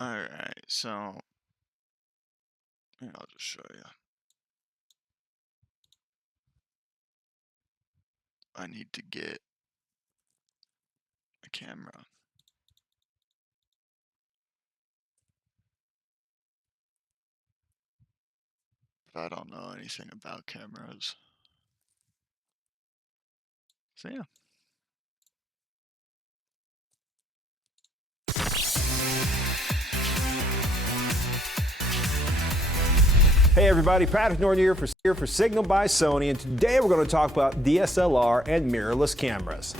Alright, so here, I'll just show you. I need to get a camera. But I don't know anything about cameras. So yeah. Hey everybody, Patrick Norton here for Signal by Sony, and today we're going to talk about DSLR and mirrorless cameras.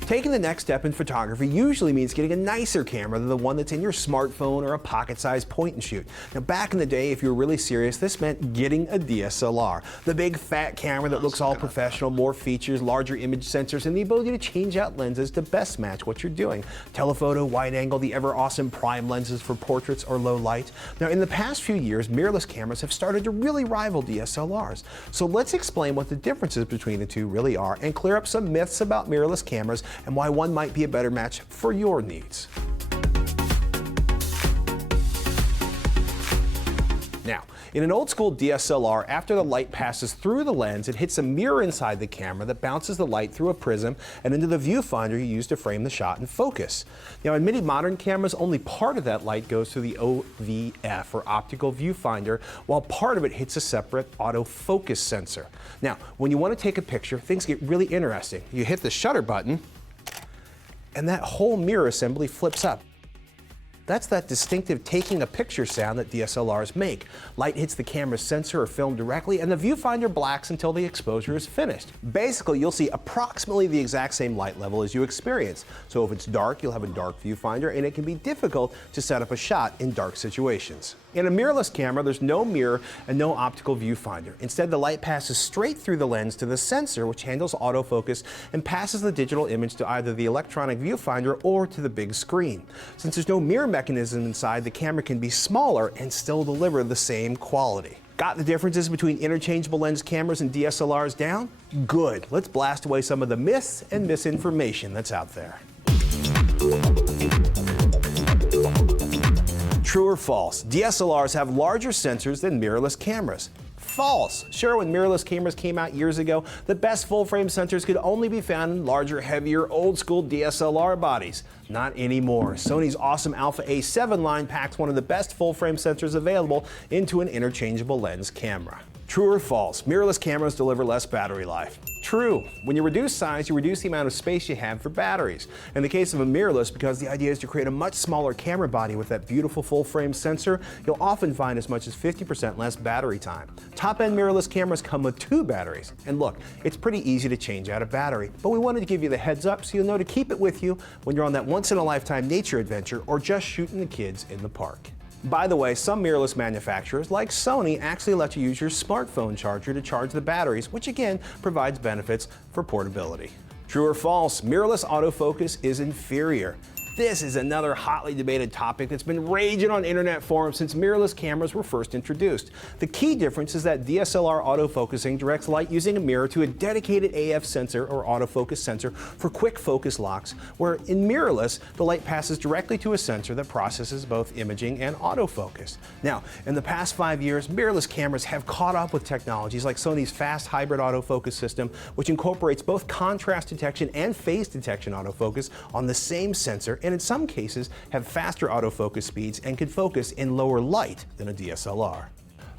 Taking the next step in photography usually means getting a nicer camera than the one that's in your smartphone or a pocket-sized point and shoot. Now back in the day, if you were really serious, this meant getting a DSLR. The big fat camera that looks all professional, more features, larger image sensors, and the ability to change out lenses to best match what you're doing. Telephoto, wide angle, the ever awesome prime lenses for portraits or low light. Now in the past few years, mirrorless cameras have started to really rival DSLRs. So let's explain what the differences between the two really are and clear up some myths about mirrorless cameras and why one might be a better match for your needs. Now, in an old school DSLR, after the light passes through the lens, it hits a mirror inside the camera that bounces the light through a prism and into the viewfinder you use to frame the shot and focus. Now, in many modern cameras, only part of that light goes through the OVF, or optical viewfinder, while part of it hits a separate autofocus sensor. Now, when you want to take a picture, things get really interesting. You hit the shutter button, and that whole mirror assembly flips up. That's that distinctive taking a picture sound that DSLRs make. Light hits the camera's sensor or film directly, and the viewfinder blacks until the exposure is finished. Basically, you'll see approximately the exact same light level as you experience. So if it's dark, you'll have a dark viewfinder, and it can be difficult to set up a shot in dark situations. In a mirrorless camera, there's no mirror and no optical viewfinder. Instead, the light passes straight through the lens to the sensor, which handles autofocus and passes the digital image to either the electronic viewfinder or to the big screen. Since there's no mirror mechanism inside, the camera can be smaller and still deliver the same quality. Got the differences between interchangeable lens cameras and DSLRs down? Good. Let's blast away some of the myths and misinformation that's out there. True or false? DSLRs have larger sensors than mirrorless cameras. False. Sure, when mirrorless cameras came out years ago, the best full-frame sensors could only be found in larger, heavier, old-school DSLR bodies. Not anymore. Sony's awesome Alpha A7 line packs one of the best full-frame sensors available into an interchangeable lens camera. True or false? Mirrorless cameras deliver less battery life. True. When you reduce size, you reduce the amount of space you have for batteries. In the case of a mirrorless, because the idea is to create a much smaller camera body with that beautiful full-frame sensor, you'll often find as much as 50% less battery time. Top-end mirrorless cameras come with 2 batteries. And look, it's pretty easy to change out a battery, but we wanted to give you the heads up so you'll know to keep it with you when you're on that once-in-a-lifetime nature adventure or just shooting the kids in the park. By the way, some mirrorless manufacturers, like Sony, actually let you use your smartphone charger to charge the batteries, which again provides benefits for portability. True or false? Mirrorless autofocus is inferior. This is another hotly debated topic that's been raging on internet forums since mirrorless cameras were first introduced. The key difference is that DSLR autofocusing directs light using a mirror to a dedicated AF sensor or autofocus sensor for quick focus locks, where in mirrorless, the light passes directly to a sensor that processes both imaging and autofocus. Now, in the past 5 years, mirrorless cameras have caught up with technologies like Sony's fast hybrid autofocus system, which incorporates both contrast detection and phase detection autofocus on the same sensor, and in some cases have faster autofocus speeds and can focus in lower light than a DSLR.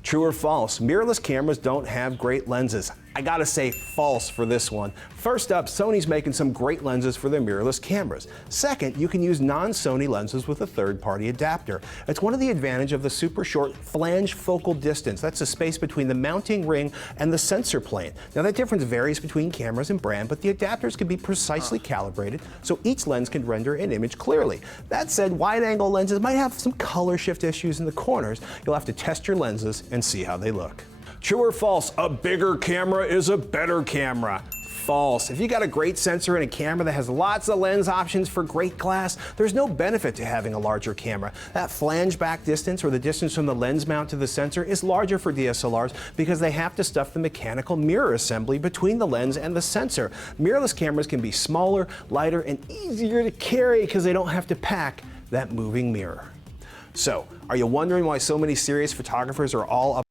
True or false? Mirrorless cameras don't have great lenses. I gotta say false for this one. First up, Sony's making some great lenses for their mirrorless cameras. Second, you can use non-Sony lenses with a third-party adapter. It's one of the advantages of the super short flange focal distance. That's the space between the mounting ring and the sensor plane. Now that difference varies between cameras and brand, but the adapters can be precisely calibrated so each lens can render an image clearly. That said, wide-angle lenses might have some color shift issues in the corners. You'll have to test your lenses and see how they look. True or false? A bigger camera is a better camera. False. If you got a great sensor and a camera that has lots of lens options for great glass, there's no benefit to having a larger camera. That flange back distance, or the distance from the lens mount to the sensor, is larger for DSLRs because they have to stuff the mechanical mirror assembly between the lens and the sensor. Mirrorless cameras can be smaller, lighter, and easier to carry because they don't have to pack that moving mirror. So, are you wondering why so many serious photographers are all up?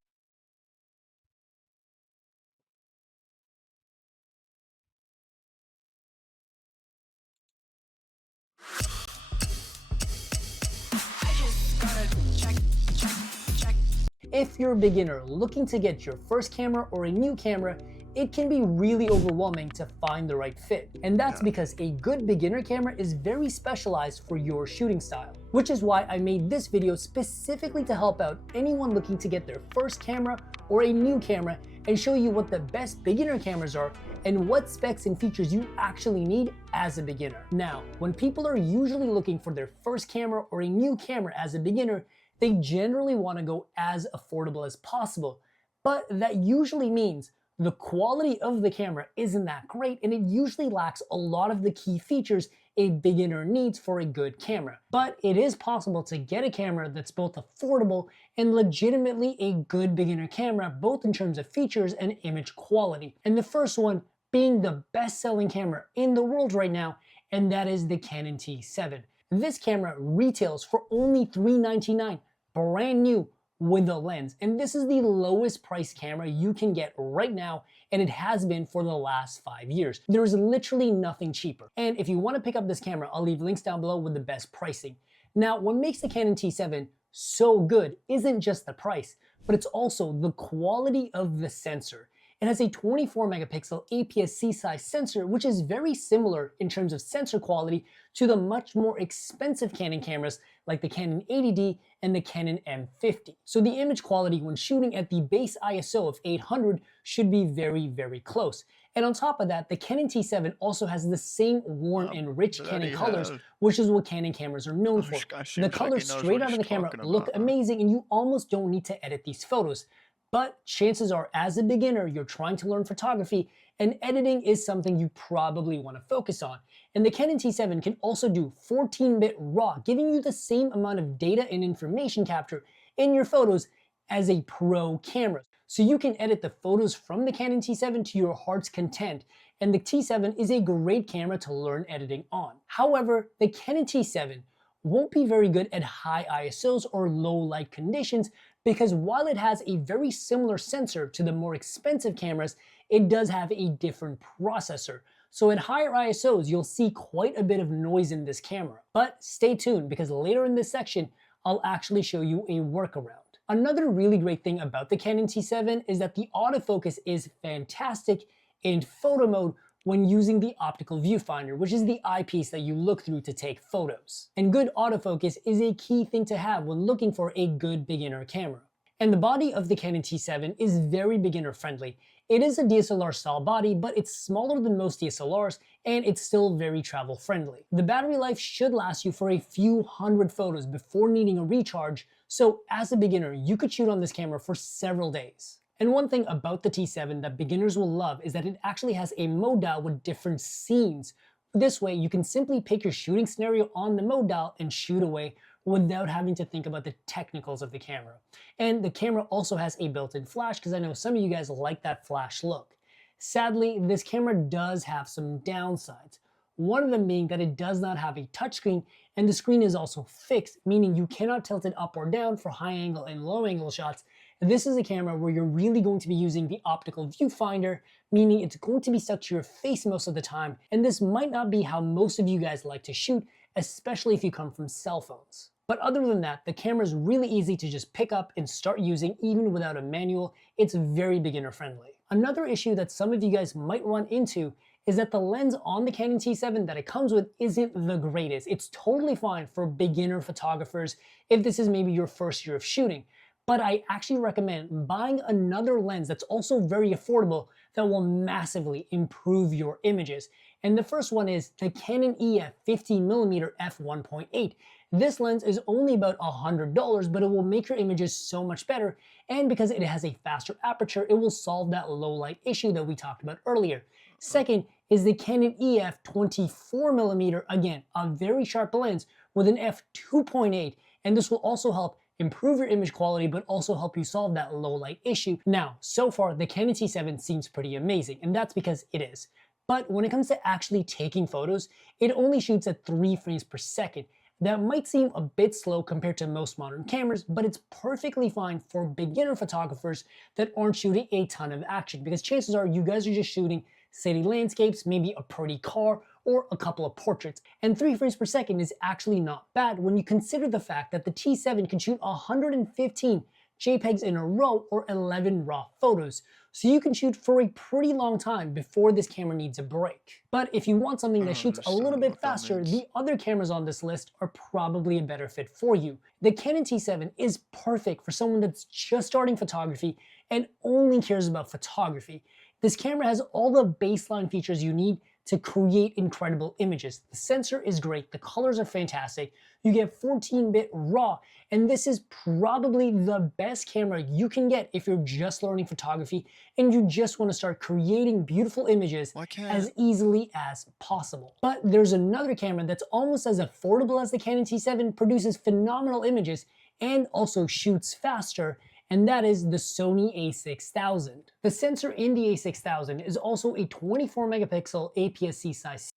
If you're a beginner looking to get your first camera or a new camera, it can be really overwhelming to find the right fit. And that's because a good beginner camera is very specialized for your shooting style. Which is why I made this video specifically to help out anyone looking to get their first camera or a new camera and show you what the best beginner cameras are and what specs and features you actually need as a beginner. Now, when people are usually looking for their first camera or a new camera as a beginner, they generally want to go as affordable as possible, but that usually means the quality of the camera isn't that great and it usually lacks a lot of the key features a beginner needs for a good camera. But it is possible to get a camera that's both affordable and legitimately a good beginner camera, both in terms of features and image quality. And the first one being the best-selling camera in the world right now, and that is the Canon T7. This camera retails for only $399. Brand new with a lens, and this is the lowest price camera you can get right now, and it has been for the last 5 years. There is literally nothing cheaper, and if you want to pick up this camera, I'll leave links down below with the best pricing. Now, what makes the Canon T7 so good isn't just the price, but it's also the quality of the sensor. It has a 24 megapixel APS-C size sensor, which is very similar in terms of sensor quality to the much more expensive Canon cameras like the Canon 80D and the Canon M50. So the image quality when shooting at the base ISO of 800 should be very, very close. And on top of that, the Canon T7 also has the same warm and rich Canon colors, which is what Canon cameras are known for. The colors straight out of the camera look amazing and you almost don't need to edit these photos. But chances are, as a beginner, you're trying to learn photography, and editing is something you probably want to focus on. And the Canon T7 can also do 14-bit RAW, giving you the same amount of data and information capture in your photos as a pro camera. So you can edit the photos from the Canon T7 to your heart's content, and the T7 is a great camera to learn editing on. However, the Canon T7 won't be very good at high ISOs or low light conditions because while it has a very similar sensor to the more expensive cameras, it does have a different processor. So at higher ISOs, you'll see quite a bit of noise in this camera. But stay tuned because later in this section, I'll actually show you a workaround. Another really great thing about the Canon T7 is that the autofocus is fantastic in photo mode when using the optical viewfinder, which is the eyepiece that you look through to take photos. And good autofocus is a key thing to have when looking for a good beginner camera. And the body of the Canon T7 is very beginner friendly. It is a DSLR style body, but it's smaller than most DSLRs, and it's still very travel friendly. The battery life should last you for a few hundred photos before needing a recharge, so as a beginner, you could shoot on this camera for several days. And one thing about the T7 that beginners will love is that it actually has a mode dial with different scenes. This way, you can simply pick your shooting scenario on the mode dial and shoot away without having to think about the technicals of the camera. And the camera also has a built-in flash because I know some of you guys like that flash look. Sadly, this camera does have some downsides. One of them being that it does not have a touchscreen and the screen is also fixed, meaning you cannot tilt it up or down for high angle and low angle shots. This is a camera where you're really going to be using the optical viewfinder, meaning it's going to be stuck to your face most of the time, and this might not be how most of you guys like to shoot, especially if you come from cell phones. But other than that, the camera is really easy to just pick up and start using even without a manual. It's very beginner friendly. Another issue that some of you guys might run into is that the lens on the Canon T7 that it comes with isn't the greatest. It's totally fine for beginner photographers if this is maybe your first year of shooting. But I actually recommend buying another lens that's also very affordable that will massively improve your images. And the first one is the Canon EF 50mm f1.8. This lens is only about $100, but it will make your images so much better. And because it has a faster aperture, it will solve that low light issue that we talked about earlier. Second is the Canon EF 24mm, again, a very sharp lens with an f2.8, and this will also help improve your image quality, but also help you solve that low light issue. Now, so far, the Canon T7 seems pretty amazing, and that's because it is. But when it comes to actually taking photos, it only shoots at 3 frames per second. That might seem a bit slow compared to most modern cameras, but it's perfectly fine for beginner photographers that aren't shooting a ton of action, because chances are you guys are just shooting city landscapes, maybe a pretty car, or a couple of portraits. And 3 frames per second is actually not bad when you consider the fact that the T7 can shoot 115 JPEGs in a row or 11 raw photos. So you can shoot for a pretty long time before this camera needs a break. But if you want something that shoots a little bit faster, the other cameras on this list are probably a better fit for you. The Canon T7 is perfect for someone that's just starting photography and only cares about photography. This camera has all the baseline features you need to create incredible images. The sensor is great, the colors are fantastic, you get 14-bit RAW, and this is probably the best camera you can get if you're just learning photography and you just want to start creating beautiful images as easily as possible. But there's another camera that's almost as affordable as the Canon T7, produces phenomenal images, and also shoots faster, and that is the Sony a6000. The sensor in the a6000 is also a 24 megapixel APS-C size.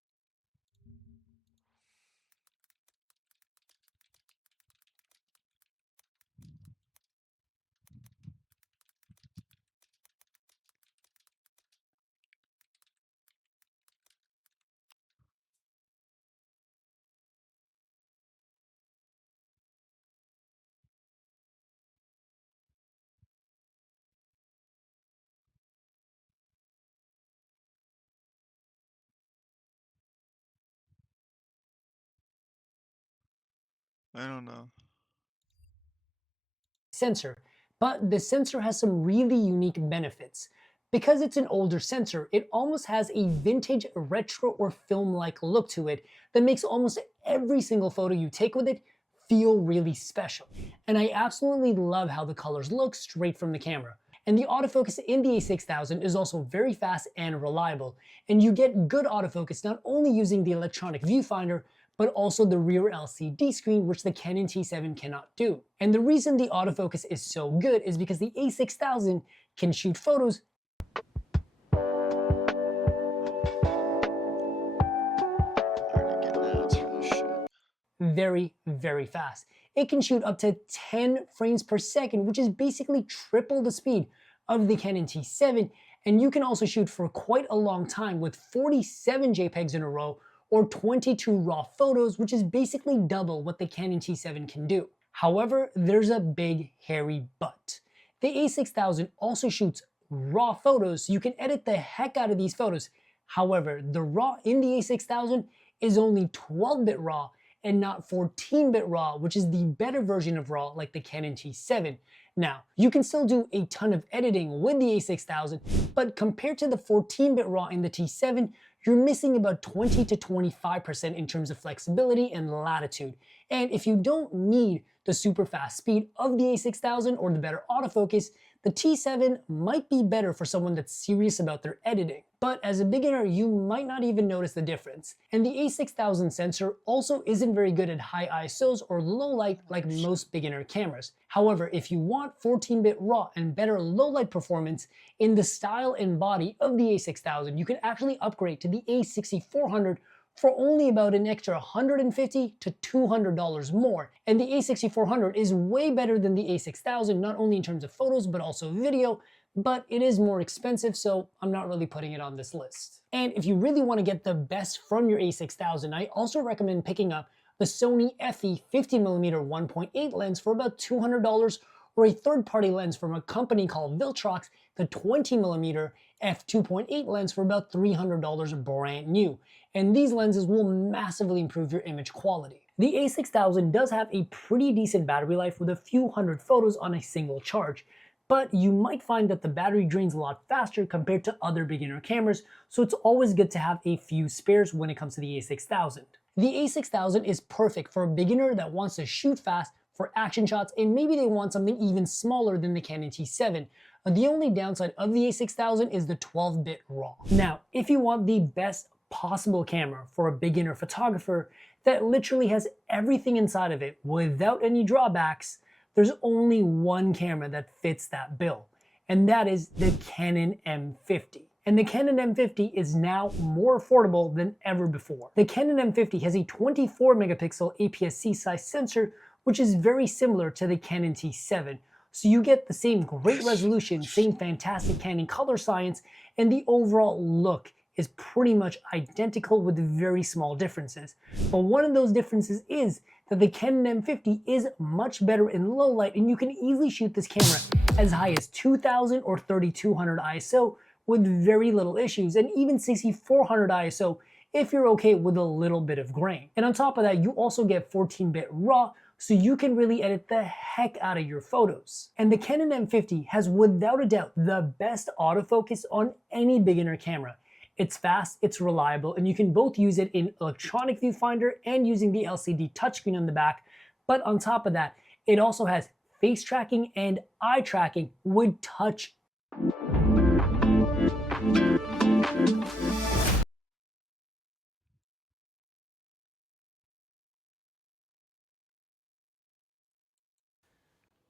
I don't know. Sensor, but the sensor has some really unique benefits. Because it's an older sensor, it almost has a vintage retro or film-like look to it that makes almost every single photo you take with it feel really special. And I absolutely love how the colors look straight from the camera. And the autofocus in the a6000 is also very fast and reliable, and you get good autofocus not only using the electronic viewfinder, but also the rear LCD screen, which the Canon T7 cannot do. And the reason the autofocus is so good is because the a6000 can shoot photos very, very fast. It can shoot up to 10 frames per second, which is basically triple the speed of the Canon T7, and you can also shoot for quite a long time with 47 JPEGs in a row, or 22 raw photos, which is basically double what the Canon T7 can do. However, there's a big hairy but. The a6000 also shoots raw photos, so you can edit the heck out of these photos. However, the RAW in the a6000 is only 12-bit RAW and not 14-bit RAW, which is the better version of RAW like the Canon T7. Now, you can still do a ton of editing with the a6000, but compared to the 14-bit RAW in the T7, you're missing about 20 to 25% in terms of flexibility and latitude. And if you don't need the super fast speed of the a6000 or the better autofocus, the T7 might be better for someone that's serious about their editing. But as a beginner, you might not even notice the difference. And the a6000 sensor also isn't very good at high ISOs or low light like most beginner cameras. However, if you want 14-bit RAW and better low light performance in the style and body of the a6000, you can actually upgrade to the a6400 for only about an extra $150 to $200 more. And the a6400 is way better than the a6000, not only in terms of photos, but also video, but it is more expensive, so I'm not really putting it on this list. And if you really want to get the best from your a6000, I also recommend picking up the Sony FE 50mm 1.8 lens for about $200, or a third-party lens from a company called Viltrox, the 20mm f2.8 lens for about $300 brand new. And these lenses will massively improve your image quality. The a6000 does have a pretty decent battery life with a few hundred photos on a single charge, but you might find that the battery drains a lot faster compared to other beginner cameras, so it's always good to have a few spares when it comes to the a6000. The a6000 is perfect for a beginner that wants to shoot fast for action shots, and maybe they want something even smaller than the Canon T7, The only downside of the a6000 is the 12-bit RAW. Now, if you want the best possible camera for a beginner photographer that literally has everything inside of it without any drawbacks, there's only one camera that fits that bill, and that is the Canon M50. And the Canon M50 is now more affordable than ever before. The Canon M50 has a 24 megapixel APS-C size sensor, which is very similar to the Canon T7. So you get the same great resolution, same fantastic Canon color science, and the overall look is pretty much identical with very small differences. But one of those differences is that the Canon M50 is much better in low light, and you can easily shoot this camera as high as 2000 or 3200 ISO with very little issues, and even 6400 ISO if you're okay with a little bit of grain. And on top of that, you also get 14-bit RAW, so you can really edit the heck out of your photos. And the Canon M50 has without a doubt the best autofocus on any beginner camera. It's fast, it's reliable, and you can both use it in electronic viewfinder and using the LCD touchscreen on the back. But on top of that, it also has face tracking and eye tracking with touch.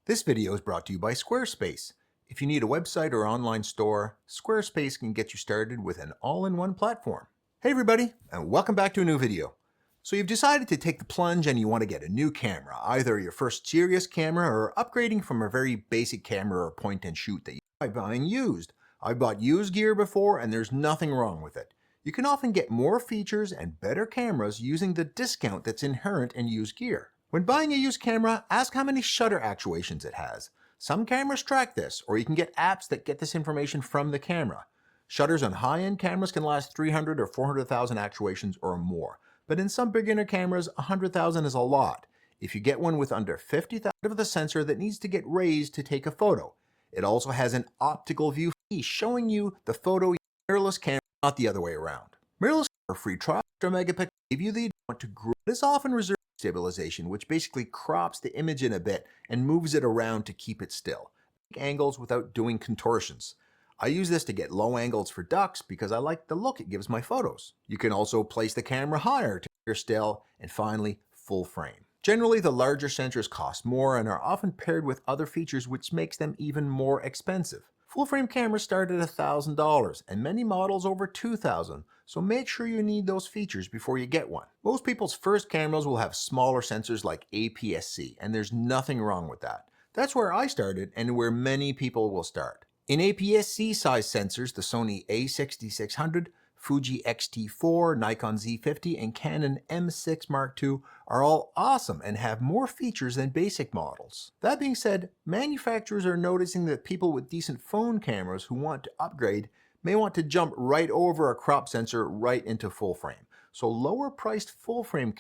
This video is brought to you by Squarespace. If you need a website or online store, Squarespace can get you started with an all-in-one platform. Hey everybody, and welcome back to a new video. So you've decided to take the plunge and you want to get a new camera, either your first serious camera or upgrading from a very basic camera or point and shoot that you buy buying used. I've bought used gear before and there's nothing wrong with it. You can often get more features and better cameras using the discount that's inherent in used gear. When buying a used camera, ask how many shutter actuations it has. Some cameras track this, or you can get apps that get this information from the camera. Shutters on high-end cameras can last 300 or 400,000 actuations or more, but in some beginner cameras, 100,000 is a lot. If you get one with under 50,000 of the sensor that needs to get raised to take a photo. It also has an optical view showing you the photo mirrorless camera, not the other way around. Mirrorless camera free trial extra megapixel give you the ability to grow. This often reserved stabilization, which basically crops the image in a bit and moves it around to keep it still. Make angles without doing contortions. I use this to get low angles for ducks because I like the look it gives my photos. You can also place the camera higher to your still, and finally, full frame. Generally, the larger sensors cost more and are often paired with other features which makes them even more expensive. Full frame cameras start at $1,000 and many models over $2,000, so make sure you need those features before you get one. Most people's first cameras will have smaller sensors like APS-C, and there's nothing wrong with that. That's where I started and where many people will start. In APS-C size sensors, the Sony a6600, Fuji X-T4, Nikon Z50, and Canon M6 Mark II are all awesome and have more features than basic models. That being said, manufacturers are noticing that people with decent phone cameras who want to upgrade may want to jump right over a crop sensor right into full frame. So lower priced full frame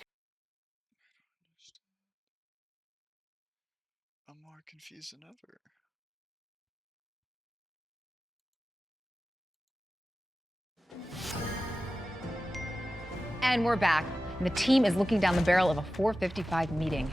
I'm more confused than ever. And we're back. The team is looking down the barrel of a 455 meeting.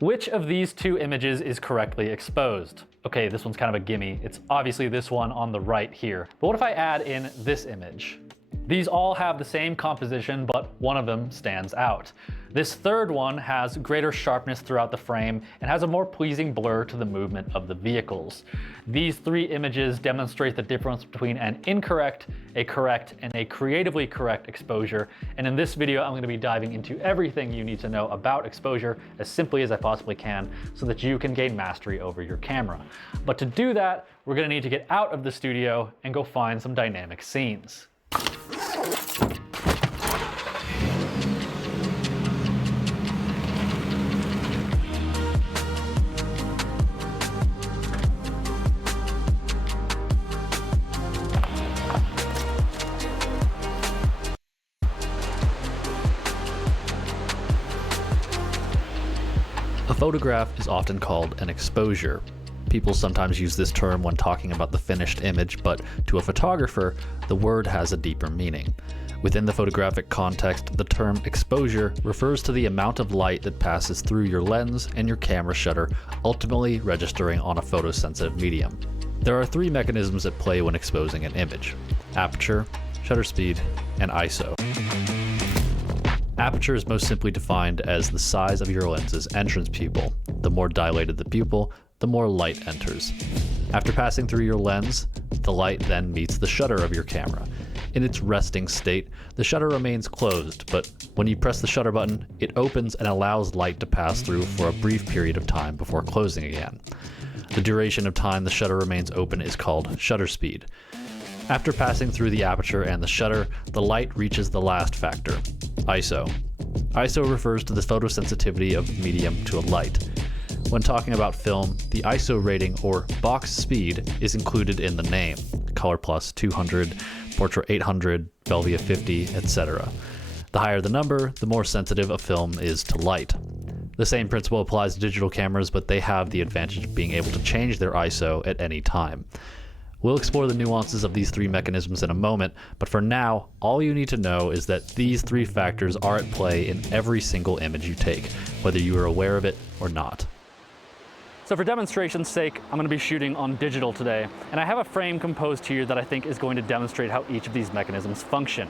Which of these two images is correctly exposed? Okay, this one's kind of a gimme. It's obviously this one on the right here. But what if I add in this image? These all have the same composition, but one of them stands out. This third one has greater sharpness throughout the frame and has a more pleasing blur to the movement of the vehicles. These three images demonstrate the difference between an incorrect, a correct, and a creatively correct exposure. And in this video, I'm going to be diving into everything you need to know about exposure as simply as I possibly can so that you can gain mastery over your camera. But to do that, we're going to need to get out of the studio and go find some dynamic scenes. A photograph is often called an exposure. People sometimes use this term when talking about the finished image, but to a photographer, the word has a deeper meaning. Within the photographic context, the term exposure refers to the amount of light that passes through your lens and your camera shutter, ultimately registering on a photosensitive medium. There are three mechanisms at play when exposing an image: aperture, shutter speed, and ISO. Aperture is most simply defined as the size of your lens's entrance pupil. The more dilated the pupil, the more light enters. After passing through your lens, the light then meets the shutter of your camera. In its resting state, the shutter remains closed, but when you press the shutter button, it opens and allows light to pass through for a brief period of time before closing again. The duration of time the shutter remains open is called shutter speed. After passing through the aperture and the shutter, the light reaches the last factor, ISO. ISO refers to the photosensitivity of medium to a light. When talking about film, the ISO rating or box speed is included in the name: Color Plus 200, Portrait 800, Velvia 50, etc. The higher the number, the more sensitive a film is to light. The same principle applies to digital cameras, but they have the advantage of being able to change their ISO at any time. We'll explore the nuances of these three mechanisms in a moment, but for now, all you need to know is that these three factors are at play in every single image you take, whether you are aware of it or not. So for demonstration's sake, I'm going to be shooting on digital today, and I have a frame composed here that I think is going to demonstrate how each of these mechanisms function.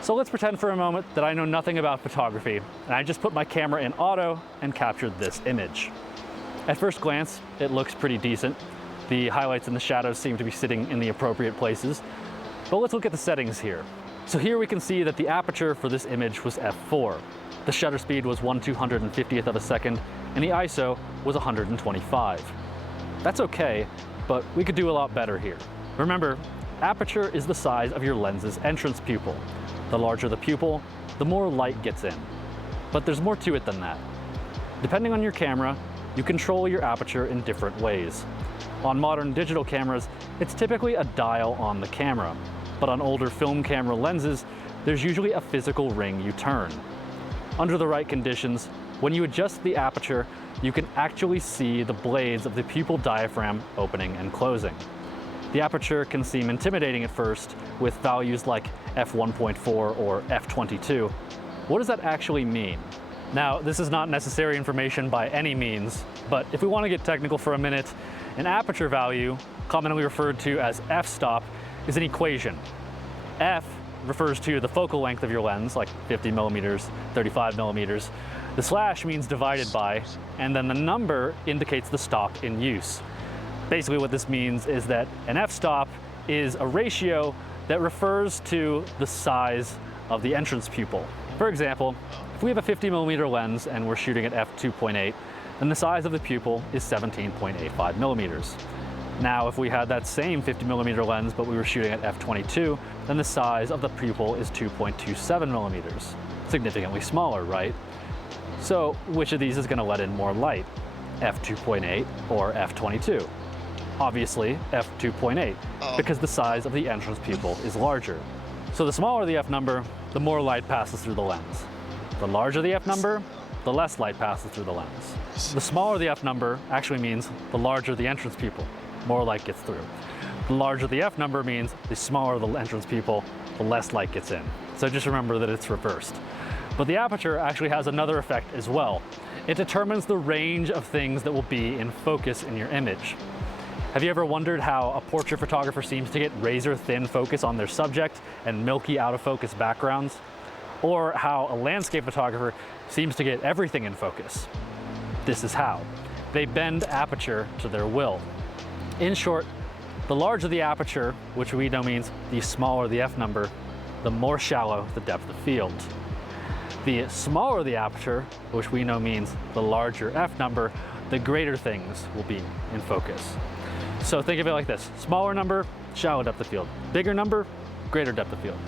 So let's pretend for a moment that I know nothing about photography, and I just put my camera in auto and captured this image. At first glance, it looks pretty decent. The highlights and the shadows seem to be sitting in the appropriate places, but let's look at the settings here. So here we can see that the aperture for this image was f4. The shutter speed was 1/250th of a second, and the ISO was 125. That's okay, but we could do a lot better here. Remember, aperture is the size of your lens's entrance pupil. The larger the pupil, the more light gets in. But there's more to it than that. Depending on your camera, you control your aperture in different ways. On modern digital cameras, it's typically a dial on the camera, but on older film camera lenses, there's usually a physical ring you turn. Under the right conditions, when you adjust the aperture, you can actually see the blades of the pupil diaphragm opening and closing. The aperture can seem intimidating at first, with values like f1.4 or f22. What does that actually mean? Now, this is not necessary information by any means, but if we want to get technical for a minute, an aperture value, commonly referred to as f-stop, is an equation. F refers to the focal length of your lens, like 50 millimeters, 35 millimeters. The slash means divided by, and then the number indicates the stop in use. Basically what this means is that an f-stop is a ratio that refers to the size of the entrance pupil. For example, if we have a 50 millimeter lens and we're shooting at f2.8, then the size of the pupil is 17.85 millimeters. Now, if we had that same 50 millimeter lens, but we were shooting at f22, then the size of the pupil is 2.27 millimeters. Significantly smaller, right? So which of these is going to let in more light? f2.8 or f22? Obviously, f2.8, because the size of the entrance pupil is larger. So the smaller the f number, the more light passes through the lens. The larger the f number, the less light passes through the lens. The smaller the f number actually means the larger the entrance pupil, more light gets through. The larger the f number means the smaller the entrance pupil, the less light gets in. So just remember that it's reversed. But the aperture actually has another effect as well. It determines the range of things that will be in focus in your image. Have you ever wondered how a portrait photographer seems to get razor thin focus on their subject and milky out of focus backgrounds? Or how a landscape photographer seems to get everything in focus? This is how. They bend aperture to their will. In short, the larger the aperture, which we know means the smaller the f number, the more shallow the depth of field. The smaller the aperture, which we know means the larger f number, the greater things will be in focus. So think of it like this: smaller number, shallow depth of field. Bigger number, greater depth of field.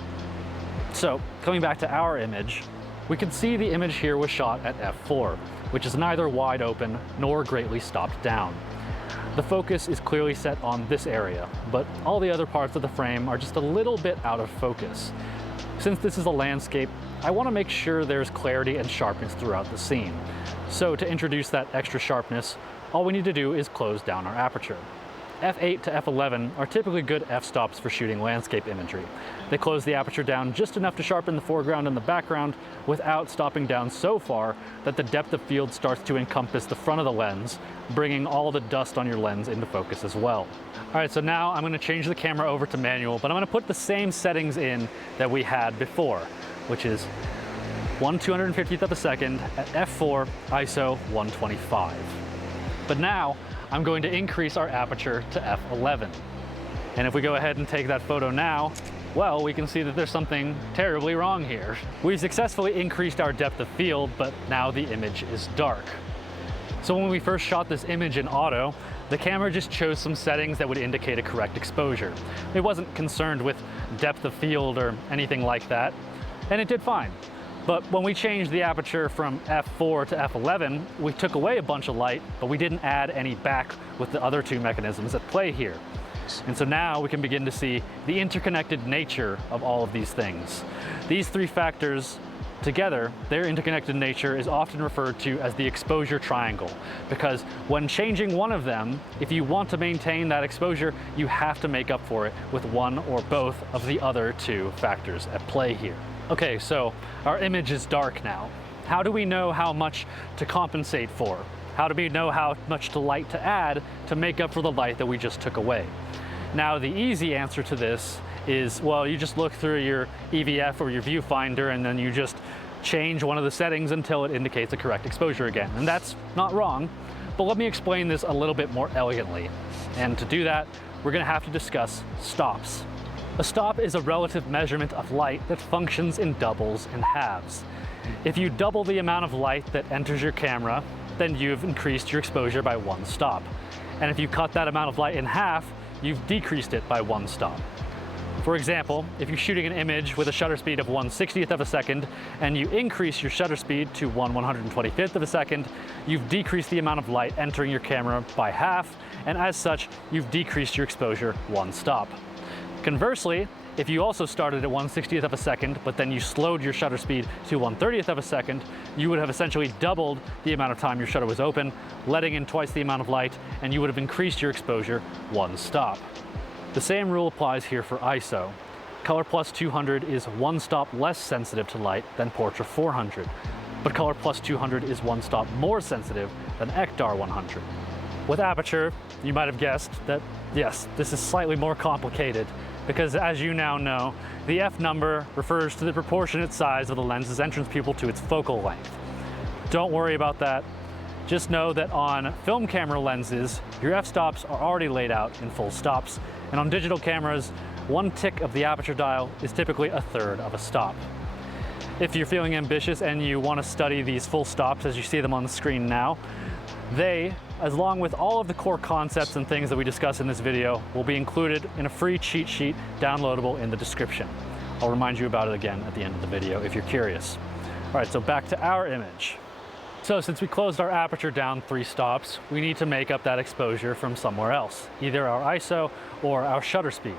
So coming back to our image, we can see the image here was shot at f4, which is neither wide open nor greatly stopped down. The focus is clearly set on this area, but all the other parts of the frame are just a little bit out of focus. Since this is a landscape, I want to make sure there's clarity and sharpness throughout the scene. So to introduce that extra sharpness, all we need to do is close down our aperture. f8 to f11 are typically good f-stops for shooting landscape imagery. They close the aperture down just enough to sharpen the foreground and the background without stopping down so far that the depth of field starts to encompass the front of the lens, bringing all the dust on your lens into focus as well. All right, so now I'm gonna change the camera over to manual, but I'm gonna put the same settings in that we had before, which is 1/250th of a second at f4, ISO 125. But now, I'm going to increase our aperture to f11. And if we go ahead and take that photo now, well, we can see that there's something terribly wrong here. We've successfully increased our depth of field, but now the image is dark. So when we first shot this image in auto, the camera just chose some settings that would indicate a correct exposure. It wasn't concerned with depth of field or anything like that, and it did fine. But when we changed the aperture from f4 to f11, we took away a bunch of light, but we didn't add any back with the other two mechanisms at play here. And so now we can begin to see the interconnected nature of all of these things. These three factors together, their interconnected nature is often referred to as the exposure triangle, because when changing one of them, if you want to maintain that exposure, you have to make up for it with one or both of the other two factors at play here. Okay, so our image is dark now. How do we know how much to compensate for? How do we know how much light to add to make up for the light that we just took away? Now, the easy answer to this is, well, you just look through your EVF or your viewfinder and then you just change one of the settings until it indicates the correct exposure again. And that's not wrong, but let me explain this a little bit more elegantly. And to do that, we're gonna have to discuss stops. A stop is a relative measurement of light that functions in doubles and halves. If you double the amount of light that enters your camera, then you've increased your exposure by one stop. And if you cut that amount of light in half, you've decreased it by one stop. For example, if you're shooting an image with a shutter speed of 1/60th of a second and you increase your shutter speed to 1/125th of a second, you've decreased the amount of light entering your camera by half, and as such, you've decreased your exposure one stop. Conversely, if you also started at 1/60th of a second, but then you slowed your shutter speed to 1/30th of a second, you would have essentially doubled the amount of time your shutter was open, letting in twice the amount of light, and you would have increased your exposure one stop. The same rule applies here for ISO. Color Plus 200 is one stop less sensitive to light than Portra 400, but Color Plus 200 is one stop more sensitive than Ektar 100. With aperture, you might have guessed that, yes, this is slightly more complicated, because as you now know, the F number refers to the proportionate size of the lens's entrance pupil to its focal length. Don't worry about that. Just know that on film camera lenses, your f-stops are already laid out in full stops, and on digital cameras, one tick of the aperture dial is typically a third of a stop. If you're feeling ambitious and you want to study these full stops as you see them on the screen now, they, along with all of the core concepts and things that we discuss in this video, will be included in a free cheat sheet downloadable in the description. I'll remind you about it again at the end of the video if you're curious. All right, so back to our image. So since we closed our aperture down 3 stops, we need to make up that exposure from somewhere else, either our ISO or our shutter speed.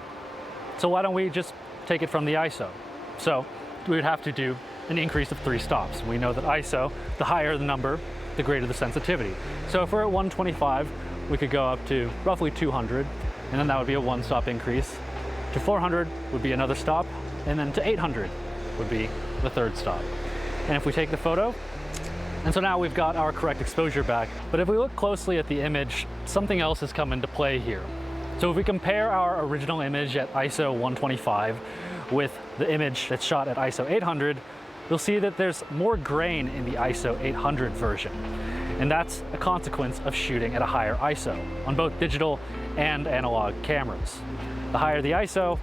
So why don't we just take it from the ISO? So we would have to do an increase of 3 stops. We know that ISO, the higher the number, the greater the sensitivity. So if we're at 125, we could go up to roughly 200, and then that would be a 1-stop increase. To 400 would be another stop, and then to 800 would be the 3rd stop. And if we take the photo, and so now we've got our correct exposure back, but if we look closely at the image, something else has come into play here. So if we compare our original image at ISO 125 with the image that's shot at ISO 800, you'll see that there's more grain in the ISO 800 version. And that's a consequence of shooting at a higher ISO on both digital and analog cameras. The higher the ISO,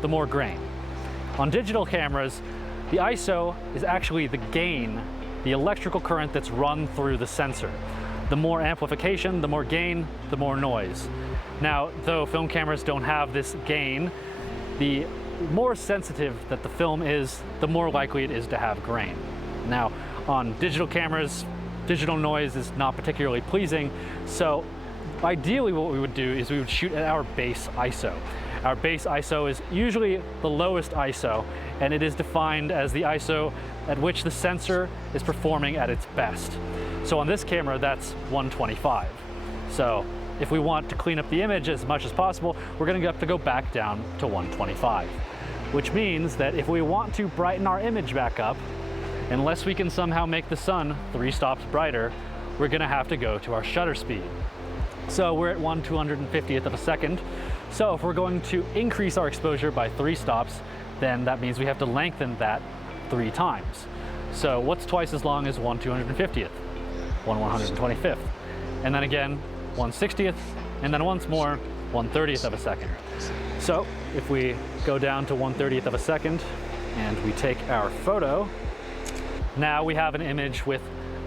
the more grain. On digital cameras, the ISO is actually the gain, the electrical current that's run through the sensor. The more amplification, the more gain, the more noise. Now, though film cameras don't have this gain, the more sensitive that the film is, the more likely it is to have grain. Now, on digital cameras, digital noise is not particularly pleasing, so ideally what we would do is we would shoot at our base ISO. Our base ISO is usually the lowest ISO, and it is defined as the ISO at which the sensor is performing at its best. So on this camera, that's 125. So if we want to clean up the image as much as possible, we're going to have to go back down to 125. Which means that if we want to brighten our image back up, unless we can somehow make the sun 3 stops brighter, we're going to have to go to our shutter speed. So we're at 1/250th of a second. So if we're going to increase our exposure by 3 stops, then that means we have to lengthen that 3 times. So what's twice as long as 1/250th? 1/125th. And then again, 1/60th, and then once more, 1/30th of a second. So if we go down to 1/30th of a second and we take our photo, now we have an image with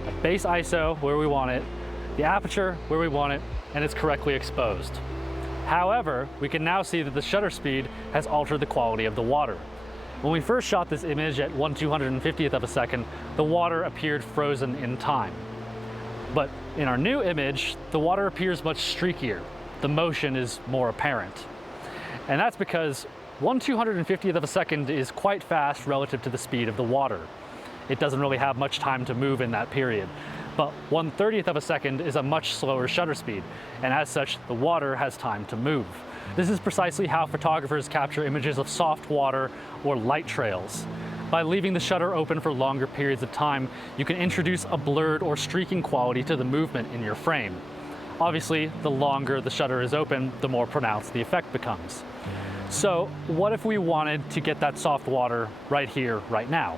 a base ISO where we want it, the aperture where we want it, and it's correctly exposed. However, we can now see that the shutter speed has altered the quality of the water. When we first shot this image at 1/250th of a second, the water appeared frozen in time. But in our new image, the water appears much streakier. The motion is more apparent. And that's because 1/250th of a second is quite fast relative to the speed of the water. It doesn't really have much time to move in that period. But 1/30th of a second is a much slower shutter speed, and as such, the water has time to move. This is precisely how photographers capture images of soft water or light trails. By leaving the shutter open for longer periods of time, you can introduce a blurred or streaking quality to the movement in your frame. Obviously, the longer the shutter is open, the more pronounced the effect becomes. So what if we wanted to get that soft water right here, right now?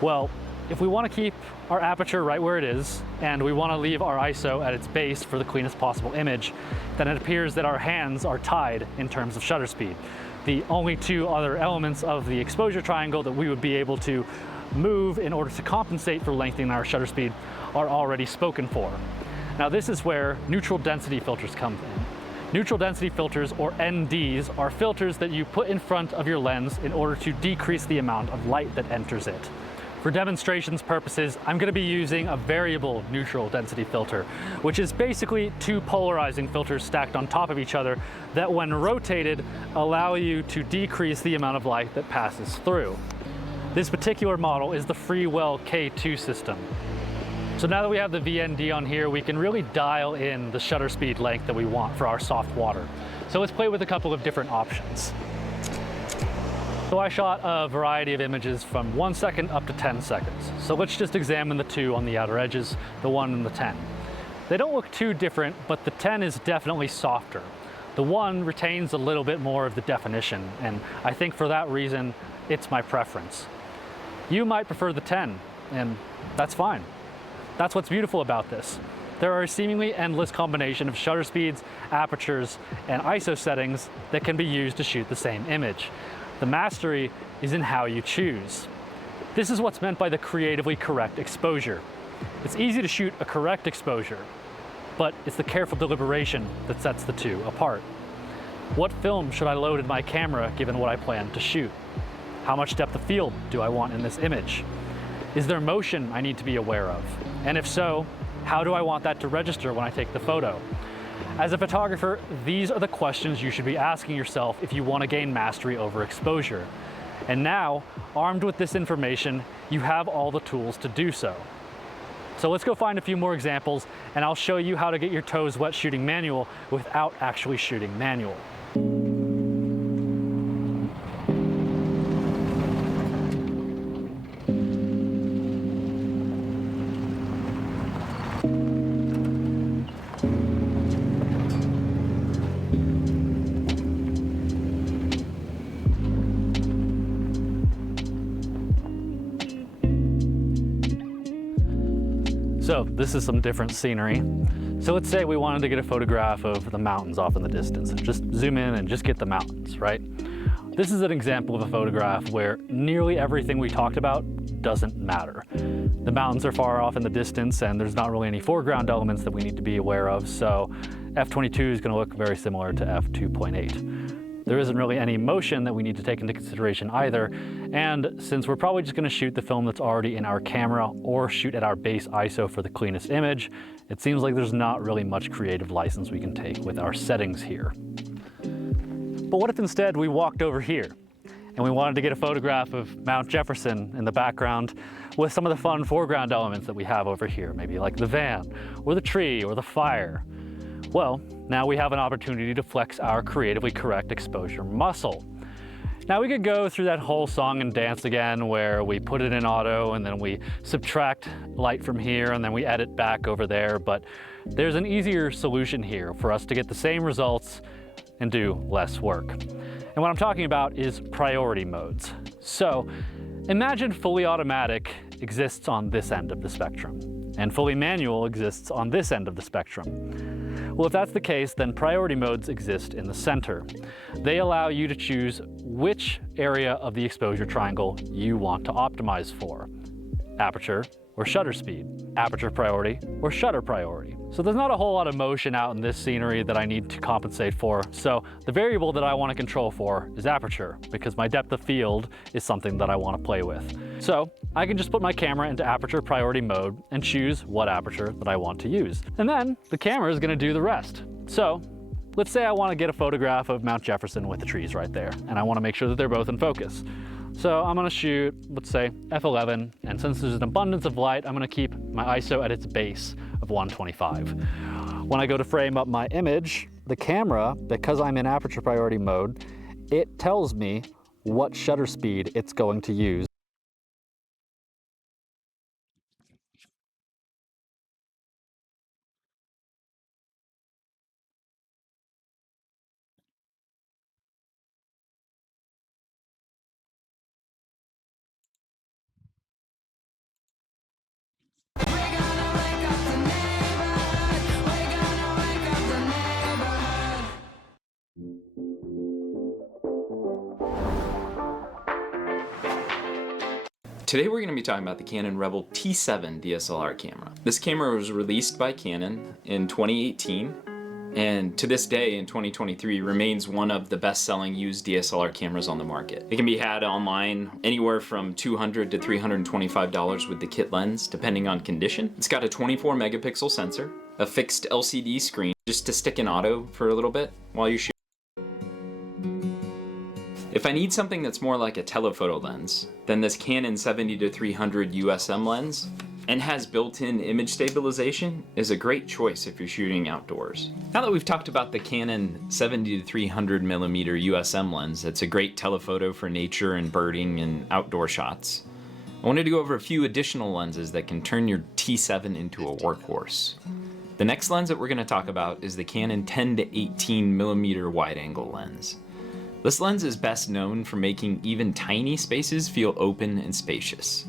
Well, if we want to keep our aperture right where it is, and we want to leave our ISO at its base for the cleanest possible image, then it appears that our hands are tied in terms of shutter speed. The only 2 other elements of the exposure triangle that we would be able to move in order to compensate for lengthening our shutter speed are already spoken for. Now this is where neutral density filters come in. Neutral density filters, or NDs, are filters that you put in front of your lens in order to decrease the amount of light that enters it. For demonstrations purposes, I'm going to be using a variable neutral density filter, which is basically 2 polarizing filters stacked on top of each other that, when rotated, allow you to decrease the amount of light that passes through. This particular model is the Freewell K2 system. So now that we have the VND on here, we can really dial in the shutter speed length that we want for our soft water. So let's play with a couple of different options. So I shot a variety of images from 1 second up to 10 seconds. So let's just examine the 2 on the outer edges, the 1 and the 10. They don't look too different, but the 10 is definitely softer. The 1 retains a little bit more of the definition, and I think for that reason, it's my preference. You might prefer the 10, and that's fine. That's what's beautiful about this. There are a seemingly endless combination of shutter speeds, apertures, and ISO settings that can be used to shoot the same image. The mastery is in how you choose. This is what's meant by the creatively correct exposure. It's easy to shoot a correct exposure, but it's the careful deliberation that sets the 2 apart. What film should I load in my camera given what I plan to shoot? How much depth of field do I want in this image? Is there motion I need to be aware of? And if so, how do I want that to register when I take the photo? As a photographer, these are the questions you should be asking yourself if you want to gain mastery over exposure. And now, armed with this information, you have all the tools to do so. So let's go find a few more examples, and I'll show you how to get your toes wet shooting manual without actually shooting manual. So this is some different scenery. So let's say we wanted to get a photograph of the mountains off in the distance. Just zoom in and just get the mountains, right? This is an example of a photograph where nearly everything we talked about doesn't matter. The mountains are far off in the distance and there's not really any foreground elements that we need to be aware of, so f/22 is going to look very similar to f/2.8. There isn't really any motion that we need to take into consideration either, and since we're probably just going to shoot the film that's already in our camera or shoot at our base ISO for the cleanest image, it seems like there's not really much creative license we can take with our settings here. But what if instead we walked over here and we wanted to get a photograph of Mount Jefferson in the background with some of the fun foreground elements that we have over here, maybe like the van or the tree or the fire? Well, now we have an opportunity to flex our creatively correct exposure muscle. Now we could go through that whole song and dance again where we put it in auto and then we subtract light from here and then we edit back over there, but there's an easier solution here for us to get the same results and do less work. And what I'm talking about is priority modes. So imagine fully automatic exists on this end of the spectrum and fully manual exists on this end of the spectrum. Well, if that's the case, then priority modes exist in the center. They allow you to choose which area of the exposure triangle you want to optimize for: aperture or shutter speed, aperture priority or shutter priority. So there's not a whole lot of motion out in this scenery that I need to compensate for. So the variable that I want to control for is aperture, because my depth of field is something that I want to play with. So I can just put my camera into aperture priority mode and choose what aperture that I want to use. And then the camera is going to do the rest. So let's say I want to get a photograph of Mount Jefferson with the trees right there, and I want to make sure that they're both in focus. So I'm gonna shoot, let's say, f11, and since there's an abundance of light, I'm gonna keep my ISO at its base of 125. When I go to frame up my image, the camera, because I'm in aperture priority mode, it tells me what shutter speed it's going to use. Today we're going to be talking about the Canon Rebel T7 DSLR camera. This camera was released by Canon in 2018 and to this day in 2023 remains one of the best-selling used DSLR cameras on the market. It can be had online anywhere from $200 to $325 with the kit lens depending on condition. It's got a 24 megapixel sensor, a fixed LCD screen just to stick in auto for a little bit while you shoot. If I need something that's more like a telephoto lens, then this Canon 70-300 USM lens and has built-in image stabilization is a great choice if you're shooting outdoors. Now that we've talked about the Canon 70-300mm USM lens, that's a great telephoto for nature and birding and outdoor shots, I wanted to go over a few additional lenses that can turn your T7 into a workhorse. The next lens that we're going to talk about is the Canon 10-18mm wide-angle lens. This lens is best known for making even tiny spaces feel open and spacious.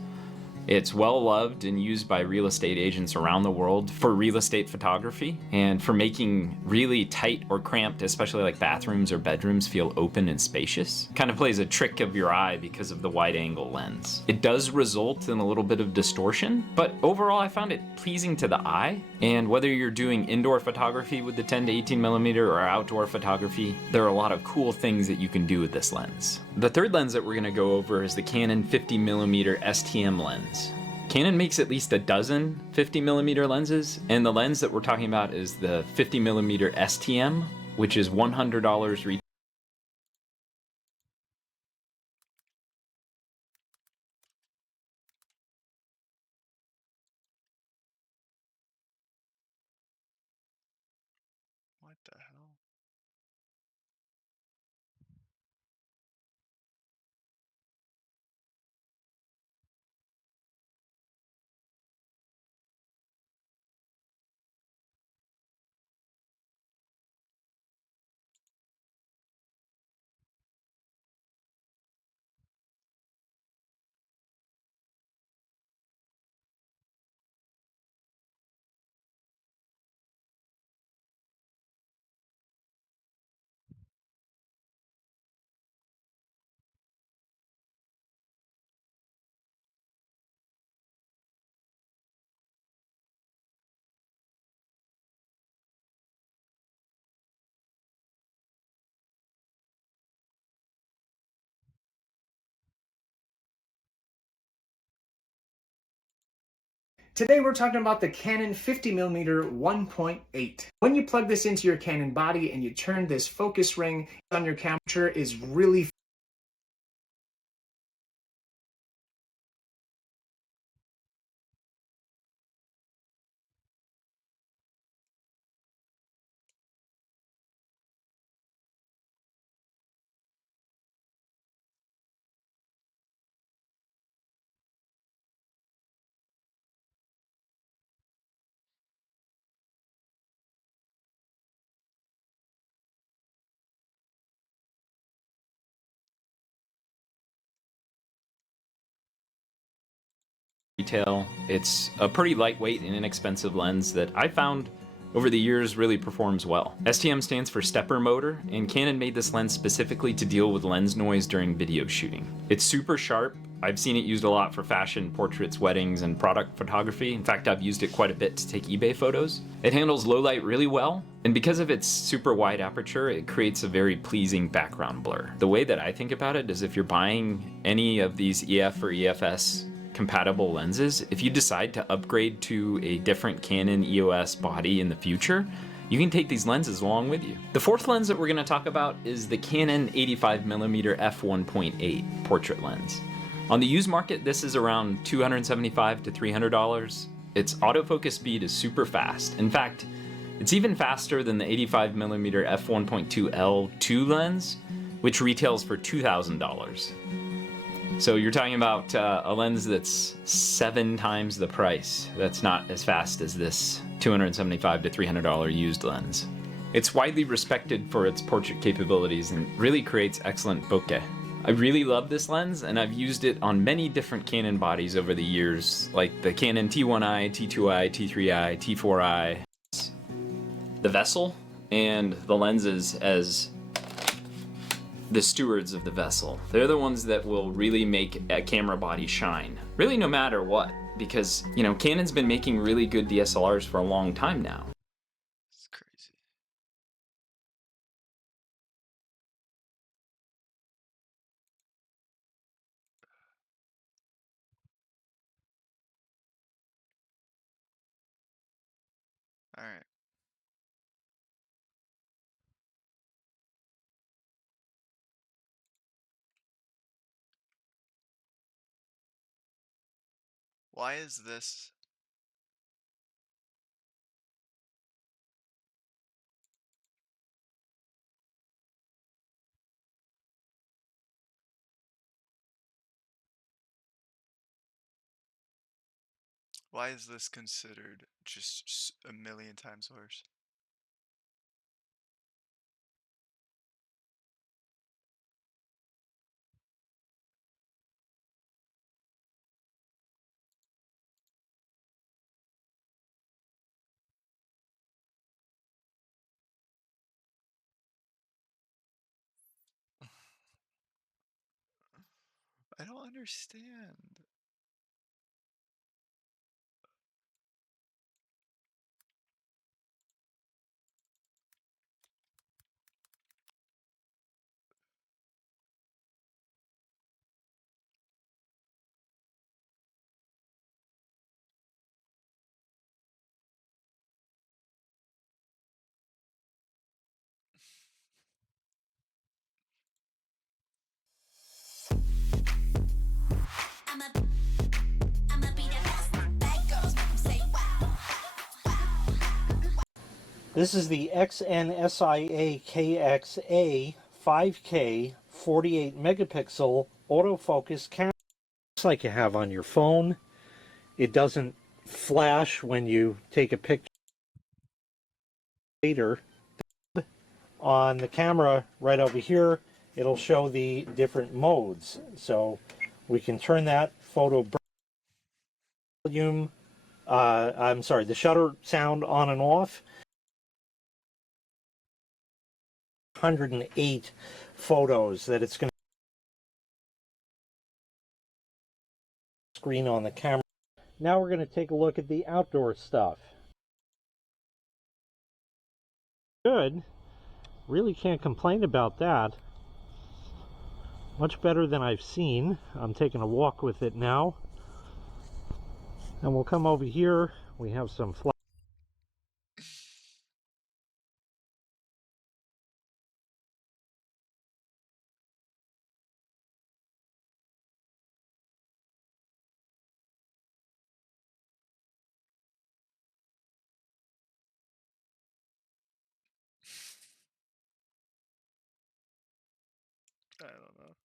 It's well loved and used by real estate agents around the world for real estate photography and for making really tight or cramped, especially like bathrooms or bedrooms, feel open and spacious. Kind of plays a trick of your eye because of the wide angle lens. It does result in a little bit of distortion, but overall I found it pleasing to the eye. And whether you're doing indoor photography with the 10-18mm or outdoor photography, there are a lot of cool things that you can do with this lens. The third lens that we're going to go over is the Canon 50mm STM lens. Canon makes at least a dozen 50mm lenses, and the lens that we're talking about is the 50mm STM, which is $100 retail. What the hell? Today we're talking about the Canon 50mm 1.8. When you plug this into your Canon body and you turn this focus ring on your camera, is really retail. It's a pretty lightweight and inexpensive lens that I found over the years really performs well. STM stands for stepper motor, and Canon made this lens specifically to deal with lens noise during video shooting. It's super sharp. I've seen it used a lot for fashion, portraits, weddings, and product photography. In fact, I've used it quite a bit to take eBay photos. It handles low light really well, and because of its super wide aperture, it creates a very pleasing background blur. The way that I think about it is if you're buying any of these EF or EFS compatible lenses, if you decide to upgrade to a different Canon EOS body in the future, you can take these lenses along with you. The fourth lens that we're going to talk about is the Canon 85mm f1.8 portrait lens. On the used market, this is around $275 to $300. Its autofocus speed is super fast. In fact, it's even faster than the 85mm f1.2 L2 lens, which retails for $2,000. So you're talking about a lens that's 7 times the price. That's not as fast as this $275 to $300 used lens. It's widely respected for its portrait capabilities and really creates excellent bokeh. I really love this lens, and I've used it on many different Canon bodies over the years, like the Canon T1i, T2i, T3i, T4i. The vessel and the lenses as the stewards of the vessel. They're the ones that will really make a camera body shine. Really no matter what, because, you know, Canon's been making really good DSLRs for a long time now. It's crazy. All right. Why is this? Why is this considered just a million times worse? I don't understand. This is the XNSIA KXA 5K 48 megapixel autofocus camera. Just like you have on your phone. It doesn't flash when you take a picture later. On the camera right over here, it'll show the different modes. So we can turn that photo volume, the shutter sound on and off. 108 photos that it's going to screen on the camera. Now we're going to take a look at the outdoor stuff. Good. Really can't complain about that. Much better than I've seen. I'm taking a walk with it now. And we'll come over here. We have some flowers. I don't know.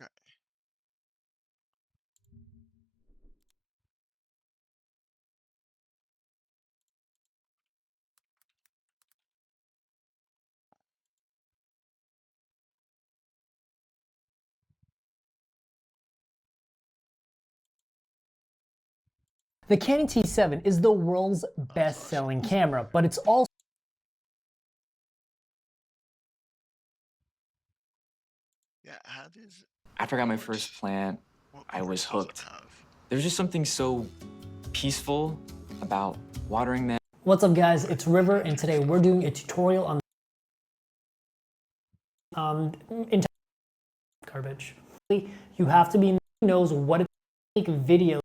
Okay. The Canon T7 is the world's best-selling camera, but it's also Yeah, how does... After I got my first plant, I was hooked. There's just something so peaceful about watering them. What's up guys, it's River and today we're doing a tutorial on garbage. You have to be knows what it take video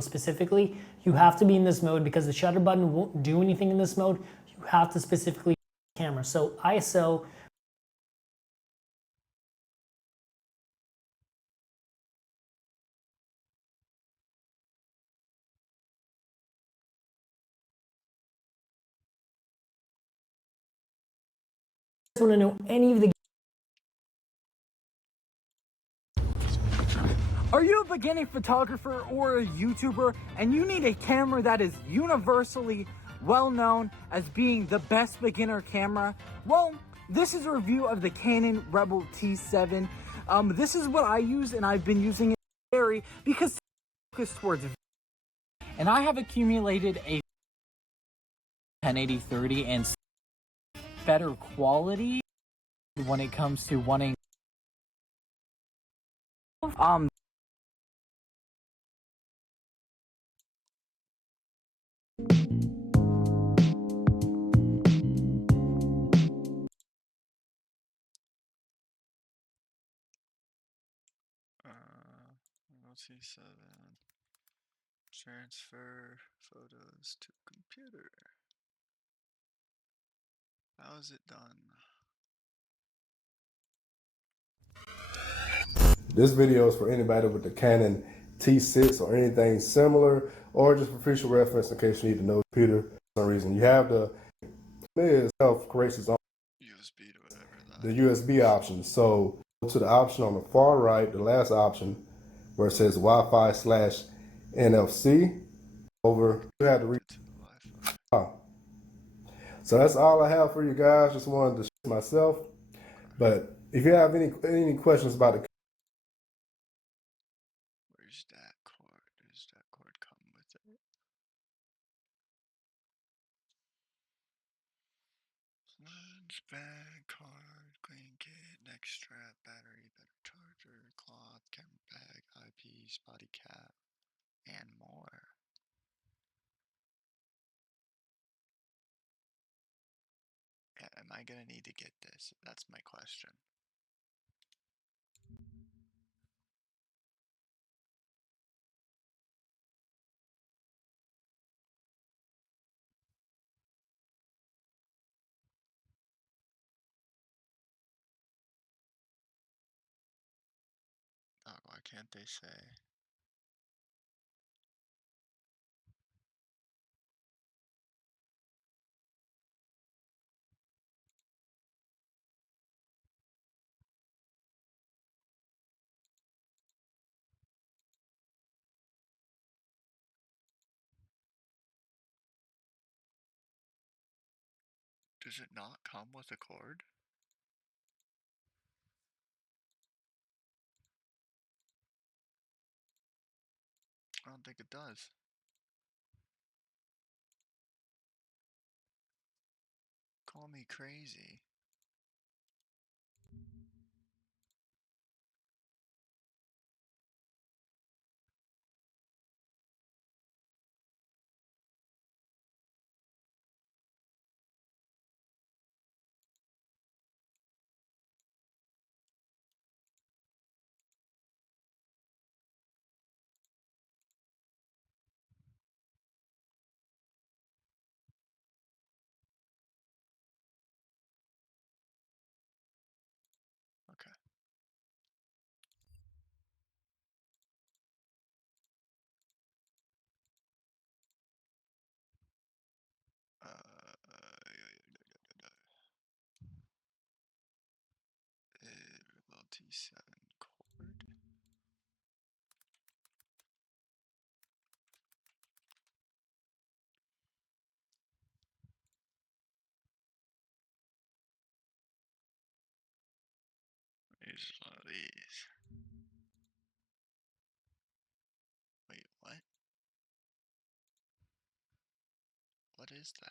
specifically. You have to be in this mode because the shutter button won't do anything in this mode. You have to specifically camera. So ISO want to know any of the... Are you a beginning photographer or a YouTuber and you need a camera that is universally well known as being the best beginner camera? Well, this is a review of the Canon Rebel T7. This is what I use and I've been using it very because it's focused towards, and I have accumulated a 1080-30 and better quality when it comes to wanting T7. Transfer photos to computer. How is it done? This video is for anybody with the Canon T6 or anything similar, or just for future reference in case you need to know the computer for some reason. You have the self-corrects its own USB to whatever that. the USB option. So go to the option on the far right, the last option, where it says Wi-Fi/NFC. Over, you have to reach. So that's all I have for you guys. Just wanted to show myself. But if you have any questions about the Where's that cord? Does that cord come with it? Lens, bag, card, clean kit, neck strap, battery, better charger, cloth, camera bag, eyepiece, body cap, and more. Yeah, am I gonna need to get this? That's my question. Why can't they say? Does it not come with a cord? I don't think it does. Call me crazy. Okay. Little T7 cord. Use one of these. Wait, what? What is that?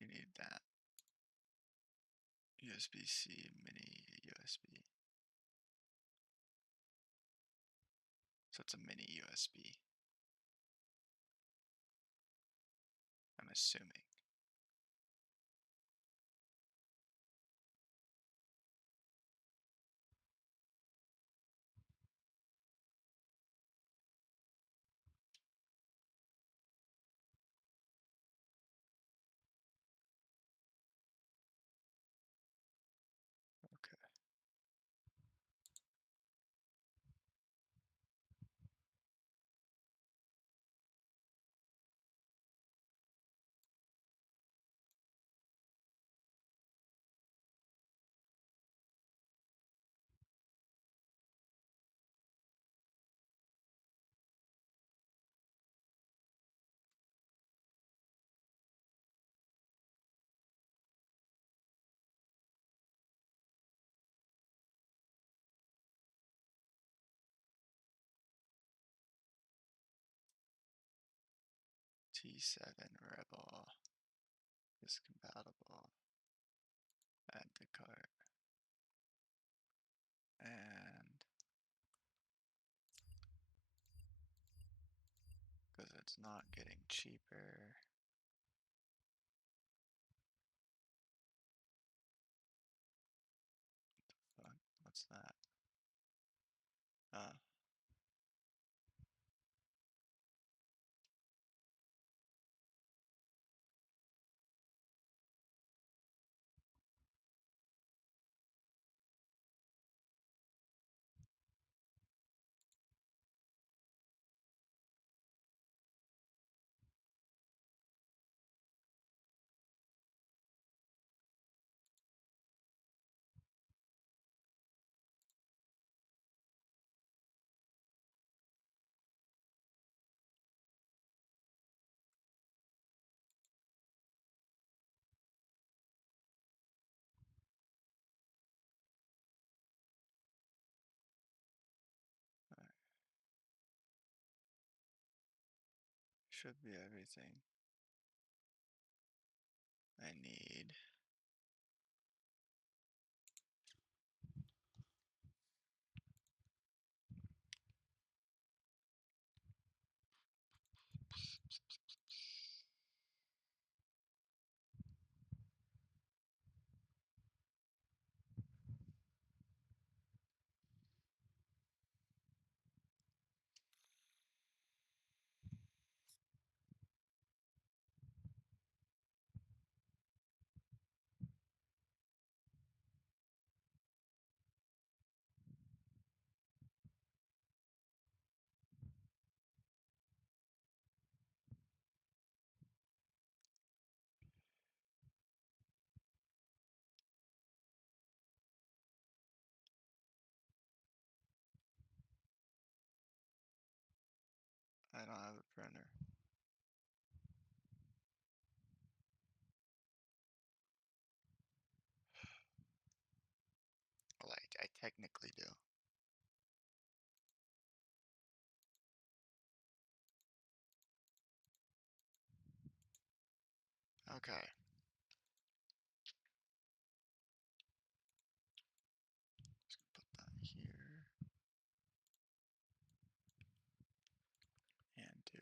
You need that. USB-C, mini USB. So it's a mini USB. I'm assuming. Okay. T7 Rebel is compatible. Add to cart. And because it's not getting cheaper. Fuck, what's that? Should be everything I need. I don't have a printer. Well, I technically do. Okay. Just put that here. And do.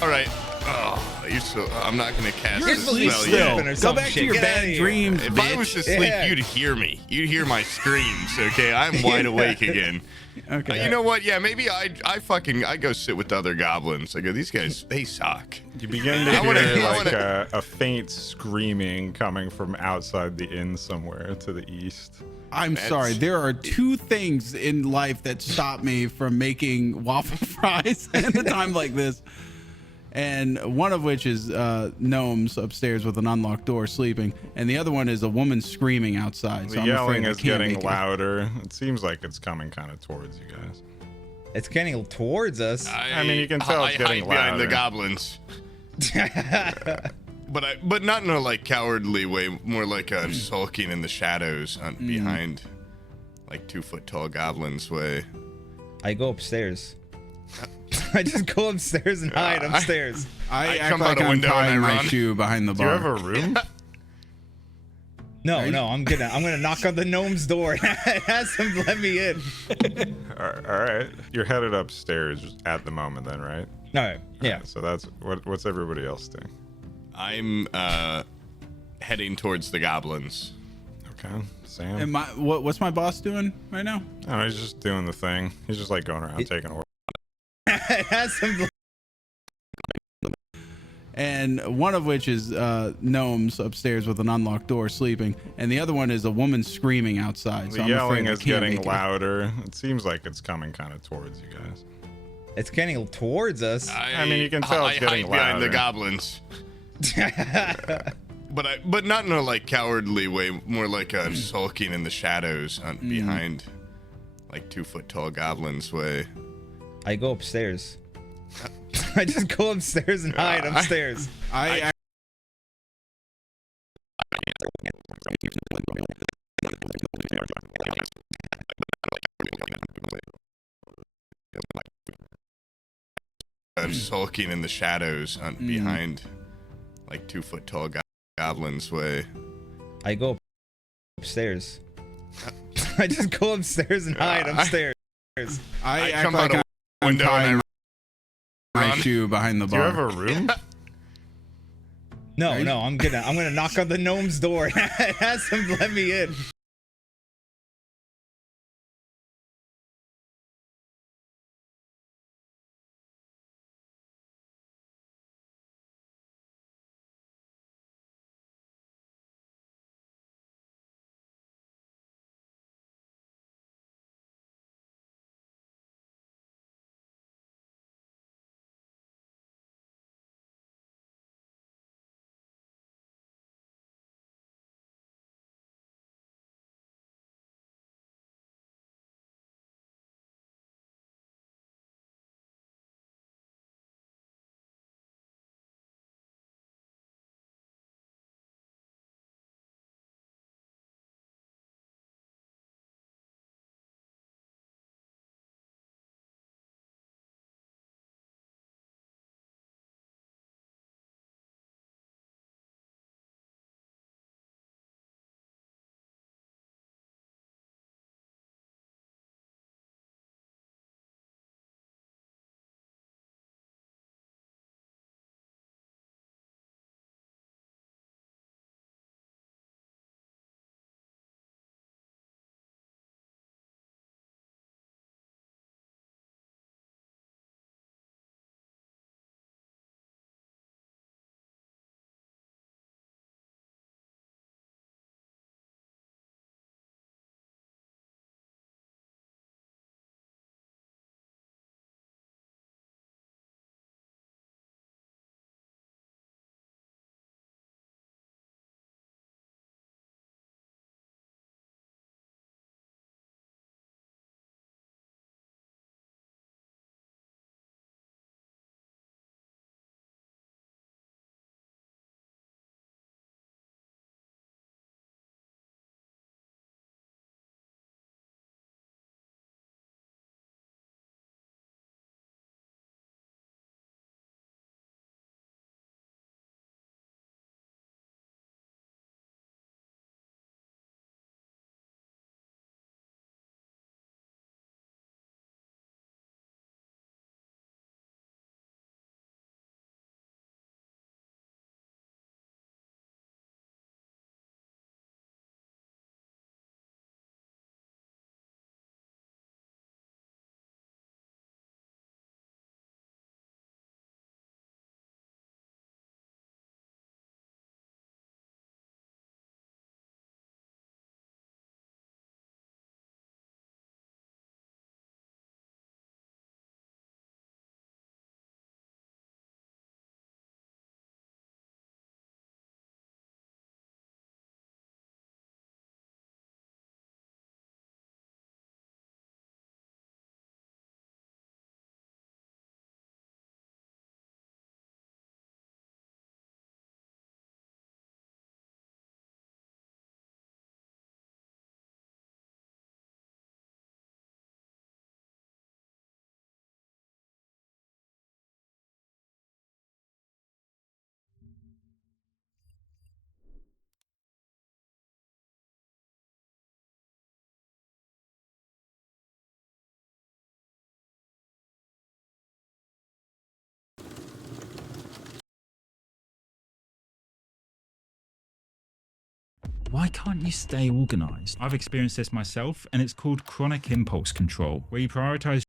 All right. Oh, you're so. I'm not gonna cast You're this asleep spell still. yet. Go back to your bad dreams, If bitch. I was asleep, you'd hear me. You'd hear my screams. Okay, I'm wide awake again. Okay. You know what? Yeah, maybe I go sit with the other goblins. I go, these guys, they suck. You begin to hear a faint screaming coming from outside the inn somewhere to the east. I'm sorry. There are two things in life that stop me from making waffle fries at a time like this. And one of which is gnomes upstairs with an unlocked door sleeping. And the other one is a woman screaming outside. So The I'm yelling afraid is I can't getting make louder. It seems like it's coming kind of towards you guys. It's getting towards us. I mean, you can tell it's getting hide behind the louder. goblins. But not in a like cowardly way, more like a sulking in the shadows behind like 2 foot tall goblins way. I go upstairs. I just go upstairs and hide upstairs. I act come like out a I'm window and I tying my run. shoe behind the Do you bar. have a room? No, I'm gonna knock on the gnome's door and ask him to let me in. All right. You're headed upstairs at the moment then, right? No, yeah. So that's what's everybody else doing? I'm heading towards the goblins. Okay. Sam? And what's my boss doing right now? Oh, he's just doing the thing. He's just like going around taking orders. Ask him to And one of which is gnomes upstairs with an unlocked door sleeping, and the other one is a woman screaming outside. So The I'm yelling afraid I is can't getting make it. louder. It seems like it's coming kind of towards you guys. It's getting towards us. I mean, you can tell it's getting hide behind the louder. goblins. But not in a like cowardly way, more like a sulking in the shadows behind like 2 foot tall goblins way. I go upstairs. I just go upstairs and hide upstairs. I Sulking in the shadows behind like 2 foot tall goblins way. I go upstairs. I just go upstairs and hide upstairs. I act come like out a I'm window tying and my shoe behind the Do you bar. have a room? No, I'm gonna knock on the gnome's door and ask him to let me in. Why can't you stay organized? I've experienced this myself, and it's called chronic impulse control, where you prioritize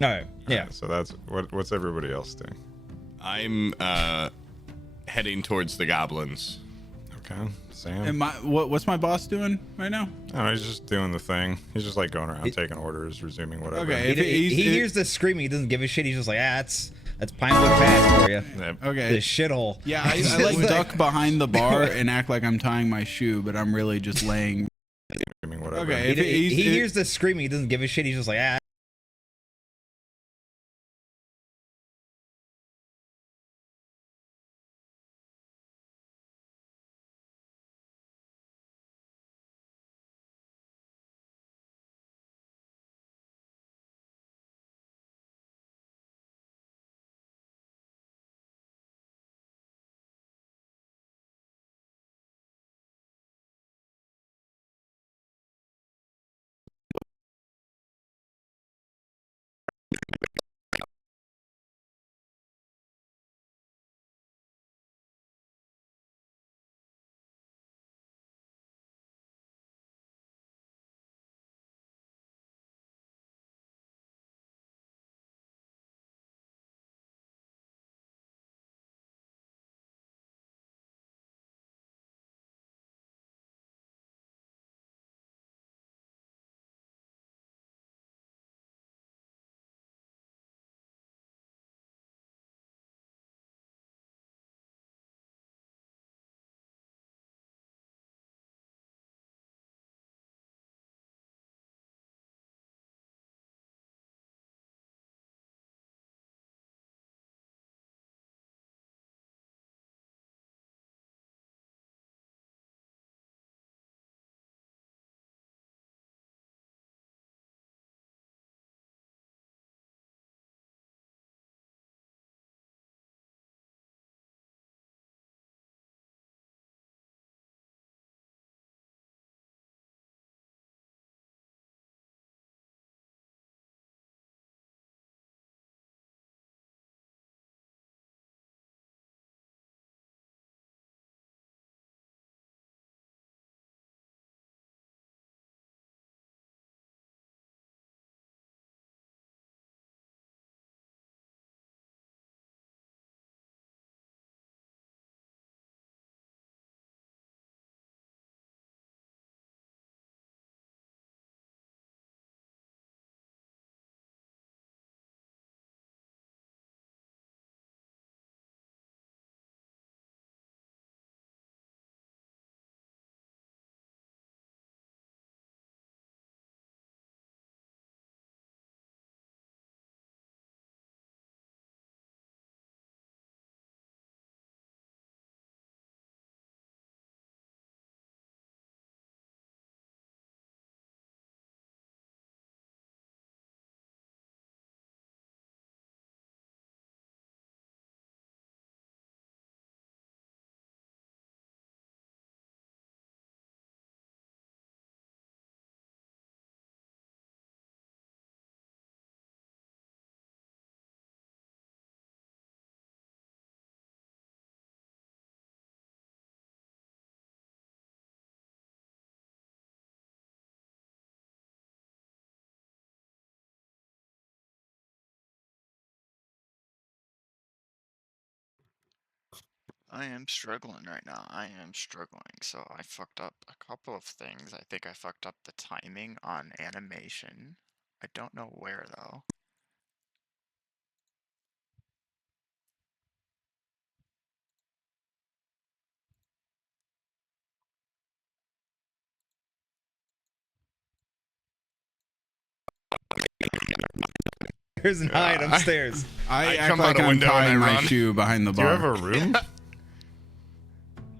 right. Yeah. So that's what's everybody else doing? I'm heading towards the goblins. Okay, Sam. And what's my boss doing right now? Oh, he's just doing the thing. He's just like going around taking orders, resuming whatever. Okay. He hears the screaming. He doesn't give a shit. He's just like, that's Pinewood Pass for you. Okay. This shithole. Yeah, I like duck behind the bar and act like I'm tying my shoe, but I'm really just laying. Whatever. Okay. He hears the screaming. He doesn't give a shit. He's just like, I am struggling right now. I am struggling. So I fucked up a couple of things. I think I fucked up the timing on animation. I don't know where though. There's an hide upstairs. I act come like out a I'm window and tying I my run. shoe behind the Do you bar. have a room?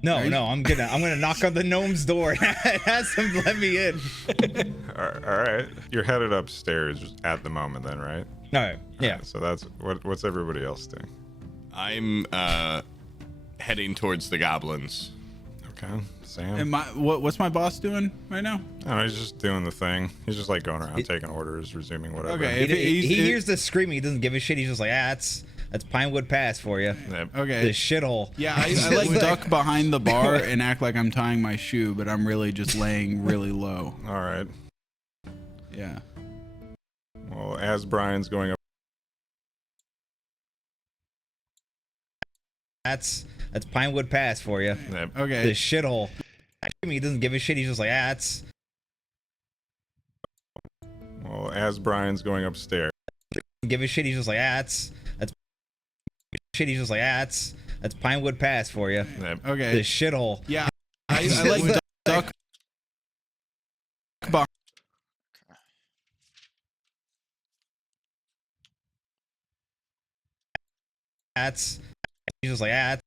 No, I'm gonna knock on the gnome's door and ask them to let me in. All right. You're headed upstairs at the moment, then, right? No. Yeah. Right, so that's what's everybody else doing? I'm heading towards the goblins. Okay, Sam. And what's my boss doing right now? Oh, he's just doing the thing. He's just like going around taking orders, resuming whatever. Okay. He hears the screaming. He doesn't give a shit. He's just like, that's Pinewood Pass for you. Okay. This shithole. Yeah, I like duck behind the bar and act like I'm tying my shoe, but I'm really just laying really low. All right. Yeah. Well, as Brian's going up That's Pinewood Pass for you. Okay. The shithole. Actually, he doesn't give a shit. He's just like, that's. Well, as Brian's going upstairs. Give a shit. He's just like, that's shit. He's just like, that's Pinewood Pass for you. Okay. The shithole. Yeah. I like duck. That's. He's just like, that's.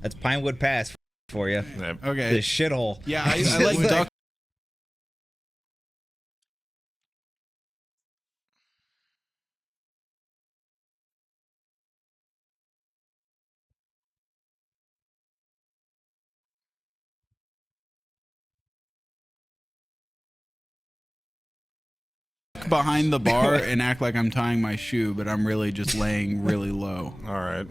That's Pinewood Pass for you. Okay. The shithole. Yeah, I like duck. Behind the bar and act like I'm tying my shoe, but I'm really just laying really low. All right.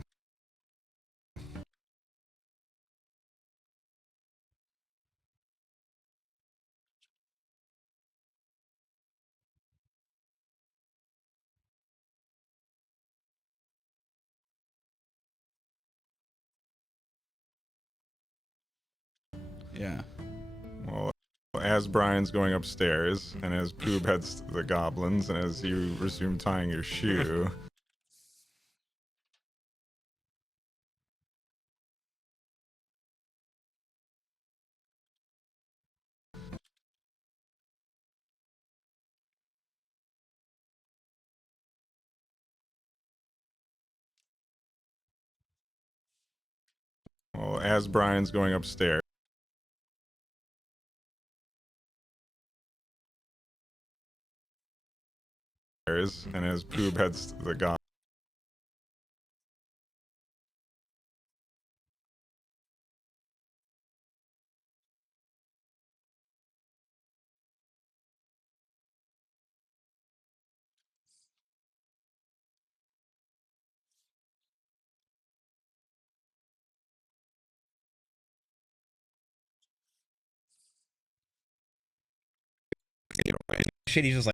Yeah. Well, as Brian's going upstairs, and as Poob heads to the goblins, and as you resume tying your shoe. Well, as Brian's going upstairs. And as Poob heads to the goblins. Shit, he's just like.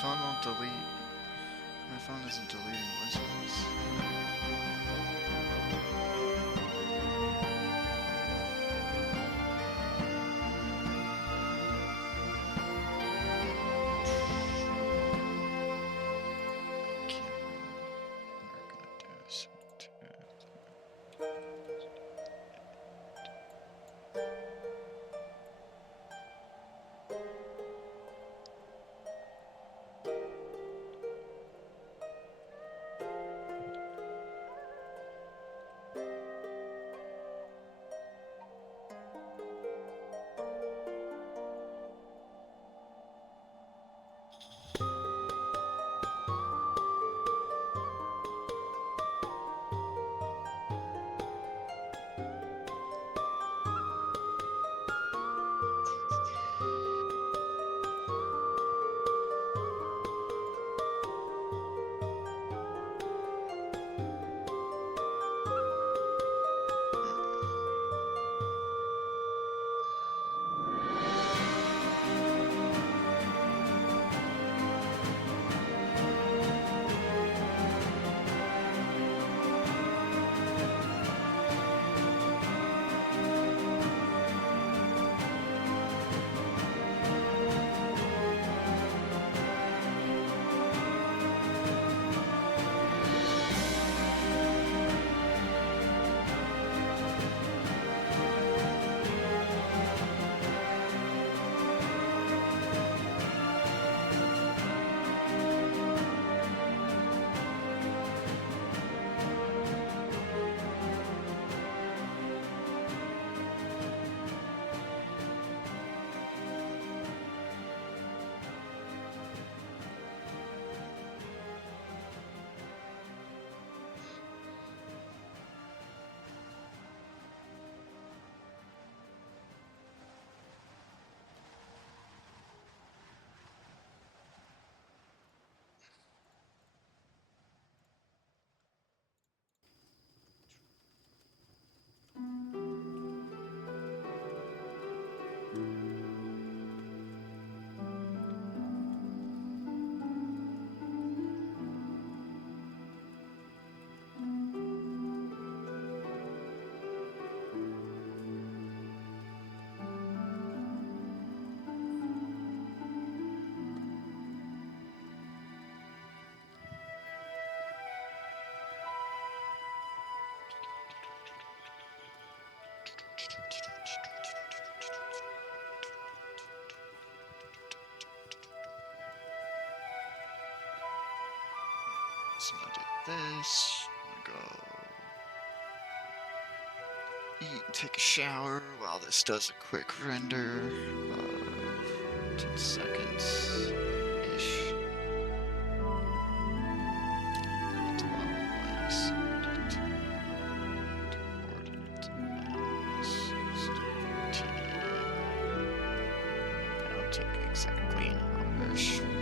phone won't delete. My phone isn't deleting voicemails. So I'm gonna do this. I'm gonna go eat and take a shower while this does a quick render of 10 seconds ish. It's a lot less. Coordinate that'll take exactly an hour.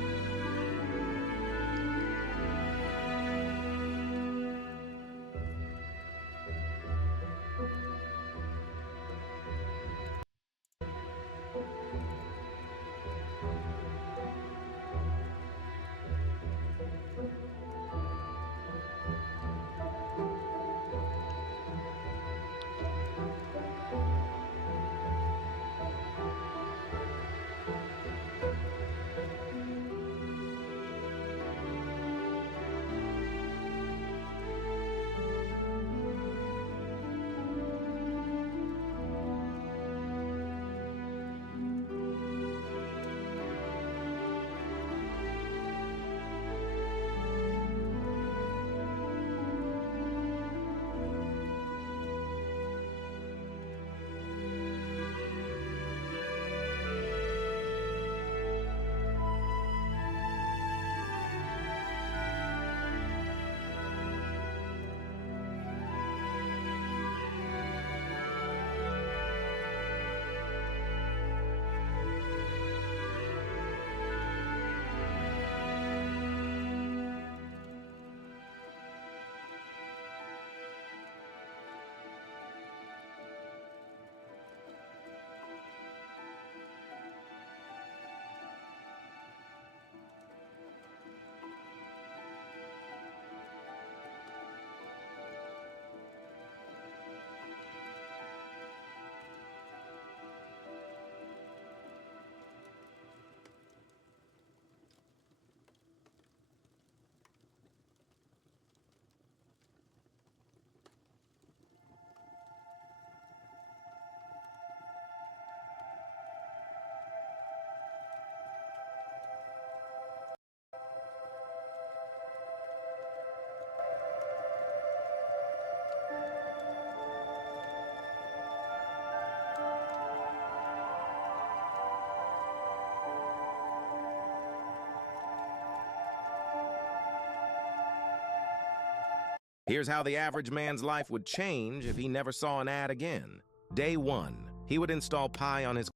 Here's how the average man's life would change if he never saw an ad again. Day 1, he would install Pi on his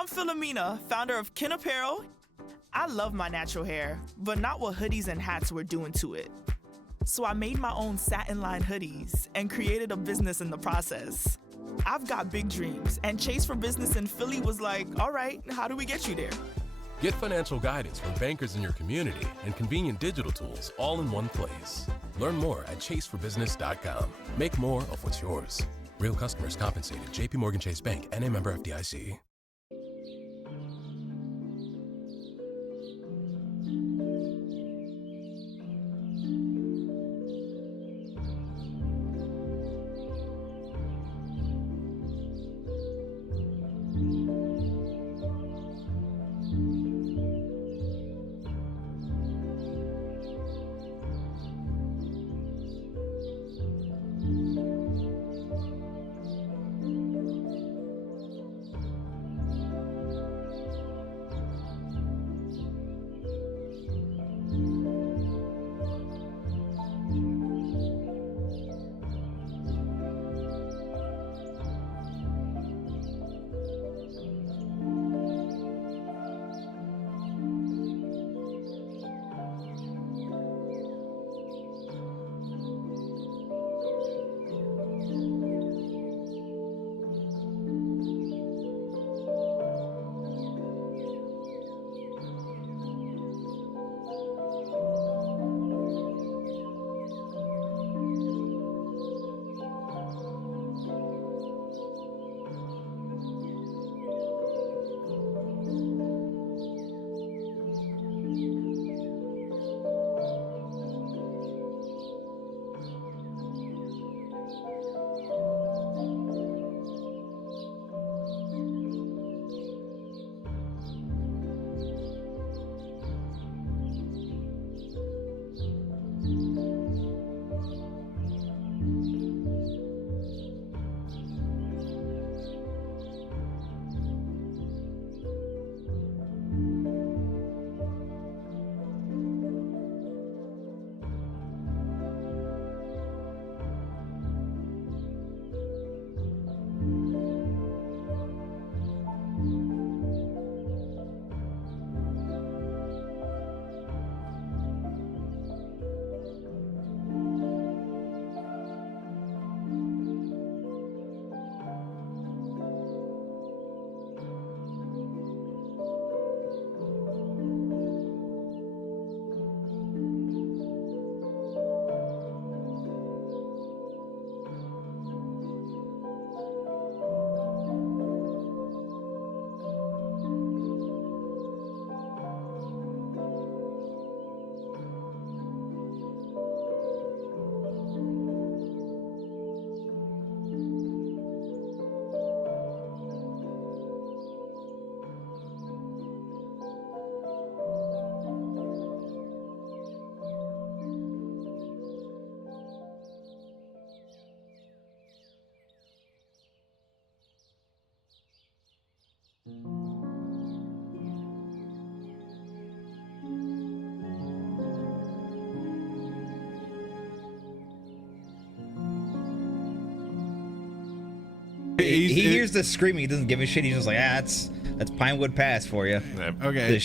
I'm Philomena, founder of Kin Apparel. I love my natural hair, but not what hoodies and hats were doing to it. So I made my own satin-lined hoodies and created a business in the process. I've got big dreams, and Chase for Business in Philly was like, all right, how do we get you there? Get financial guidance from bankers in your community and convenient digital tools all in one place. Learn more at chaseforbusiness.com. Make more of what's yours. Real customers compensated. JP Morgan Chase Bank, and a member FDIC. He hears the screaming. He doesn't give a shit. He's just like, that's Pinewood Pass for you. Okay.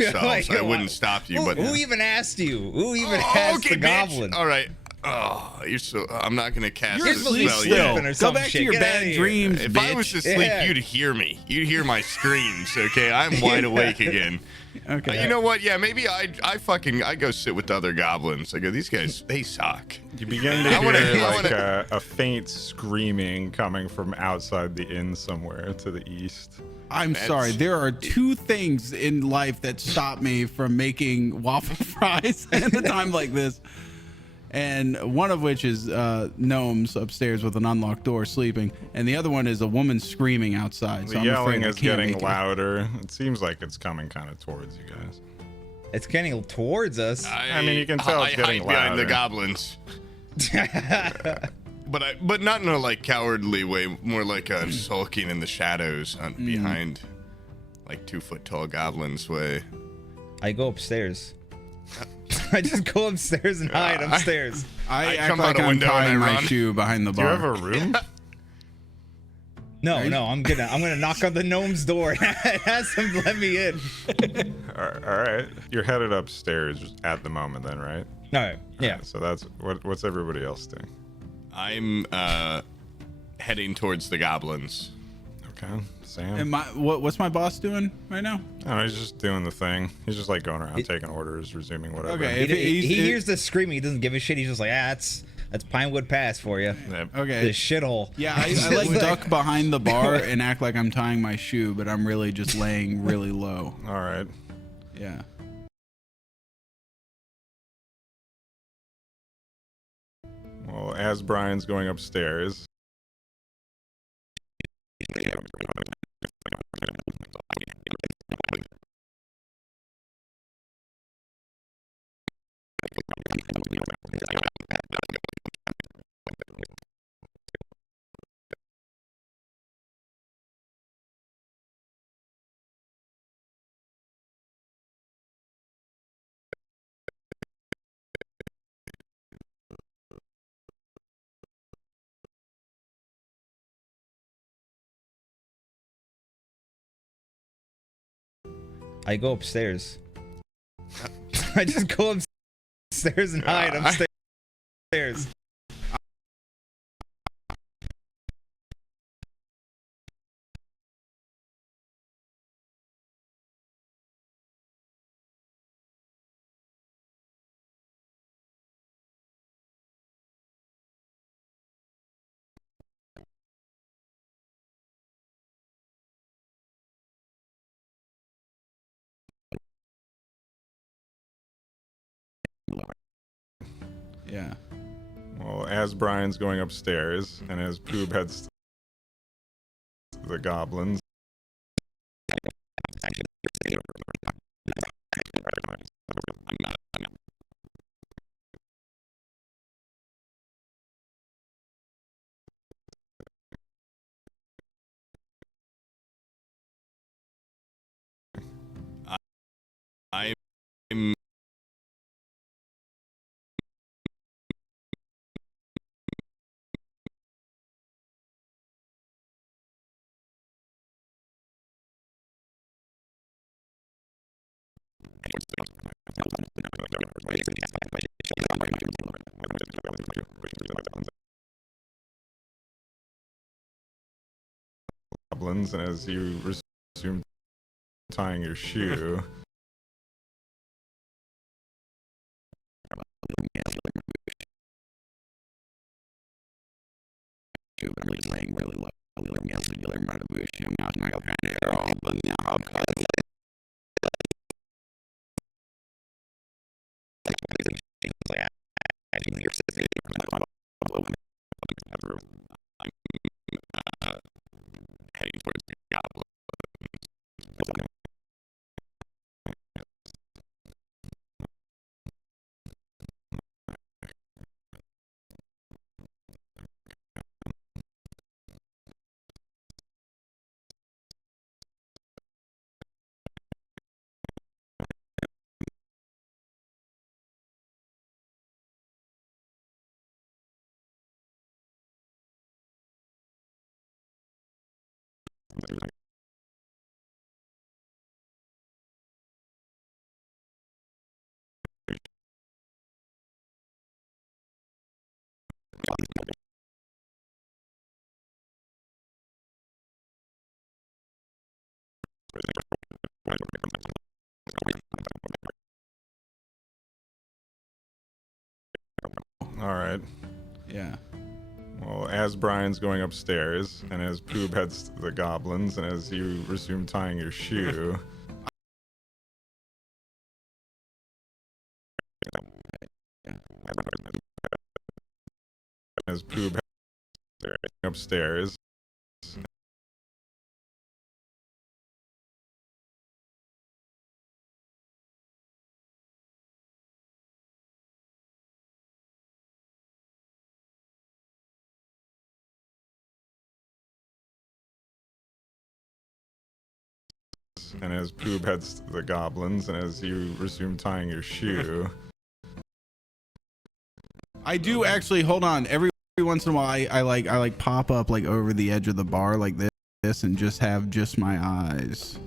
yourselves. I wouldn't stop you. But who even asked you? Who even asked the goblin? All right. Oh, you're so. I'm not gonna cast You're this asleep spell still. yet. Or some Go back shit. to your Get outta bad here. dreams, If bitch. I was asleep, Yeah. you'd hear me. You'd hear my screams. Okay, I'm wide awake again. Okay. You know what? Yeah, maybe I go sit with the other goblins. I go, these guys, they suck. You begin to hear a faint screaming coming from outside the inn somewhere to the east. I'm sorry. There are two things in life that stop me from making waffle fries at a time like this. And one of which is gnomes upstairs with an unlocked door sleeping. And the other one is a woman screaming outside. So The I'm yelling afraid I is can't getting make it. louder. It seems like it's coming kind of towards you guys. It's getting towards us. I mean, you can tell it's getting hide behind the louder. goblins. But not in a like cowardly way, more like a sulking in the shadows behind like 2 foot tall goblins way. I go upstairs. I just go upstairs and hide upstairs. I act come like out a I'm window and tying I my run. shoe behind the Do you bar. have a room? No, I'm gonna knock on the gnome's door and ask him to let me in. All right. You're headed upstairs at the moment, then, right? No. Yeah. So that's what's everybody else doing? I'm heading towards the goblins. Okay, Sam. And what's my boss doing right now? Oh, he's just doing the thing. He's just like going around taking orders, resuming whatever. Okay, He hears the screaming. He doesn't give a shit. He's just like, that's Pinewood Pass for you. Okay. This shithole. Yeah, I like duck behind the bar and act like I'm tying my shoe, but I'm really just laying really low. All right. Yeah. Well, as Brian's going upstairs. I go upstairs. I just go upstairs and hide upstairs. Yeah. Well, as Brian's going upstairs and as Poob heads to the goblins. I'm Goblins, and as you resume tying your shoe. Laying really low. heading towards the goblins. All right. Yeah. Well, as Brian's going upstairs, and as Poob heads to the goblins, and as you resume tying your shoe, as Poob heads upstairs, and as Poob heads to the goblins, and as you resume tying your shoe. I do actually, hold on. Every once in a while, I like pop up like over the edge of the bar like this and just have just my eyes.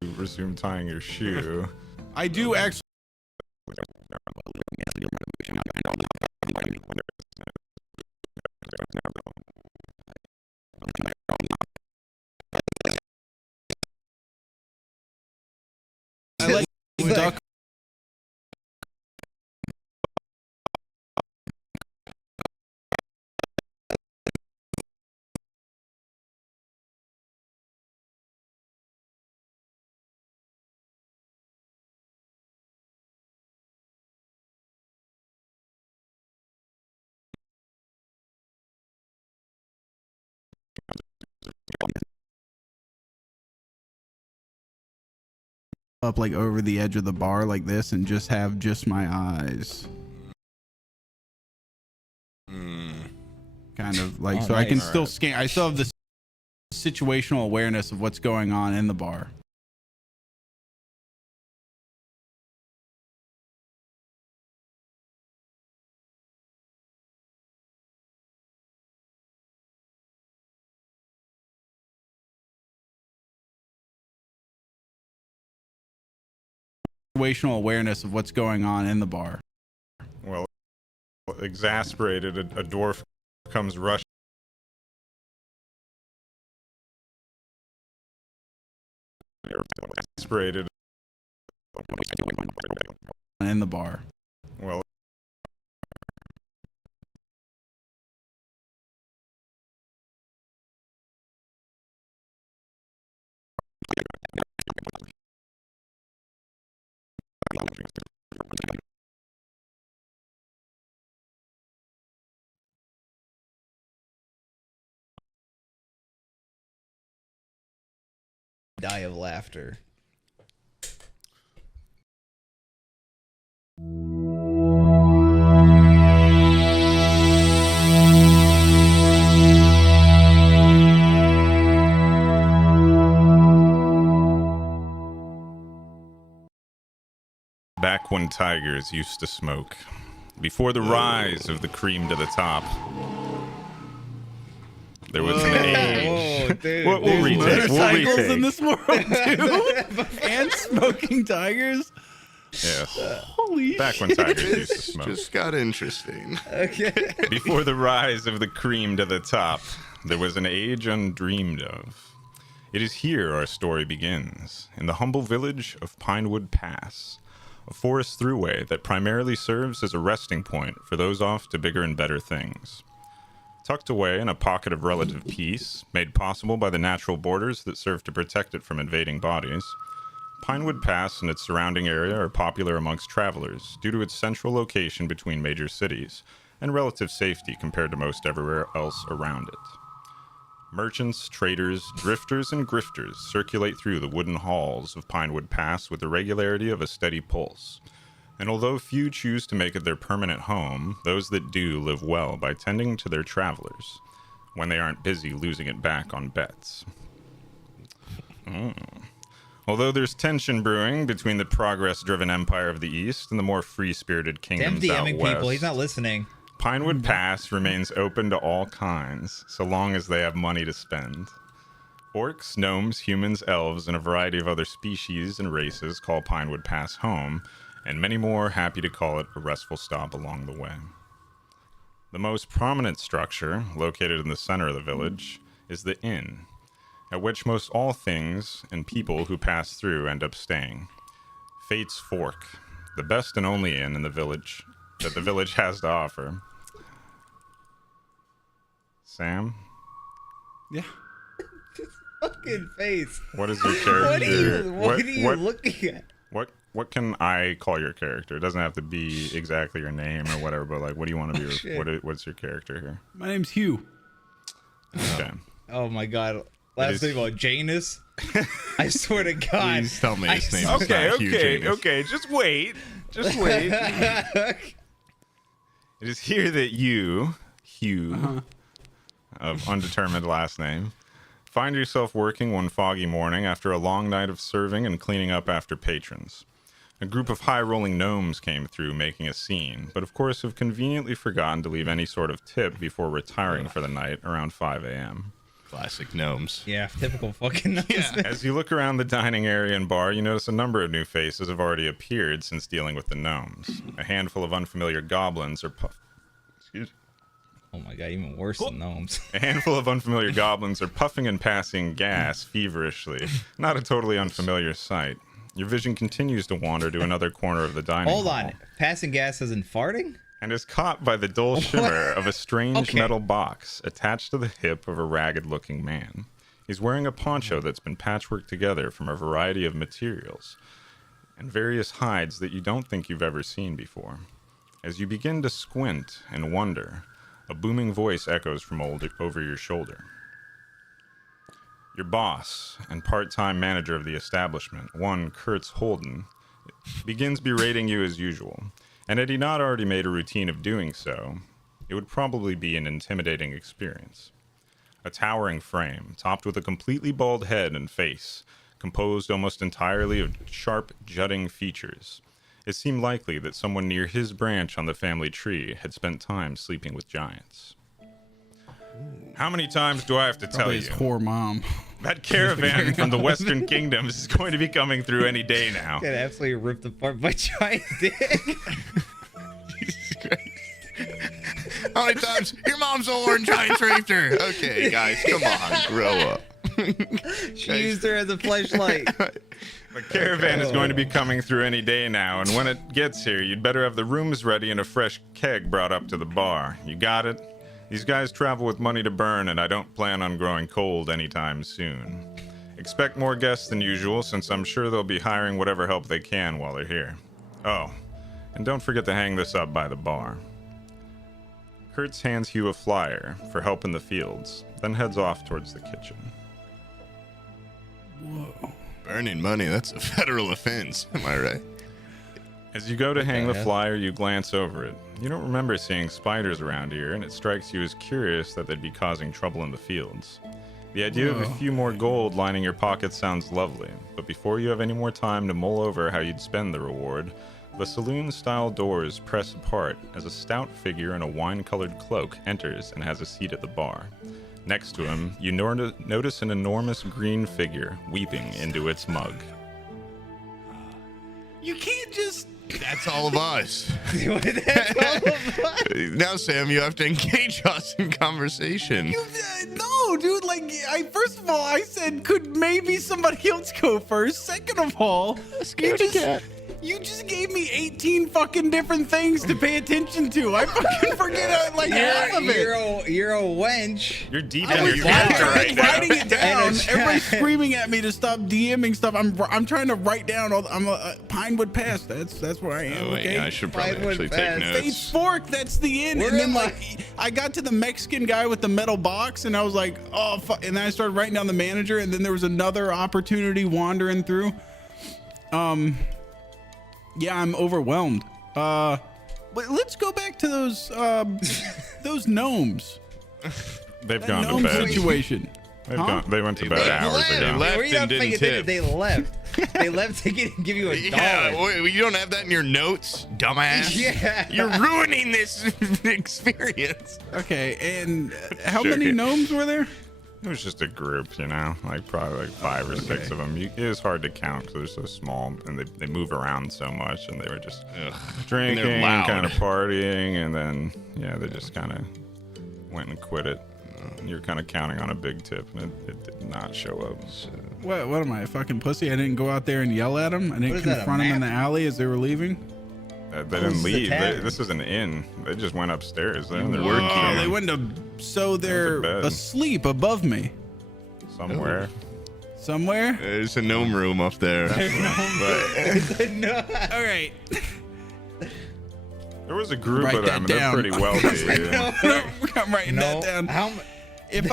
You resume tying your shoe. I do actually. I like duck. Up like over the edge of the bar like this and just have just my eyes. Kind of like, so nice. I can still scan. I still have the situational awareness of what's going on in the bar. Situational awareness of what's going on in the bar. Well, exasperated, a dwarf comes rushing. Exasperated. In the bar. Well. Die of laughter. Back when tigers used to smoke, before the rise of the cream to the top, there was an age. Dude, we'll retake. Motorcycles in this world too, and smoking tigers. Yes. Holy Back when tigers used to smoke. Just got interesting. Okay. Before the rise of the cream to the top, there was an age undreamed of. It is here our story begins, in the humble village of Pinewood Pass, a forest thruway that primarily serves as a resting point for those off to bigger and better things. Tucked away in a pocket of relative peace, made possible by the natural borders that serve to protect it from invading bodies, Pinewood Pass and its surrounding area are popular amongst travelers due to its central location between major cities and relative safety compared to most everywhere else around it. Merchants, traders, drifters, and grifters circulate through the wooden halls of Pinewood Pass with the regularity of a steady pulse. And although few choose to make it their permanent home, those that do live well by tending to their travelers, when they aren't busy losing it back on bets. Although there's tension brewing between the progress-driven empire of the East and the more free-spirited kingdoms out DMing west, people, he's not listening. Pinewood Pass remains open to all kinds, so long as they have money to spend. Orcs, gnomes, humans, elves, and a variety of other species and races call Pinewood Pass home, and many more happy to call it a restful stop along the way. The most prominent structure, located in the center of the village, is the inn, at which most all things and people who pass through end up staying. Fate's Fork, the best and only inn in the village that the village has to offer. Sam? Yeah. Fucking face. What is your character? What are you looking at? What can I call your character? It doesn't have to be exactly your name or whatever, but like, what do you want to be? What's your character here? My name's Hugh. Okay. Oh my god. Last name about Janus. I swear to God. Please tell me his name. Okay. Just wait. It is here that you, Hugh, of undetermined last name, find yourself working one foggy morning after a long night of serving and cleaning up after patrons. A group of high-rolling gnomes came through making a scene, but of course have conveniently forgotten to leave any sort of tip before retiring for the night around 5 a.m. Classic gnomes. Yeah, typical fucking gnomes. Yeah. As you look around the dining area and bar, you notice a number of new faces have already appeared since dealing with the gnomes. A handful of unfamiliar goblins are Oh my god, even worse than gnomes. A handful of unfamiliar goblins are puffing and passing gas feverishly. Not a totally unfamiliar sight. Your vision continues to wander to another corner of the dining hall. Hold on. Passing gas isn't farting? And is caught by the dull shimmer of a strange metal box attached to the hip of a ragged-looking man. He's wearing a poncho that's been patchworked together from a variety of materials and various hides that you don't think you've ever seen before. As you begin to squint and wonder, a booming voice echoes from over your shoulder. Your boss and part-time manager of the establishment, one Kurtz Holden, begins berating you as usual. And had he not already made a routine of doing so, it would probably be an intimidating experience. A towering frame, topped with a completely bald head and face, composed almost entirely of sharp, jutting features. It seemed likely that someone near his branch on the family tree had spent time sleeping with giants. How many times do I have to tell you? His poor mom. That caravan from the Western Kingdoms is going to be coming through any day now. Get absolutely ripped apart by giant dick. Jesus Christ. How many times? Your mom's a whore and giants raped her. Okay, guys, come on, grow up. She used her as a flashlight. The caravan is going to be coming through any day now, and when it gets here, you'd better have the rooms ready and a fresh keg brought up to the bar. You got it? These guys travel with money to burn, and I don't plan on growing cold anytime soon. Expect more guests than usual, since I'm sure they'll be hiring whatever help they can while they're here. Oh, and don't forget to hang this up by the bar. Kurtz hands Hugh a flyer for help in the fields, then heads off towards the kitchen. Whoa. Burning money, that's a federal offense, am I right? As you go to hang the flyer, you glance over it. You don't remember seeing spiders around here, and it strikes you as curious that they'd be causing trouble in the fields. The idea of a few more gold lining your pockets sounds lovely, but before you have any more time to mull over how you'd spend the reward, the saloon-style doors press apart as a stout figure in a wine-colored cloak enters and has a seat at the bar. Next to him, you notice an enormous green figure weeping into its mug. You can't just... That's all of us. Now, Sam, you have to engage us in conversation. No, dude, like, first of all, I said, could maybe somebody else go first? Second of all, you just gave me 18 fucking different things to pay attention to. I fucking forget half of it. You're a wench. You're deep in your character right now. Writing it down. Everybody's screaming at me to stop DMing stuff. I'm trying to write down. I'm Pinewood Pass. That's where I am. Oh, wait, okay. I should probably actually take notes. Fate's Fork. That's the end. Where and then am I got to the Mexican guy with the metal box, and I was like, oh fuck. And then I started writing down the manager, and then there was another opportunity wandering through. Yeah, I'm overwhelmed. But let's go back to those gnomes. They've gone to bed. Situation. They went to bed hours ago. They left and didn't tip. They left. They left to give you a dollar. Yeah, wait, you don't have that in your notes, dumbass. Yeah. You're ruining this experience. Okay, and how many gnomes were there? It was just a group, you know, like probably like 5 or 6 of them. It is hard to count because they're so small and they move around so much, and they were just drinking and kind of partying, and then yeah, they just kind of went and quit it. You're kind of counting on a big tip, and it did not show up. So. What am I, a fucking pussy? I didn't go out there and yell at them. I didn't is that, confront a them in the map? alley as they were leaving. They didn't leave. This is an inn. They just went upstairs. They're in their Whoa, working. they went to, so they're asleep above me. Somewhere. Somewhere? There's a gnome room up there. All right. There was a group Write of them, and that they're down. pretty wealthy. I'm writing that down. If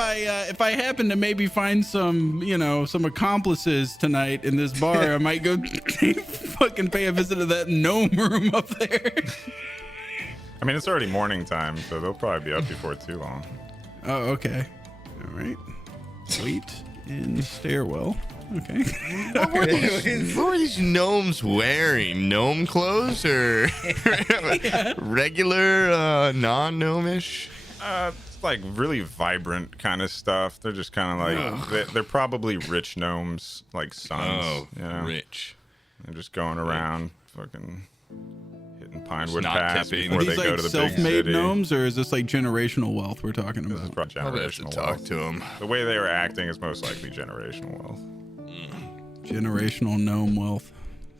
I happen to maybe find some, some accomplices tonight in this bar, I might go fucking pay a visit to that gnome room up there. I mean, it's already morning time, so they'll probably be up before too long. Oh, okay. All right. Wait in the stairwell. Okay. What were these gnomes wearing? Gnome clothes or regular non-gnomish? It's like really vibrant kind of stuff. They're just kind of like they're probably rich gnomes, like sons. Oh, you know? rich. They're just going around, fucking hitting Pinewood Not Pass tipping. before Are they these go like to the big self-made city. gnomes, or is this like generational wealth we're talking about? This is probably Probably have to generational talk wealth. to them. The way they were acting is most likely generational wealth. Generational gnome wealth.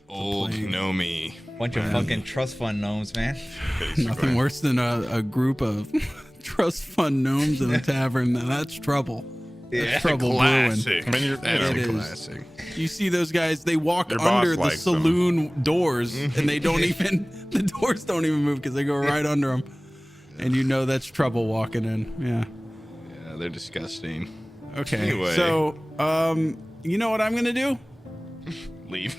Old gnomey. Bunch of fucking trust fund gnomes, man. Nothing worse than a group of trust fund gnomes in a tavern. Now that's trouble. That's trouble classic. brewing. I mean, That's It a is. classic. You see those guys, they walk Your boss under the likes them. saloon doors and they don't even, the doors don't even move because they go right under them. And you know that's trouble walking in. Yeah. Yeah, they're disgusting. Okay. Anyway. So, you know what I'm going to do? Leave.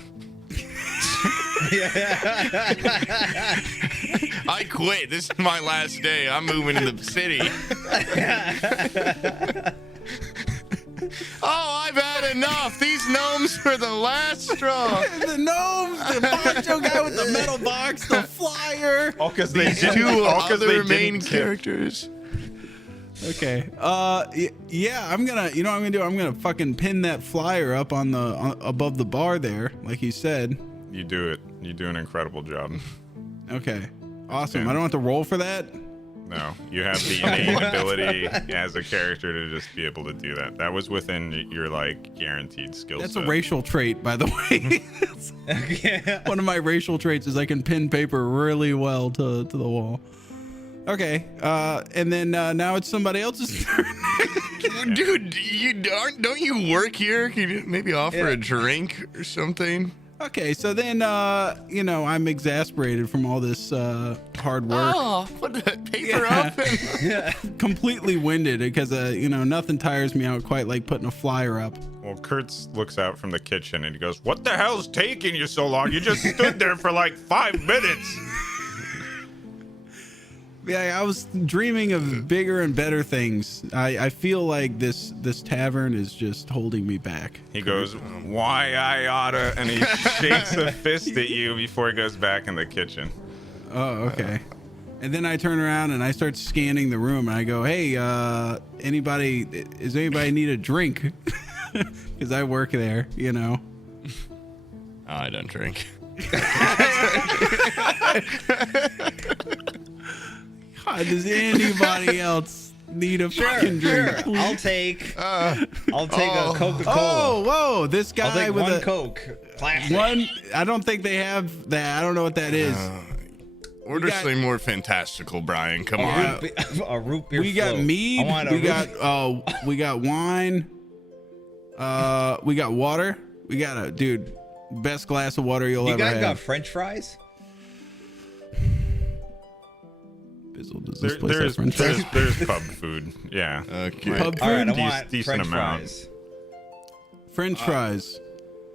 I quit. This is my last day. I'm moving to the city. Oh, I've had enough. These gnomes are the last straw. The gnomes, the poncho guy with the metal box, the flyer. All because they These didn't. two All because they other main didn't tip. characters. Okay. Yeah, I'm gonna. You know what I'm gonna do? I'm gonna fucking pin that flyer up on the above the bar there, like you said. You do it. You do an incredible job. Okay. Awesome. Yeah. I don't have to roll for that. No, you have the innate ability as a character to just be able to do that. That was within your like guaranteed skill That's set. a racial trait, by the way. One of my racial traits is I can pin paper really well to the wall. Okay. And then now it's somebody else's turn. Dude, don't you work here? Can you maybe offer a drink or something? Okay, so then I'm exasperated from all this hard work. Oh, put the paper up. Completely winded because nothing tires me out quite like putting a flyer up. Well, Kurtz looks out from the kitchen and he goes, "What the hell's taking you so long? You just stood there for like 5 minutes." Yeah, I was dreaming of bigger and better things. I feel like this tavern is just holding me back. He goes, "Why I oughta," and he shakes a fist at you before he goes back in the kitchen. Oh, okay. And then I turn around and I start scanning the room and I go, "Hey, does anybody need a drink?" Because I work there, you know. I don't drink. God, does anybody else need a fucking drink? Sure. I'll take a Coca-Cola. Oh, whoa! This guy I'll take with one Coke. Plastic. One. I don't think they have that. I don't know what that is. Order something more fantastical, Brian. Come on. A root beer. We got float. mead. I want a We got wine. We got water. We got best glass of water you'll You ever guys have. got French fries? Bizzle, does this place have French fries? There's pub food. Yeah. Okay. Pub All right, I food? want Decent French amount. fries. French fries.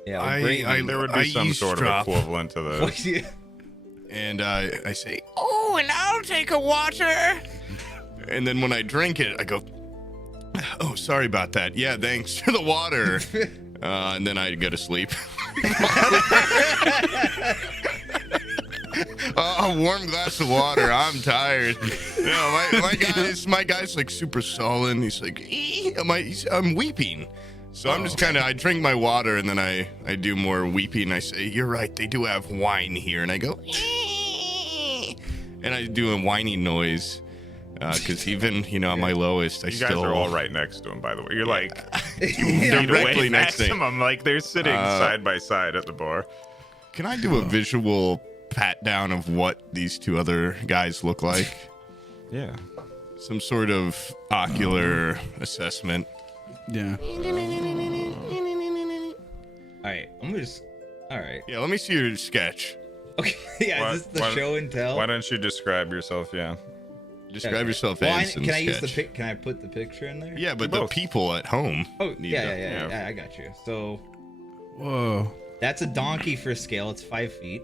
Yeah, with gravy. There would be some sort of equivalent to those. And I say, "Oh, and I'll take a water." And then when I drink it, I go, "Oh, sorry about that. Yeah, thanks for the water." And then I go to sleep. A warm glass of water. I'm tired. You know, my guy's like super sullen. He's like, I'm weeping. So I'm just I drink my water and then I do more weeping. I say, "You're right. They do have wine here." And I go, and I do a whiny noise. Because even, you know, at my lowest, I You still... guys are all right next to him, by the way. You're like directly next to him. maximum. Like they're sitting side by side at the bar. Can I do a visual pat down of what these two other guys look like? Yeah. Some sort of ocular assessment. Yeah. All right, I'm gonna just. All right. Yeah, let me see your sketch. Okay. Yeah, is this the show and tell? Why don't you describe yourself? Yeah. Describe yourself Well, as can I use the pic? Can I put the picture in there? Yeah, but the people at home. Oh, need yeah, I got you. So. Whoa. That's a donkey for scale. It's 5 feet.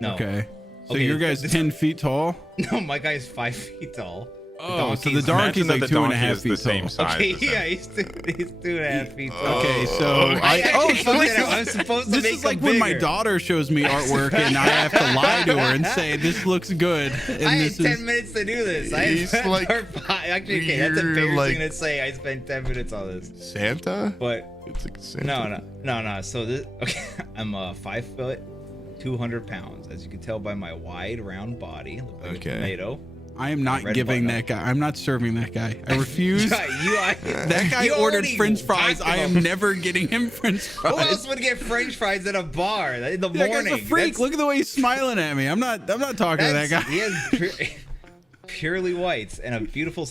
No. Okay. So your guy's 10 feet tall? No, my guy's 5 feet tall. Oh, so the donkey's like 2.5 feet tall. Okay, yeah, he's 2.5 feet tall. Okay, so I'm supposed to this make is like him when my bigger. daughter shows me artwork and I have to lie to her and say this looks good. And I had this 10 is minute to do this. I He's spent like actually, okay, that's weird, embarrassing like- to say. I spent 10 minutes on this. Santa? But it's like Santa. no. So this, okay, I'm 5 foot, 200 pounds. As you can tell by my wide, round body, look like a tomato. I am not Red giving button that guy. I'm not serving that guy. I refuse. That guy you ordered already French fries. talked I am about- never getting him French fries. Who else would get French fries at a bar in the That morning? guy's a freak. Look at the way he's smiling at me. I'm not talking to that guy. He has purely whites and a beautiful.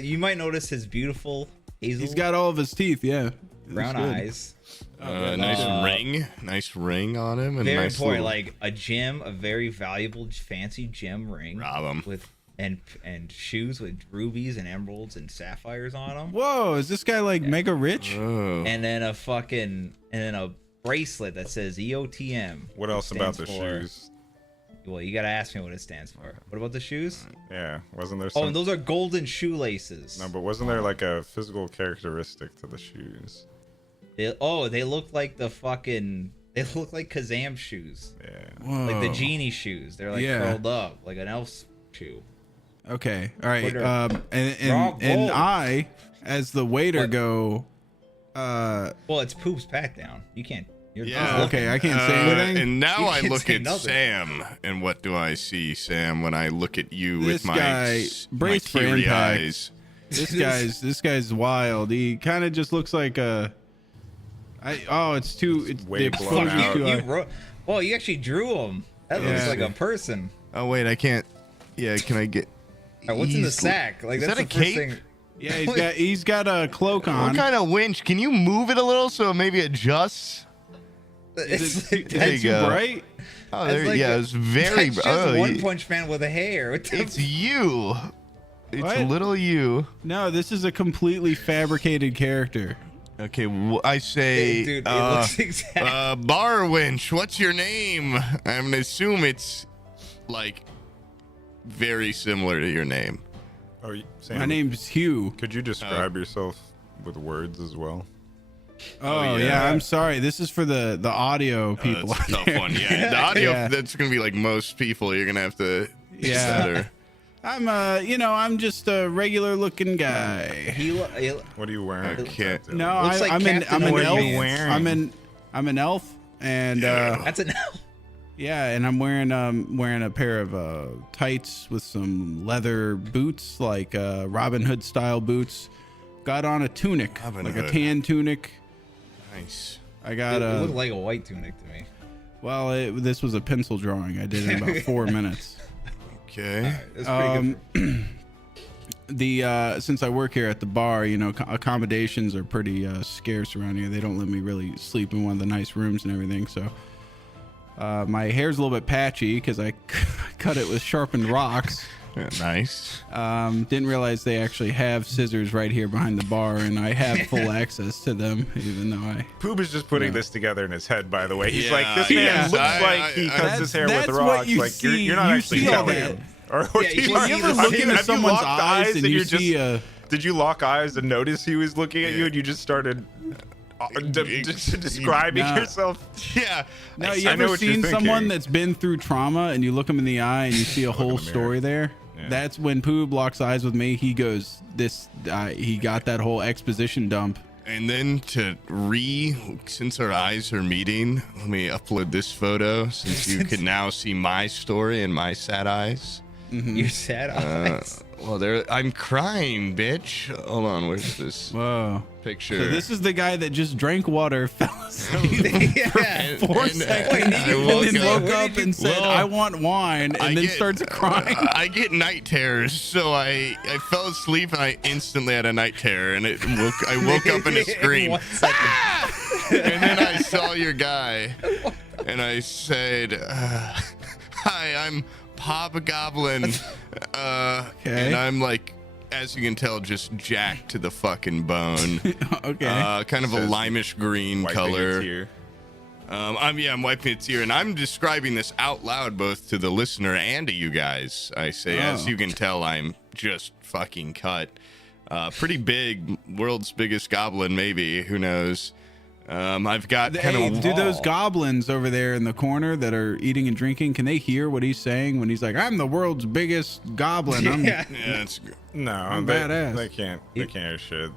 You might notice his beautiful hazel. He's got all of his teeth. Yeah. Brown eyes. Nice ring on him, and Very nice important, little- like a gem, a very valuable, fancy gem ring. Rob him. With and shoes with rubies and emeralds and sapphires on them. Whoa, is this guy like mega rich? And then a bracelet that says EOTM. What else about the stands for- shoes? Well, you gotta ask me what it stands for. What about the shoes? Yeah, wasn't there? Oh, and those are golden shoelaces. No, but wasn't there like a physical characteristic to the shoes? They look like the fucking. They look like Kazam shoes. Yeah. Like the Whoa. genie shoes. They're like Yeah. curled up, like an elf's shoe. Okay. All right. Waiter. And Whoa. I, as the waiter, go. Well, it's Poop's pat down. You can't. You're Yeah. Okay, I can't say anything. And now You I can't look say at nothing. Sam, and what do I see, Sam, when I look at you This with my guy, my brace for teary impact. eyes? This guy's wild. He kind of just looks like a. It's too. It's way the blown exposure's out. too high. Well, you actually drew him. That looks Yeah. like a person. Oh wait, I can't. Yeah, can I get? All right, what's in the He's- sack? Like is that's that the a first cape? thing. Yeah, he's got a cloak on. What kind of winch? Can you move it a little so it maybe adjusts? Is like, There you too go. bright? Oh, that's there, like yeah, a- it's very. That's just oh, One you- Punch Man with a hair. What the It's you. It's What? little you. No, this is a completely fabricated character. Okay, I say, Dude, it looks exact. bar winch. What's your name? I'm gonna assume it's like very similar to your name. Oh, Sam, My name's Hugh. Could you describe yourself with words as well? Oh yeah. I'm sorry. This is for the audio people. That's a out tough there. one. Yeah, the audio. Yeah. That's gonna be like most people. You're gonna have to. Yeah. Better. I'm I'm just a regular looking guy. What are you wearing? Okay. No, Looks like I'm an Captain elf. Morgan. I'm an elf, and That's an elf. yeah, and I'm wearing a pair of tights with some leather boots, like Robin Hood style boots. Got on a tunic, Robin like Hood. a tan tunic. Nice. I got It a. looked like a white tunic to me. Well, this was a pencil drawing. I did in about 4 minutes. Okay. That's pretty good. Since I work here at the bar, accommodations are pretty scarce around here. They don't let me really sleep in one of the nice rooms and everything. So my hair's a little bit patchy because I cut it with sharpened rocks. Yeah, nice. Didn't realize they actually have scissors right here behind the bar, and I have full access to them, even though I. Poop is just putting this together in his head, by the way. He's Yeah, like, this man yeah. looks like he cuts his hair with that's rocks. what you Like see. you're not You actually see all telling that. him. Or Yeah, do you are see you the- look into have you someone's locked eyes and you you're see a. Did you lock eyes and notice he was looking at you and you just started describing Nah. yourself? Yeah. No, you I know ever what you're seen someone thinking. that's been through trauma and you look them in the eye and you see a whole story there? Yeah. That's when Poob locks eyes with me. He goes, he got that whole exposition dump. And then since our eyes are meeting, let me upload this photo since you can now see my story and my sad eyes. Your sad eyes. Well, I'm crying, bitch. Hold on, where's this picture? So this is the guy that just drank water, fell asleep for 4 seconds, and then woke up and said, "I want wine," and then starts crying. I get night terrors, so I fell asleep and I instantly had a night terror, and I woke up in a scream. And then I saw your guy, and I said, "Hi, I'm Pop Goblin," and I'm like, as you can tell, just jacked to the fucking bone. Okay. Kind of a limeish green color. I'm wiping a tear, and I'm describing this out loud both to the listener and to you guys. I say, as you can tell, I'm just fucking cut. Pretty big, world's biggest goblin, maybe. Who knows? I've got kind of. Do those goblins over there in the corner that are eating and drinking? Can they hear what he's saying when he's like, "I'm the world's biggest goblin"? I'm badass. They can't. They can't hear shit.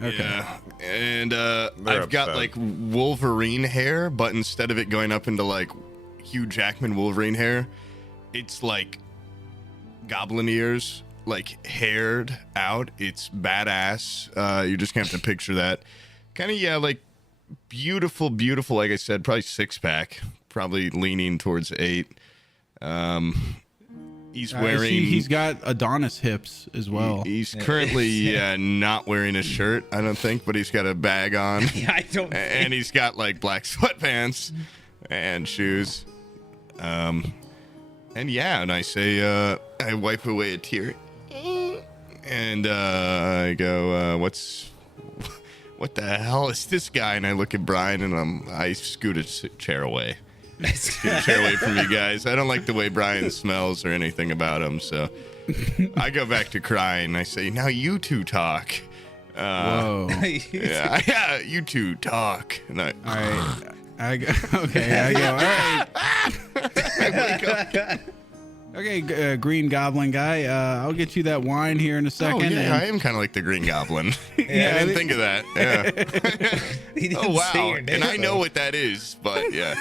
Okay. Yeah. And I've got like Wolverine hair, but instead of it going up into like Hugh Jackman Wolverine hair, it's like goblin ears, like haired out. It's badass. You're just gonna have to picture that. Kind of, like beautiful, like I said, probably 6-pack, probably leaning towards 8. He's wearing. He's got Adonis hips as well. He's currently not wearing a shirt, I don't think, but he's got a bag on. I don't. And he's got like black sweatpants and shoes. And I say, I wipe away a tear, and I go, what the hell is this guy? And I look at Brian, and I scoot a chair away. Scoot a chair away from you guys. I don't like the way Brian smells or anything about him, so I go back to crying. I say, now you two talk. Whoa. Yeah, you two talk. And all right. I go, all right. I wake up. Okay, Green Goblin guy, I'll get you that wine here in a second. Oh, yeah, I am kind of like the Green Goblin. I didn't think of that. Yeah. Oh, wow. And I know what that is, but yeah.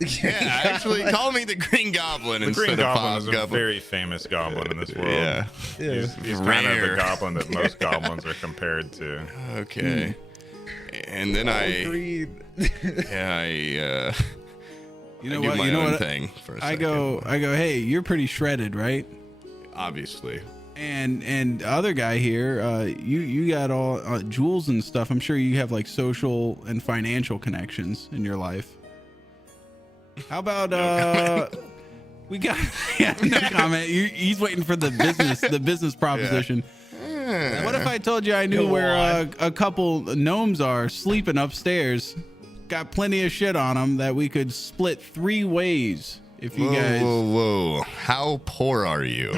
Yeah, actually, call me the Green Goblin The instead Green of Goblin Pop is a Goblin. very famous goblin in this world. Yeah. He's kind of the goblin that most goblins are compared to. Okay. And then I You know I do what? my You know own what? thing for a I second. go. Hey, you're pretty shredded, right? Obviously. And the other guy here, you got all jewels and stuff. I'm sure you have like social and financial connections in your life. How about we got no comment. He's waiting for the business proposition. Yeah. What if I told you I knew where a couple gnomes are sleeping upstairs? Got plenty of shit on them that we could split 3 ways if you guys. Whoa. How poor are you?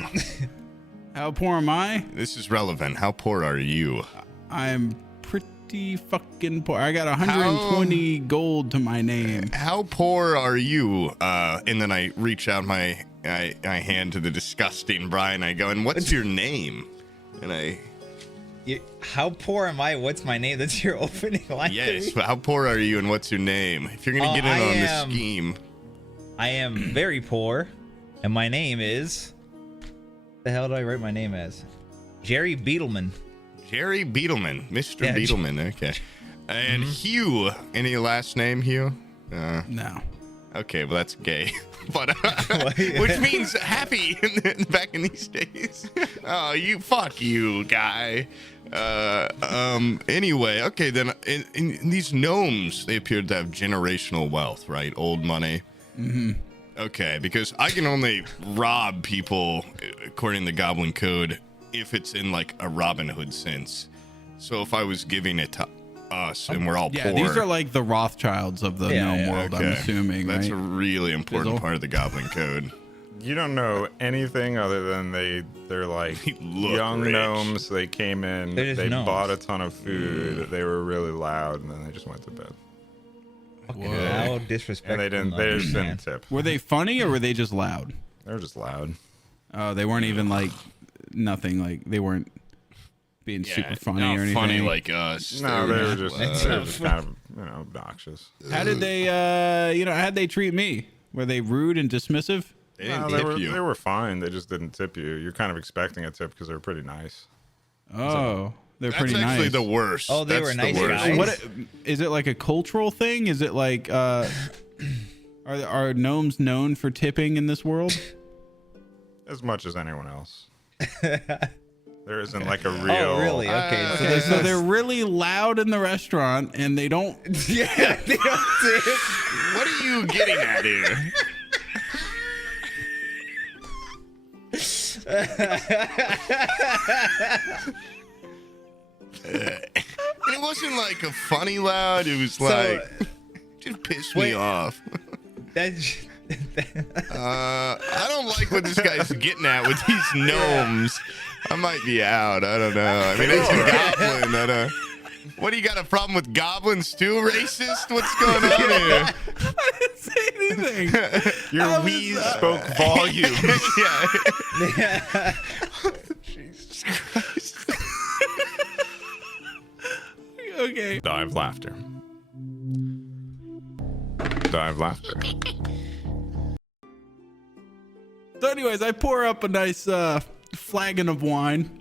How poor am I? This is relevant. How poor are you? I'm pretty fucking poor. I got 120 gold to my name. How poor are you? And then I reach out my hand to the disgusting Brian. I go, and what's your name? And how poor am I? What's my name? That's your opening line. Yes. How poor are you, and what's your name? If you're gonna get in on this scheme. I am very poor, and my name is. The hell do I write my name as? Jerry Beetleman. Jerry Beetleman, Mr. Yeah, Beetleman. Okay. And Hugh. Any last name, Hugh? No. Okay, well that's gay, but which means happy back in these days. Oh, fuck you, guy. Anyway, okay, then in these gnomes, they appeared to have generational wealth, right? Old money. Mm-hmm. Okay, because I can only rob people according to Goblin Code if it's in like a Robin Hood sense. So if I was giving it to us and we're all poor. These are like the Rothschilds of the gnome world, I'm assuming. That's right? a really important part of the Goblin Code. You don't know anything other than they're like young rich. Gnomes. They came in, They're just they gnomes. bought a ton of food, they were really loud, and then they just went to bed. How disrespectful. And they just didn't tip. Were they funny or were they just loud? They were just loud. Oh, they weren't even like nothing. Like they weren't being super funny or anything. Funny like us. No, they were just kind of obnoxious. How did they how'd they treat me? Were they rude and dismissive? They didn't No, tip you. they were fine. They just didn't tip you. You're kind of expecting a tip because they're pretty nice. Oh, they're That's pretty nice. actually the worst. Oh, they That's were the nice worst. guys. What is it, like a cultural thing? Is it like are gnomes known for tipping in this world? As much as anyone else. There isn't like a real. Oh, really? Okay. So they're really loud in the restaurant and they don't. Yeah, they don't tip. What are you getting at here? It wasn't like a funny loud. It was like just pissed me off. I don't like what this guy's getting at with these gnomes. I might be out. I don't know. I mean, it's a goblin. I don't. What do you got a problem with goblins too? Racist? What's going on here? I didn't say anything. Your wheeze spoke volumes. Yeah. Jesus Christ. Okay. Dive laughter. Dive laughter. So anyways, I pour up a nice flagon of wine.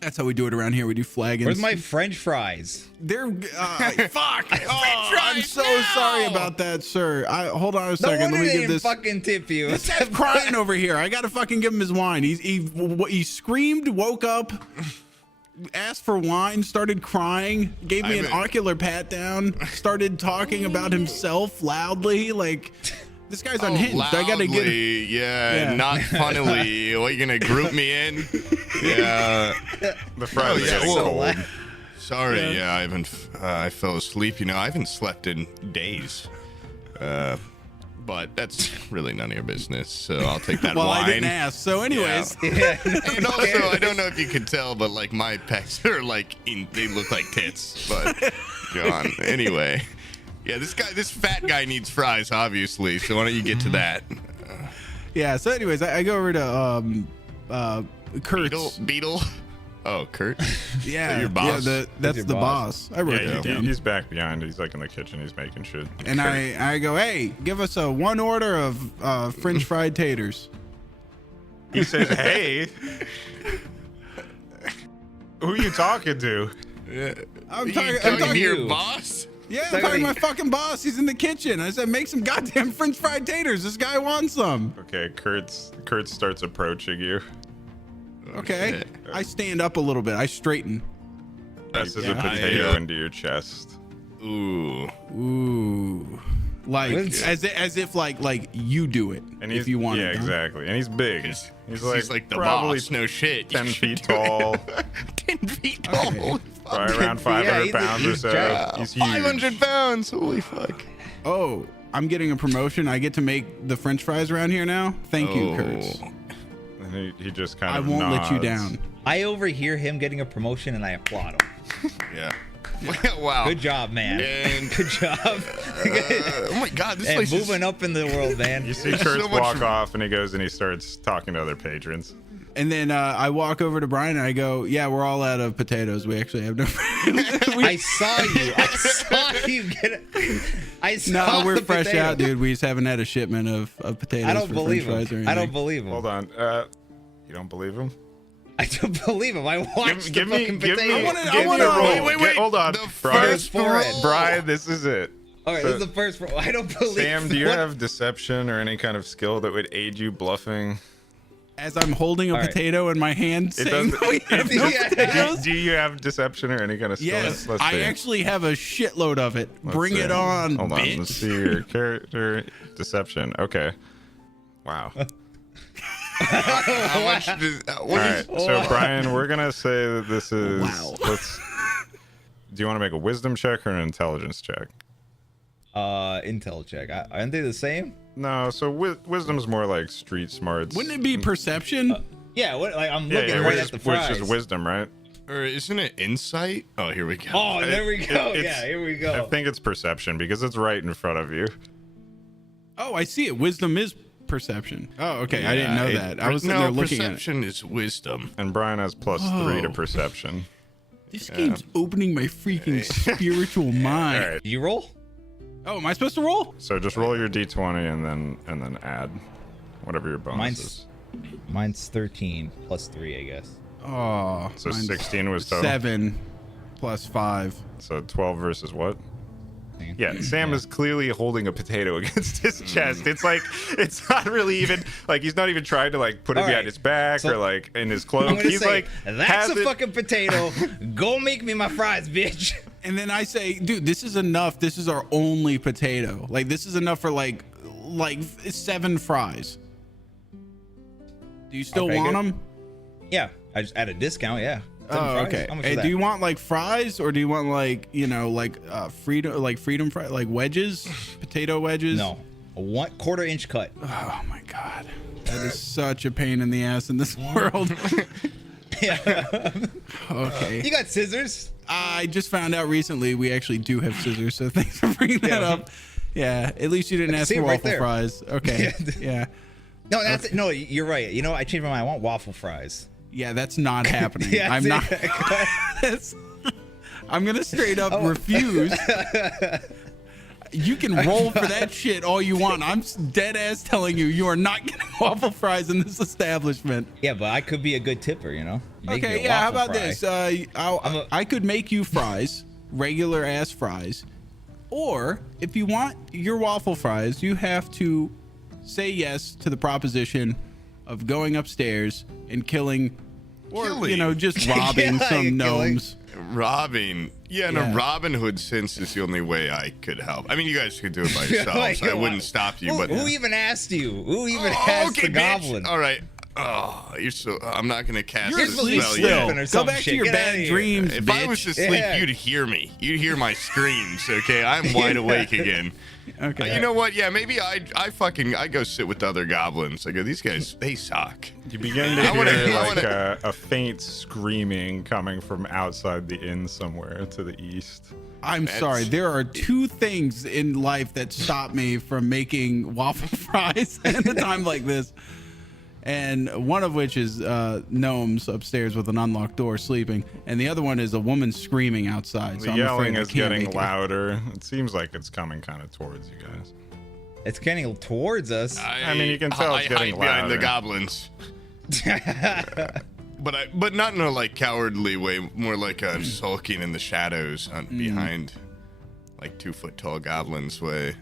That's how we do it around here. We do flagons. Where's my French fries? They're fuck. Oh, I'm so sorry about that, sir. Hold on a No second. wonder Let me they give didn't this. fucking tip you. This guy's crying over here. I gotta fucking give him his wine. He screamed, woke up, asked for wine, started crying, gave me an ocular pat down, started talking about himself loudly, like. This guy's unhinged. I gotta get. Yeah, not funnily. What, you gonna group me in? Yeah. The fries are getting cold. Sorry. Yeah, I fell asleep. You know, I haven't slept in days. But that's really none of your business. So I'll take that Well, wine. I didn't ask. So, anyways. Yeah. And also, I don't know if you can tell, but like my pecs are like they look like tits. But gone. Anyway. Yeah, this fat guy needs fries, obviously. So why don't you get to that? Yeah. So, anyways, I go over to Kurt's. Beetle. Oh, Kurt. Yeah. Your boss. Yeah, that's the boss. I wrote that down. He's back behind. He's like in the kitchen. He's making shit. And I go, hey, give us a one order of French fried taters. He says, hey. Who are you talking to? Yeah. I'm talking to your boss. Yeah, I'm talking to my fucking boss. He's in the kitchen. I said, make some goddamn French fried taters. This guy wants some. Okay, Kurt starts approaching you. Okay. Shit. I stand up a little bit. I straighten. Presses a potato into your chest. Ooh. Like as if like you do it. And if you want yeah, it. exactly. And he's big. He's like the probably boss. No shit. 10 feet tall. 10 feet tall. Probably around 500 pounds or so. He's huge. 500 pounds. Holy fuck. Oh, I'm getting a promotion. I get to make the French fries around here now. Thank you, Kurtz. And he just kind I of won't let you nods. down. I overhear him getting a promotion and I applaud him. Yeah. Wow. Good job, man. And good job. oh my God, this and place moving is... up in the world, man. You see Kurtz walk off and he goes and he starts talking to other patrons. And then I walk over to Brian and I go, yeah, we're all out of potatoes. We actually have no I saw you. I saw you get it. I saw No, we're the fresh potato. out, dude. We just haven't had a shipment of potatoes. I don't for believe French fries or him. I don't anything. believe him. Hold on. You don't believe him? I don't believe him. I watched Give the me, fucking give me, potato. give me a roll. Wait. Hold on. The Brian, first roll. Brian, this is it. All right, So, this is the first. I don't believe. Sam, do you what- have deception or any kind of skill that would aid you bluffing? As I'm holding a All right. potato in my hand, It saying doesn't. we have no potatoes. Do you have deception or any kind of skill? Yes, Let's I see. actually have a shitload of it. Let's Bring see. it on, Hold on. bitch. Let's see your character deception. Okay. Wow. How much does... All right. So Brian, we're gonna say that this is. Wow. Let's. Do you want to make a wisdom check or an intelligence check? Intel check. Aren't they the same? No. So wisdom's more like street smarts. Wouldn't it be perception? Yeah. What? Like I'm Yeah, looking yeah, right at the fries. which is wisdom, right? Or isn't it insight? Oh, here we go. Oh, there we go. It's- Yeah, here we I go. think it's perception because it's right in front of you. Oh, I see it. Wisdom is perception. Oh, okay. I didn't know Yeah, that. I was sitting there looking at it. perception is wisdom. And Brian has +3 to Oh. perception. This game's opening my freaking spiritual mind. All right. You roll? Oh, am I supposed to roll? So just roll your d20 and then add. Whatever your bonus is. Mine's 13 plus 3, I guess. Oh, so 16 was total. 7 plus 5. So 12 versus what? Yeah, Sam is clearly holding a potato against his chest. It's like, it's not really even, like, he's not even trying to, like, put it behind his back or, like, in his cloak. He's say, like, that's a fucking potato. Go make me my fries, bitch. And then I say, dude, this is enough. This is our only potato. Like, this is enough for, like 7 fries. Do you still want them? Yeah, I just at a discount, yeah. Oh, okay. Hey, do you want like fries or do you want like, you know, like freedom fries, like wedges, potato wedges? No, a 1/4 inch cut. Oh my God, that is such a pain in the ass in this world. Yeah. Okay. You got scissors? I just found out recently we actually do have scissors, so thanks for bringing that up. Yeah, at least you didn't ask for waffle fries. Okay. Yeah. No, that's no. You're right. You know, I changed my mind. I want waffle fries. Yeah, that's not happening. Yeah, I'm not. I'm gonna straight up refuse. You can roll for that shit all you want. I'm dead ass telling you, you are not getting waffle fries in this establishment. Yeah, but I could be a good tipper, you know. Make me Okay, a yeah. How waffle about fry. this? I could make you fries, regular ass fries, or if you want your waffle fries, you have to say yes to the proposition of going upstairs and killing, or you know, just robbing some gnomes. Robbing. Yeah, in a Robin Hood sense is the only way I could help. I mean, you guys could do it by yourselves. I wouldn't stop you. But who even asked you? Who even asked the goblin? All right. Oh, you're so. I'm not gonna cast You're a spell yet. Go back to your bad dreams. If bitch. I was asleep, you'd hear me. You'd hear my screams. Okay, I'm wide awake again. Okay. You know what? Yeah, maybe I go sit with the other goblins. I go, these guys, they suck. You begin to hear a faint screaming coming from outside the inn somewhere to the east. I'm sorry. There are 2 things in life that stop me from making waffle fries at a time like this. And one of which is gnomes upstairs with an unlocked door sleeping. And the other one is a woman screaming outside. So The I'm yelling afraid is I can't getting make it. louder. It seems like it's coming kind of towards you guys. It's getting towards us. I mean, you can tell it's getting hide behind the louder. goblins. But not in a like cowardly way, more like a sulking in the shadows behind like 2 foot tall goblins way.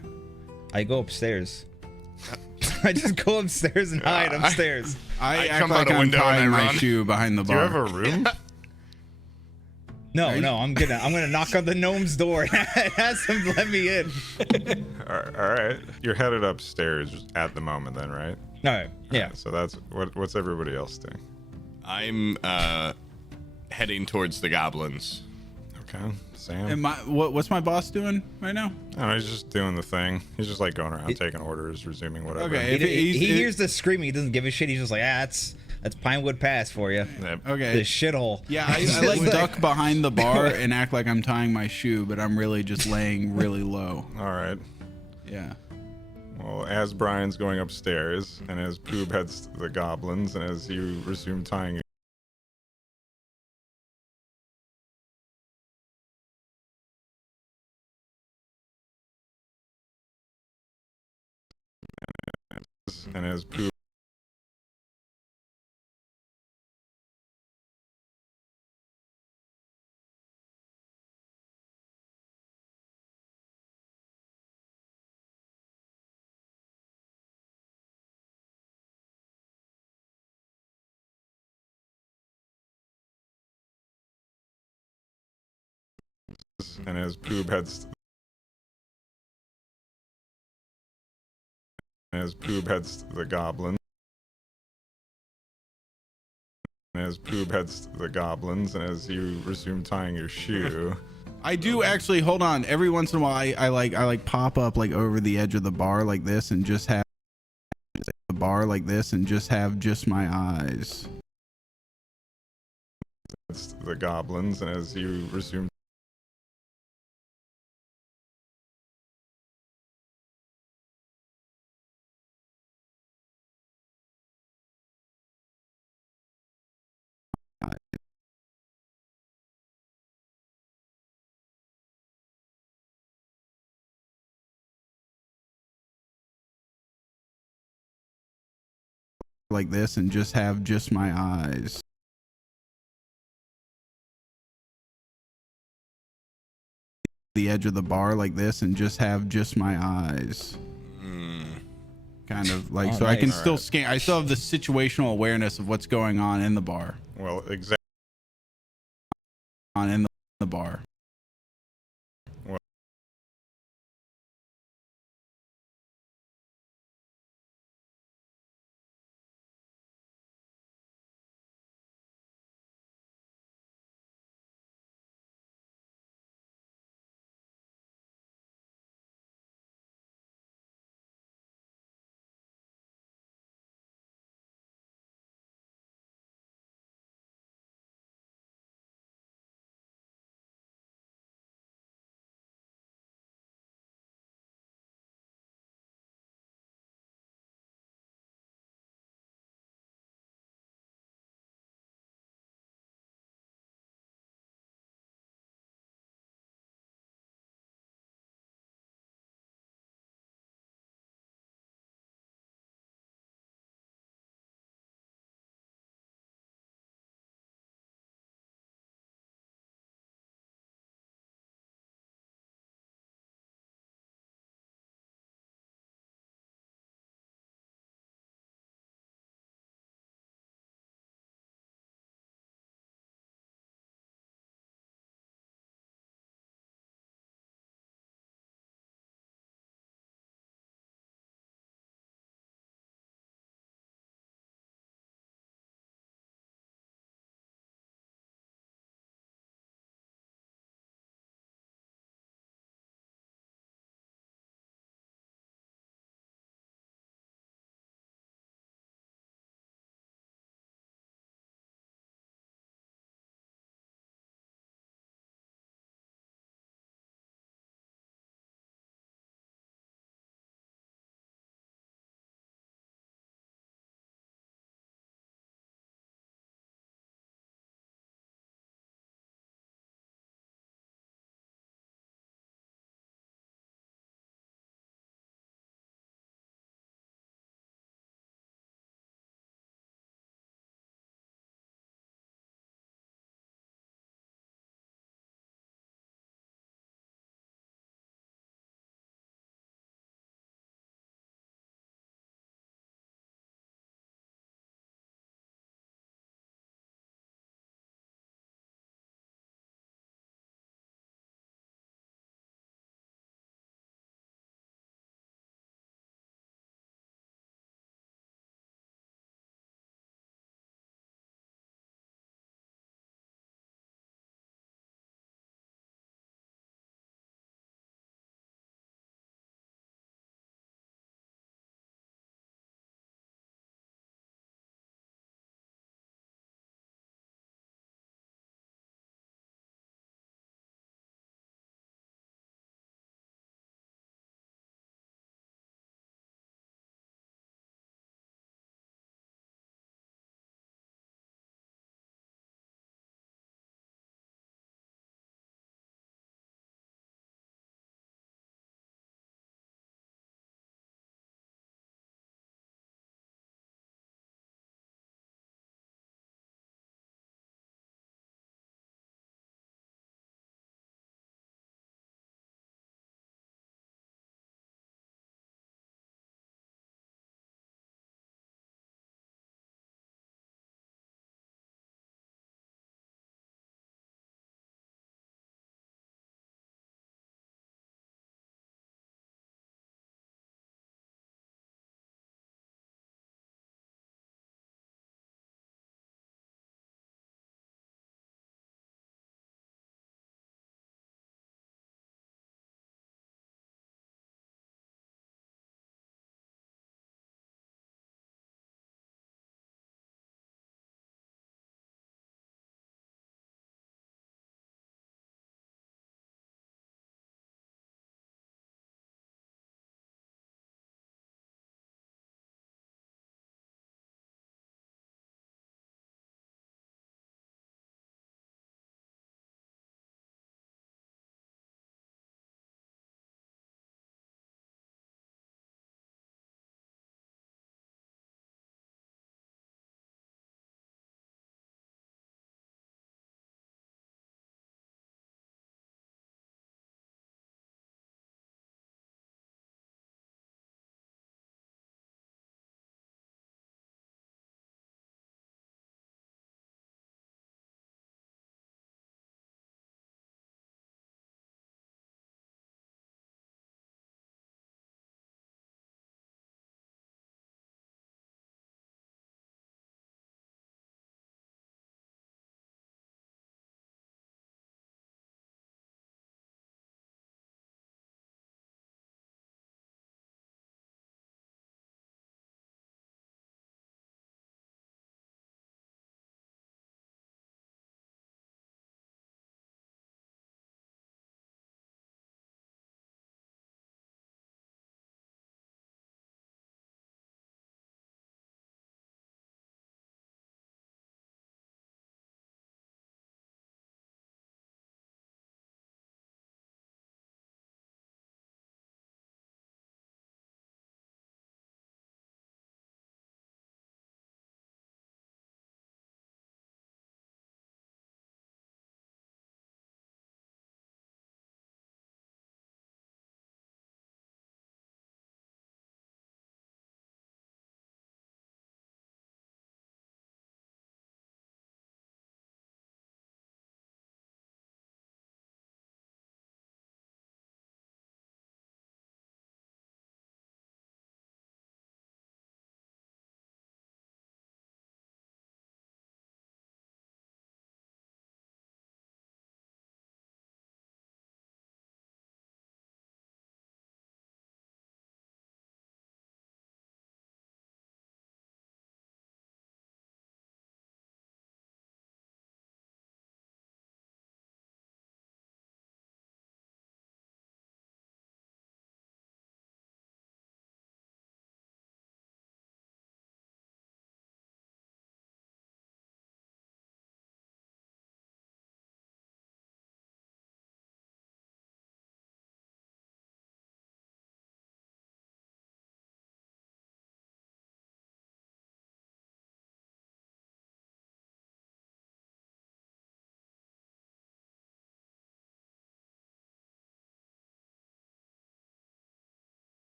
I go upstairs. I just go upstairs and hide upstairs. I act come like out a I'm window and tying I my run. shoe behind the Do you bar. have a room? No, I'm gonna knock on the gnome's door and ask them to let me in. All right. You're headed upstairs at the moment then, right? No, yeah. So that's what's everybody else doing? I'm heading towards the goblins. Okay, Sam. And what's my boss doing right now? Oh, he's just doing the thing. He's just like going around taking orders, resuming whatever. Okay. He hears the screaming. He doesn't give a shit. He's just like, that's Pinewood Pass for you. Okay. The shithole. Yeah, I like duck behind the bar and act like I'm tying my shoe, but I'm really just laying really low. All right. Yeah. Well, as Brian's going upstairs, and as Poob heads to the goblins, and as you resume tying and as Poob heads to the goblins. As Poob heads to the goblins, and as you resume tying your shoe. I do actually, hold on. Every once in a while, I like pop up like over the edge of the bar like this and just have the bar like this and just have just my eyes. The goblins, and as you resume like this and just have just my eyes. The edge of the bar like this and just have just my eyes. Kind of like, so nice. I can still scan. I still have the situational awareness of what's going on in the bar. Well, exactly. On in the bar.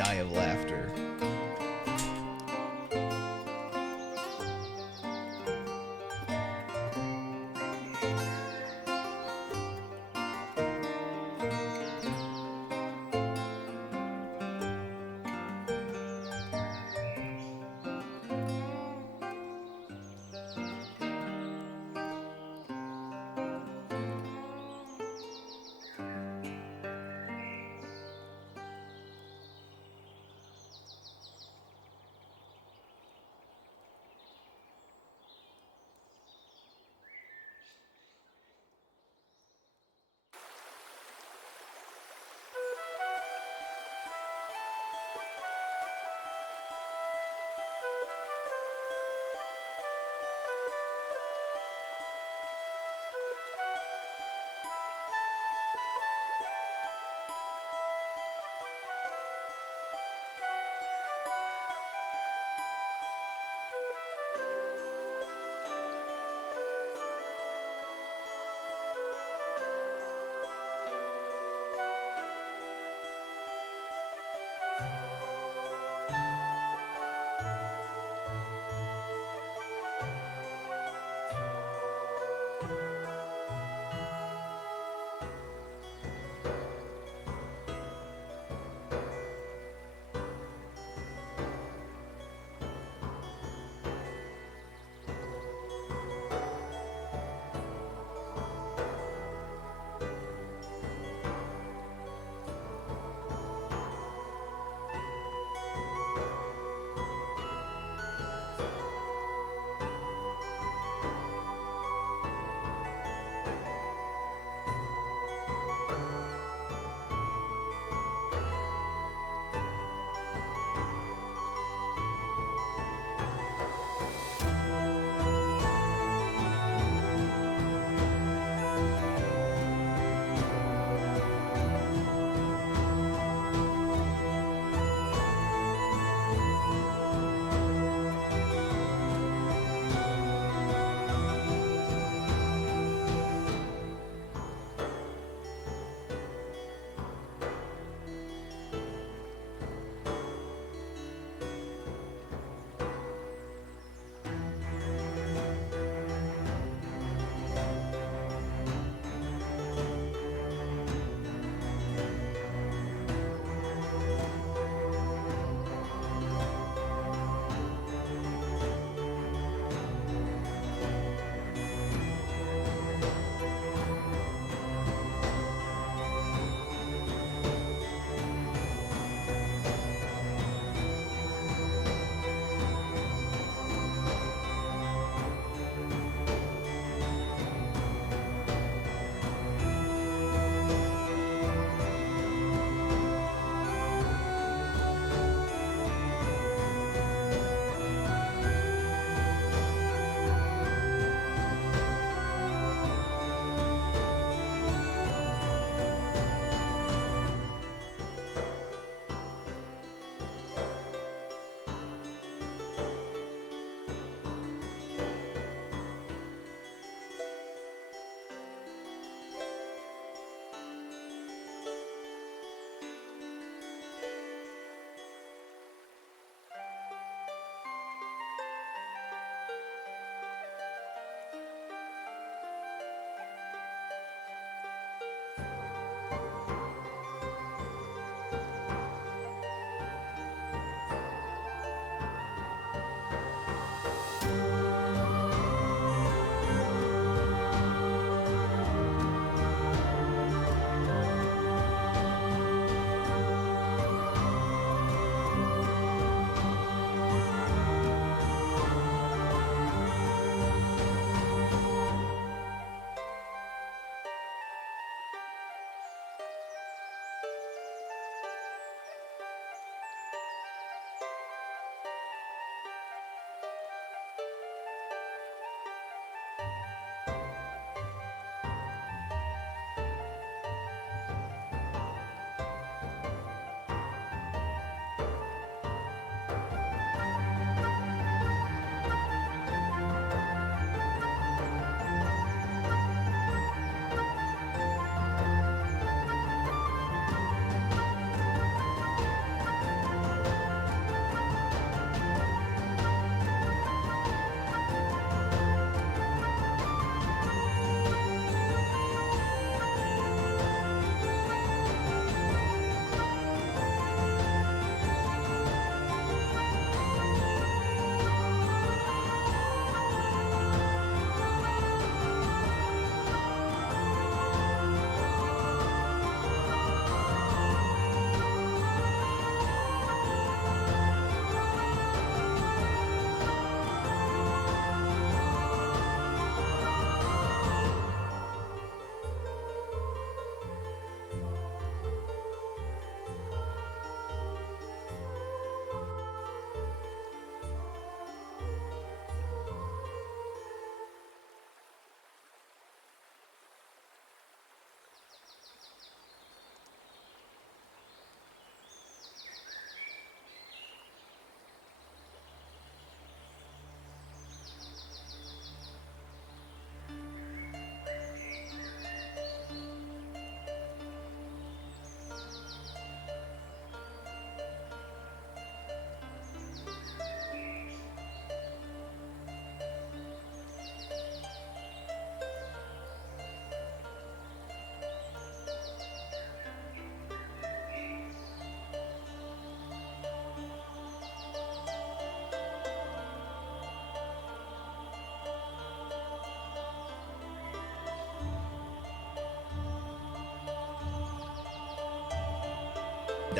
die of laughter.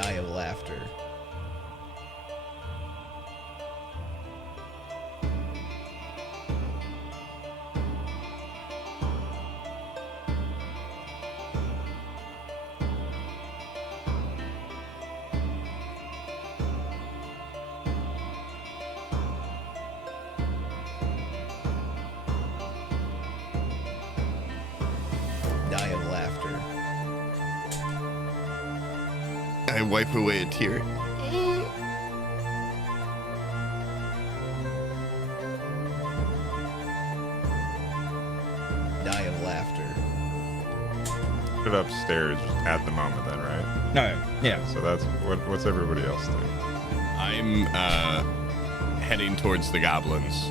Die of laughter. Die of laughter. I wipe away a tear. Die of laughter. Put it upstairs at the moment, then, right? No, yeah. So that's what's everybody else doing? I'm heading towards the goblins.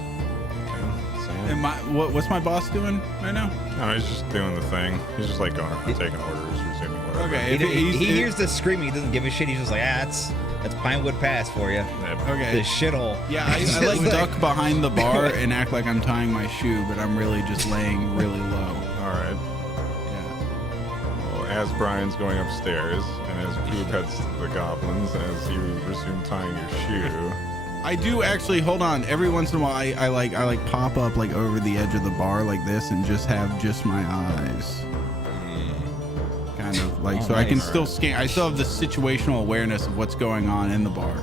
And what's my boss doing right now? No, he's just doing the thing. He's just like going around taking orders, resuming whatever. Okay, He hears the screaming. He doesn't give a shit. He's just like, that's Pinewood Pass for you. Okay. The shithole. Yeah, I like duck behind the bar and act like I'm tying my shoe, but I'm really just laying really low. All right. Yeah. Well, as Brian's going upstairs, and as Coop heads to the goblins, as you resume tying your shoe. I do actually, hold on, every once in a while I like pop up like over the edge of the bar like this and just have just my eyes. Kind of like, so I can still scan. I still have the situational awareness of what's going on in the bar.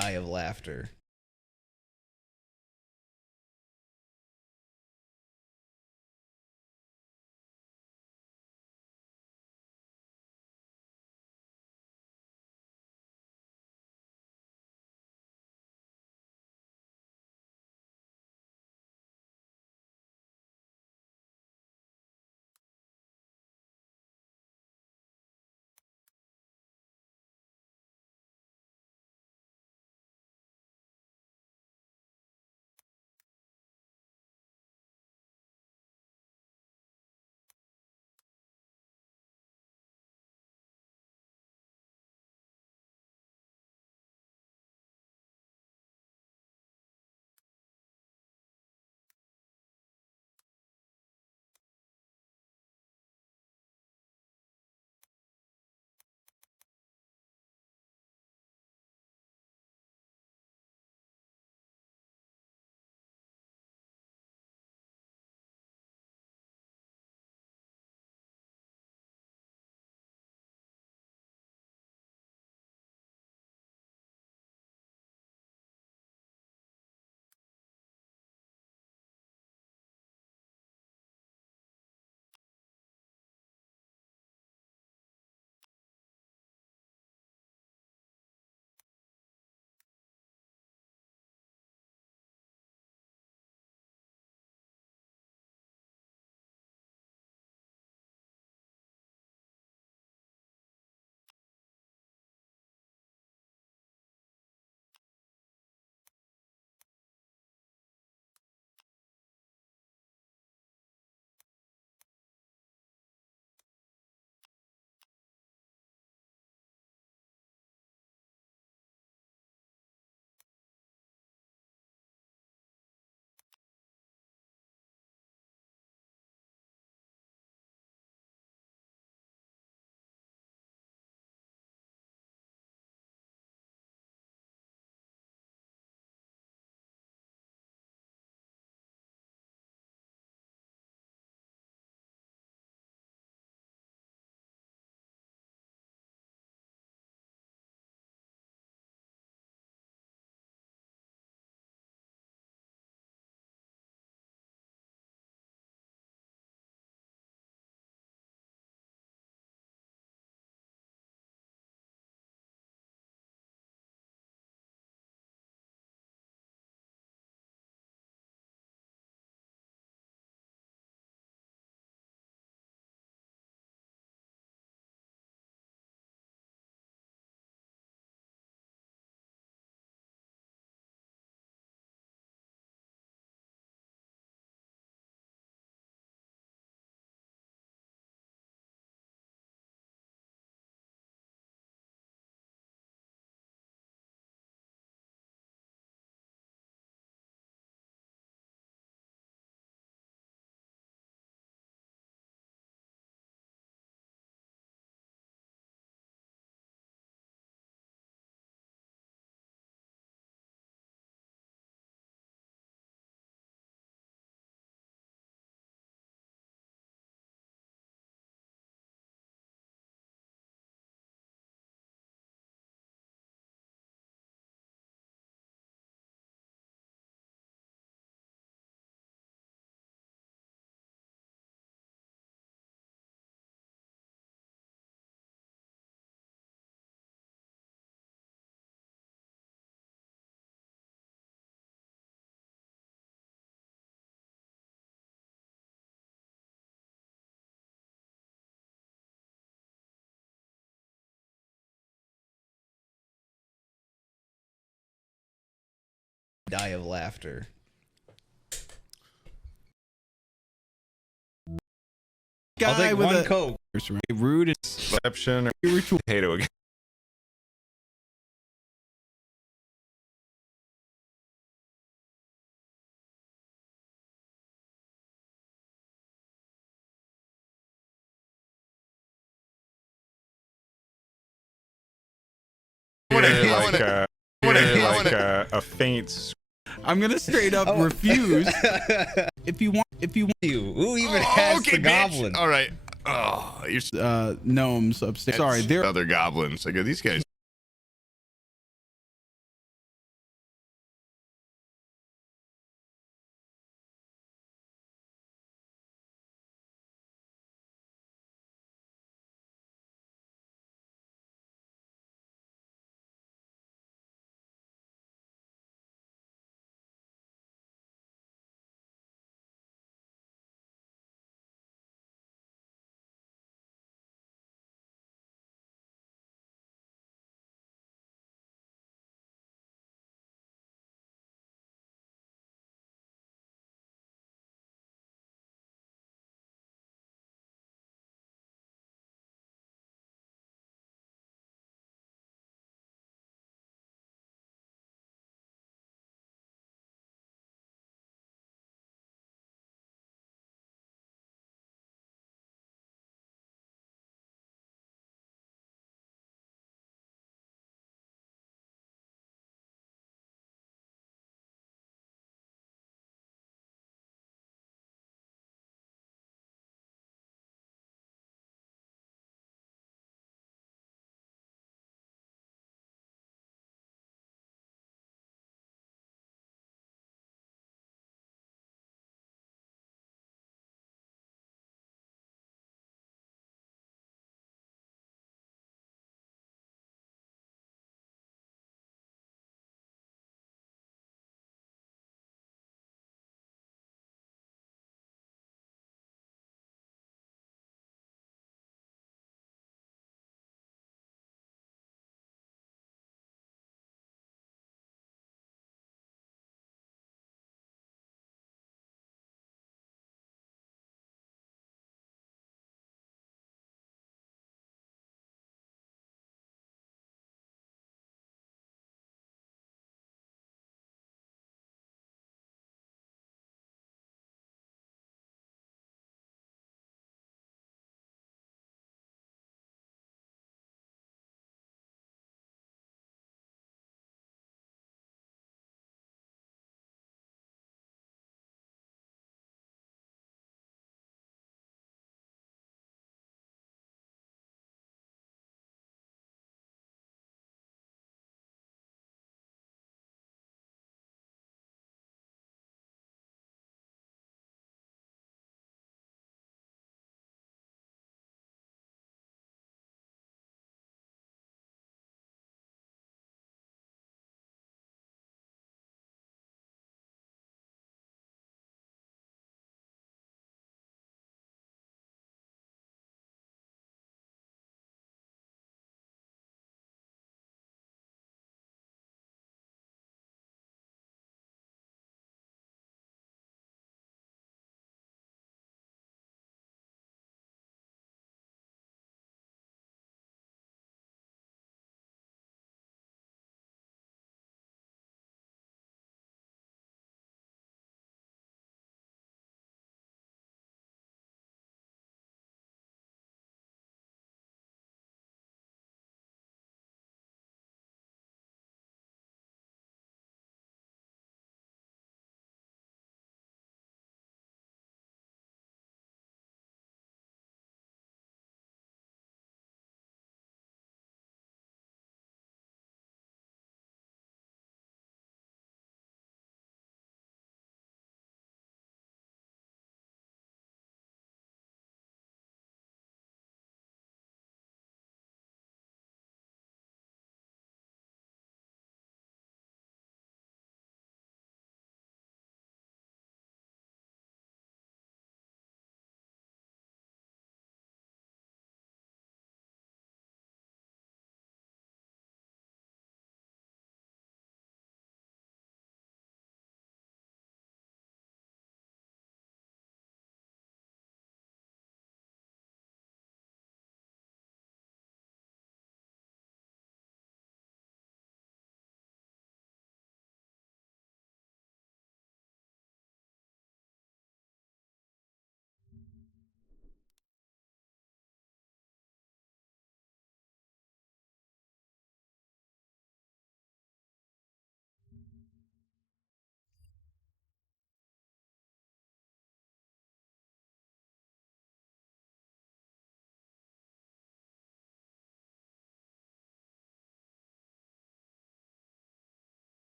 Die of laughter. Die of laughter. Guy I'll take with one a Coke. Rude Exception or potato again. A faint. I'm gonna straight up refuse. If you want, who even has the goblin? All right. Oh, you're gnomes upstairs. Sorry, they're other goblins. Like, are these guys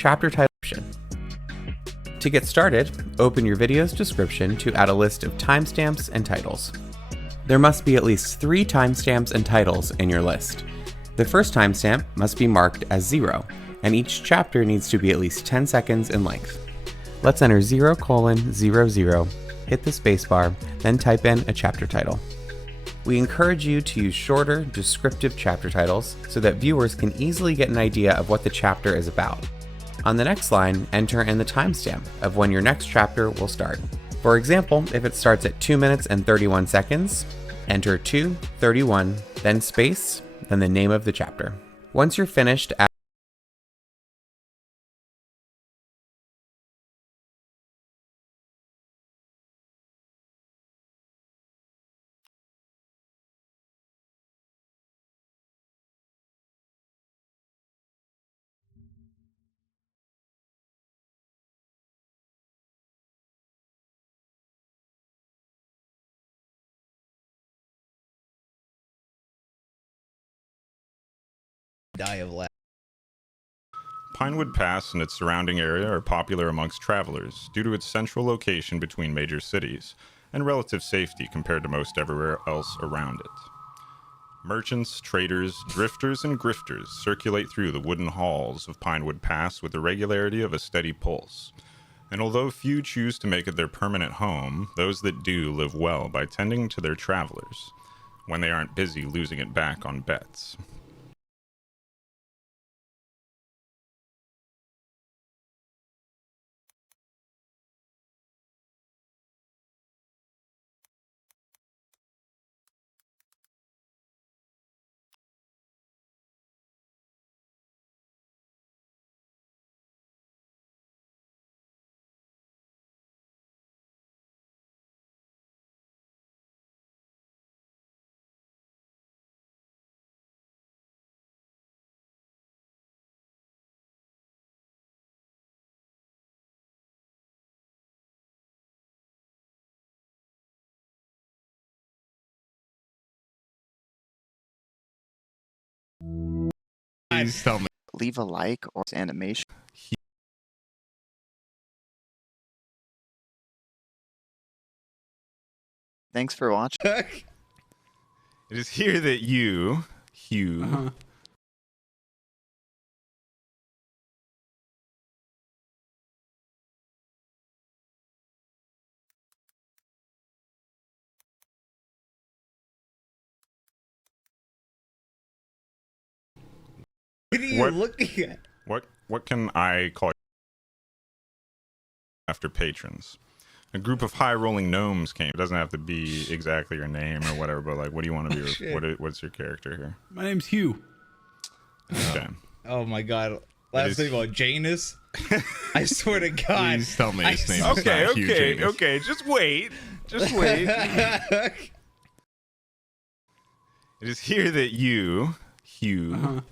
chapter title option. To get started, open your video's description to add a list of timestamps and titles. There must be at least 3 timestamps and titles in your list. The first timestamp must be marked as 0, and each chapter needs to be at least 10 seconds in length. Let's enter 0:00, hit the spacebar, then type in a chapter title. We encourage you to use shorter, descriptive chapter titles so that viewers can easily get an idea of what the chapter is about. On the next line, enter in the timestamp of when your next chapter will start. For example, if it starts at 2 minutes and 31 seconds, enter 2:31, then space, then the name of the chapter. Once you're finished, Die of laugh. Pinewood Pass and its surrounding area are popular amongst travelers due to its central location between major cities and relative safety compared to most everywhere else around it. Merchants, traders, drifters, and grifters circulate through the wooden halls of Pinewood Pass with the regularity of a steady pulse. And although few choose to make it their permanent home, those that do live well by tending to their travelers when they aren't busy losing it back on bets. Please tell me. Leave a like or animation. Thanks for watching. It is here that you, Hugh, What are you looking at? What can I call after patrons? A group of high-rolling gnomes came. It doesn't have to be exactly your name or whatever, but like, what do you want to be? What's your character here? My name's Hugh. Okay. Oh my god. Last thing about Janus. I swear to God. Please tell me his name is Okay, not Hugh okay, Janus. okay. Just wait. Just wait. It is here that you, Hugh,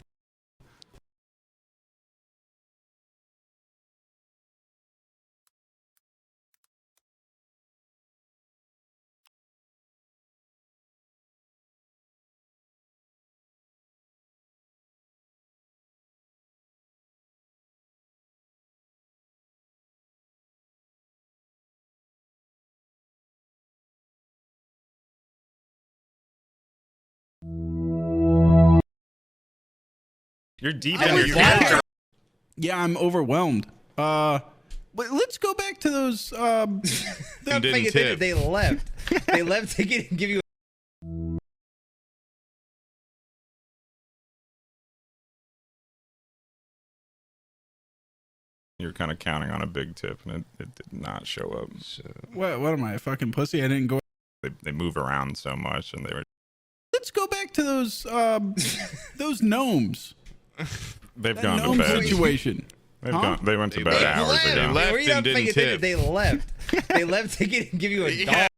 you're deep in your character. Yeah, I'm overwhelmed. But let's go back to those. Not paying attention. They left. They left to give you. You're kind of counting on a big tip, and it did not show up. So What am I, a fucking pussy? I didn't go. they move around so much, and they were. Let's go back to those gnomes. They've That gone to gnome bed. situation. They've Huh? gone. They went to bed hours ago. They left and didn't tip. They left. They left to give you a dog.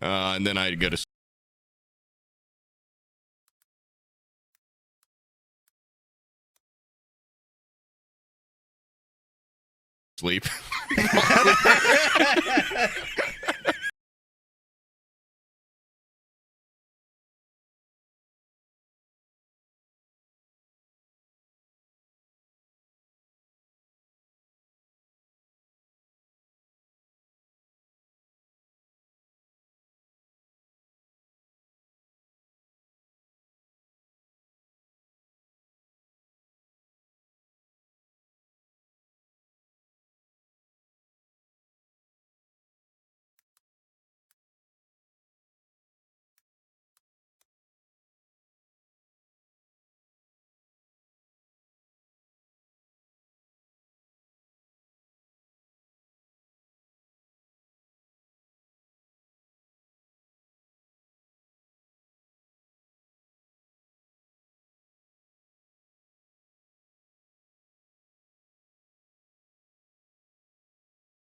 And then I'd go to sleep.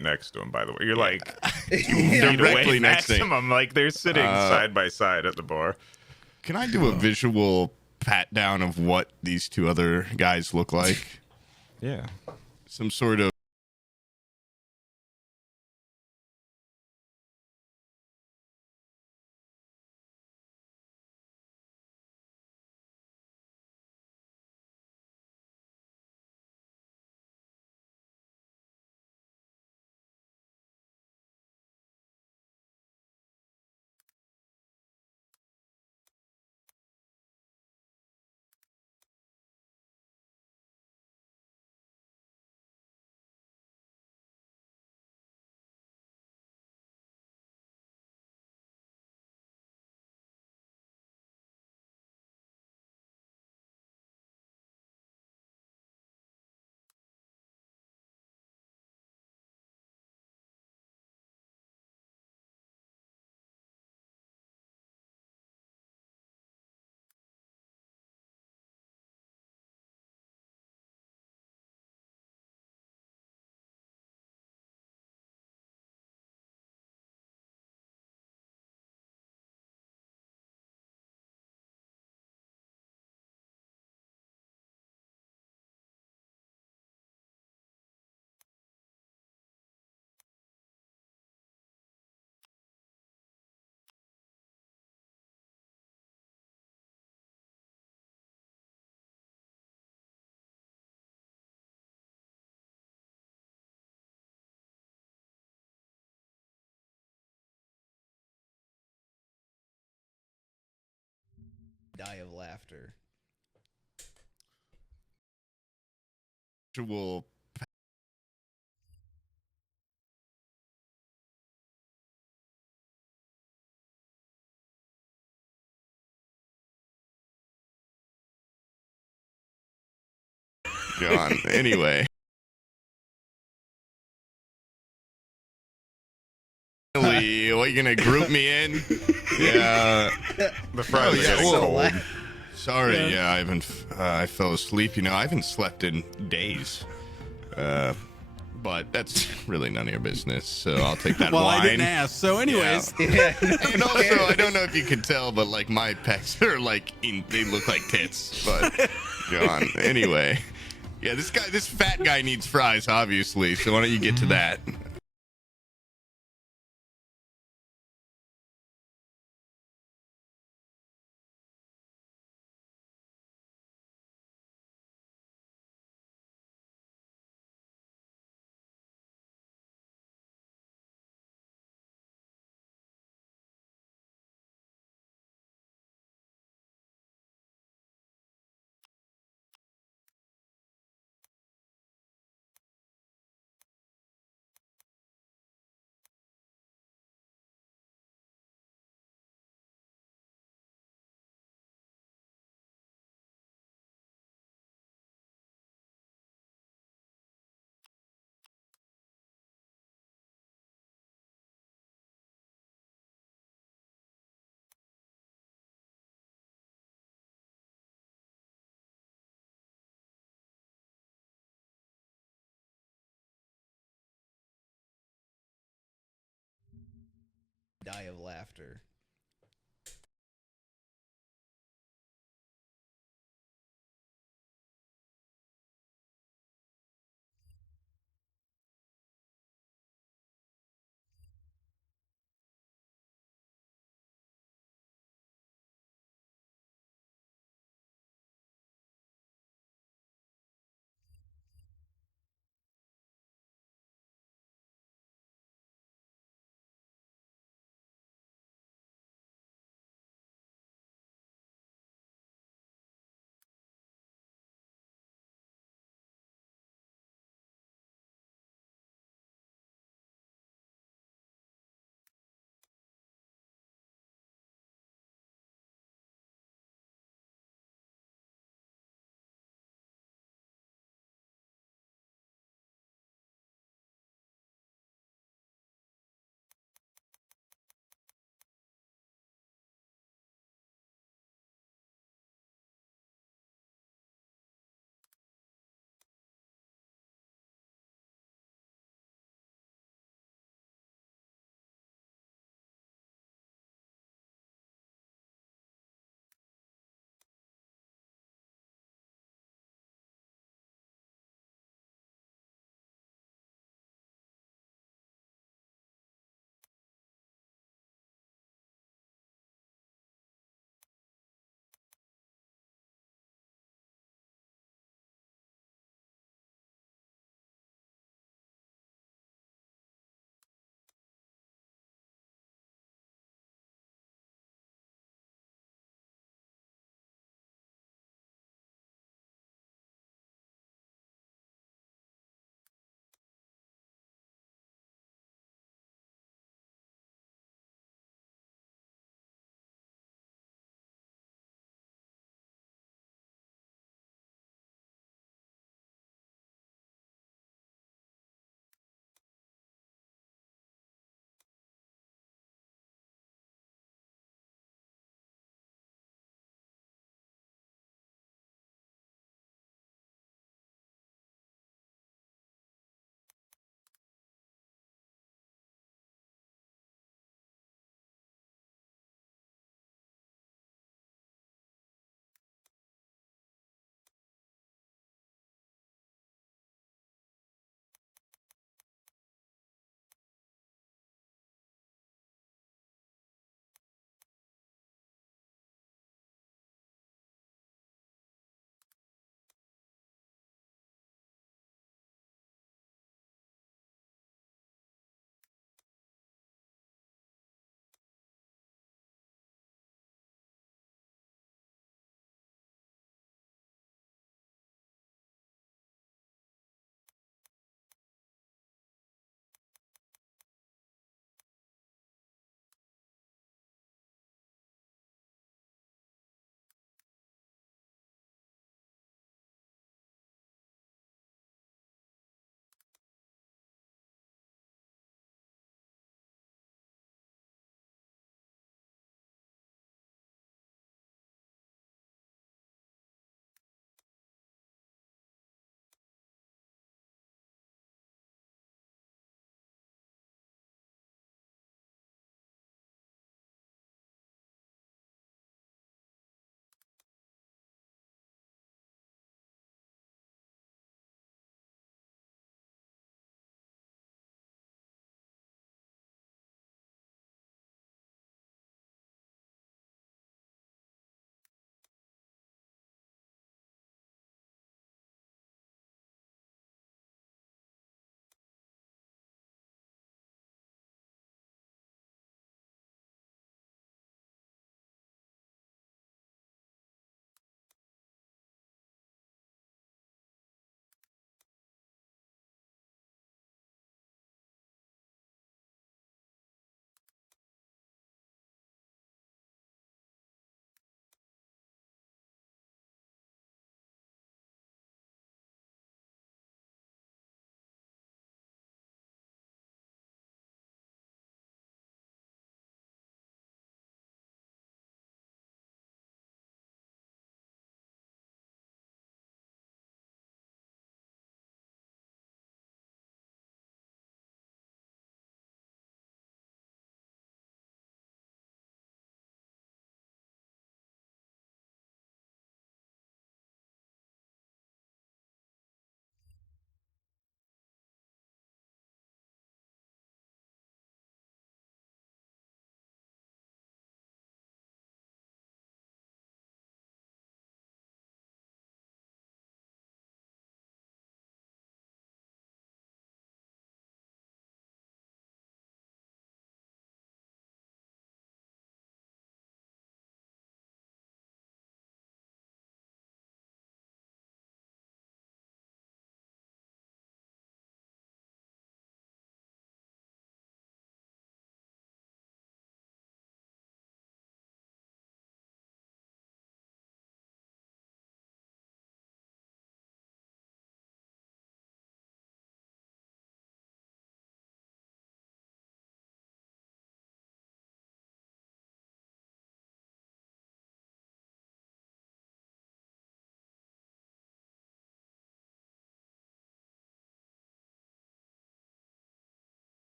Next to him, by the way. You're like Directly next to him. maximum. Like they're sitting side by side at the bar. Can I do a visual pat down of what these two other guys look like? Yeah. Some sort of Die of laughter. visual John. Anyway. What, you gonna group me in? Yeah. The fries are getting cold. Sorry, yeah, I fell asleep. You know, I haven't slept in days. But that's really none of your business, so I'll take that Well, wine. I didn't ask. So anyways. Yeah. And also, I don't know if you can tell, but like my pecs are like they look like tits. But John, anyway. Yeah, this fat guy needs fries, obviously. So why don't you get to that? Die of laughter.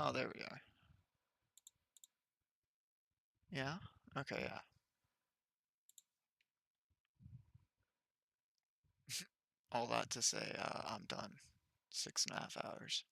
Oh, there we are. Yeah? Okay, yeah. All that to say, I'm done. 6.5 hours.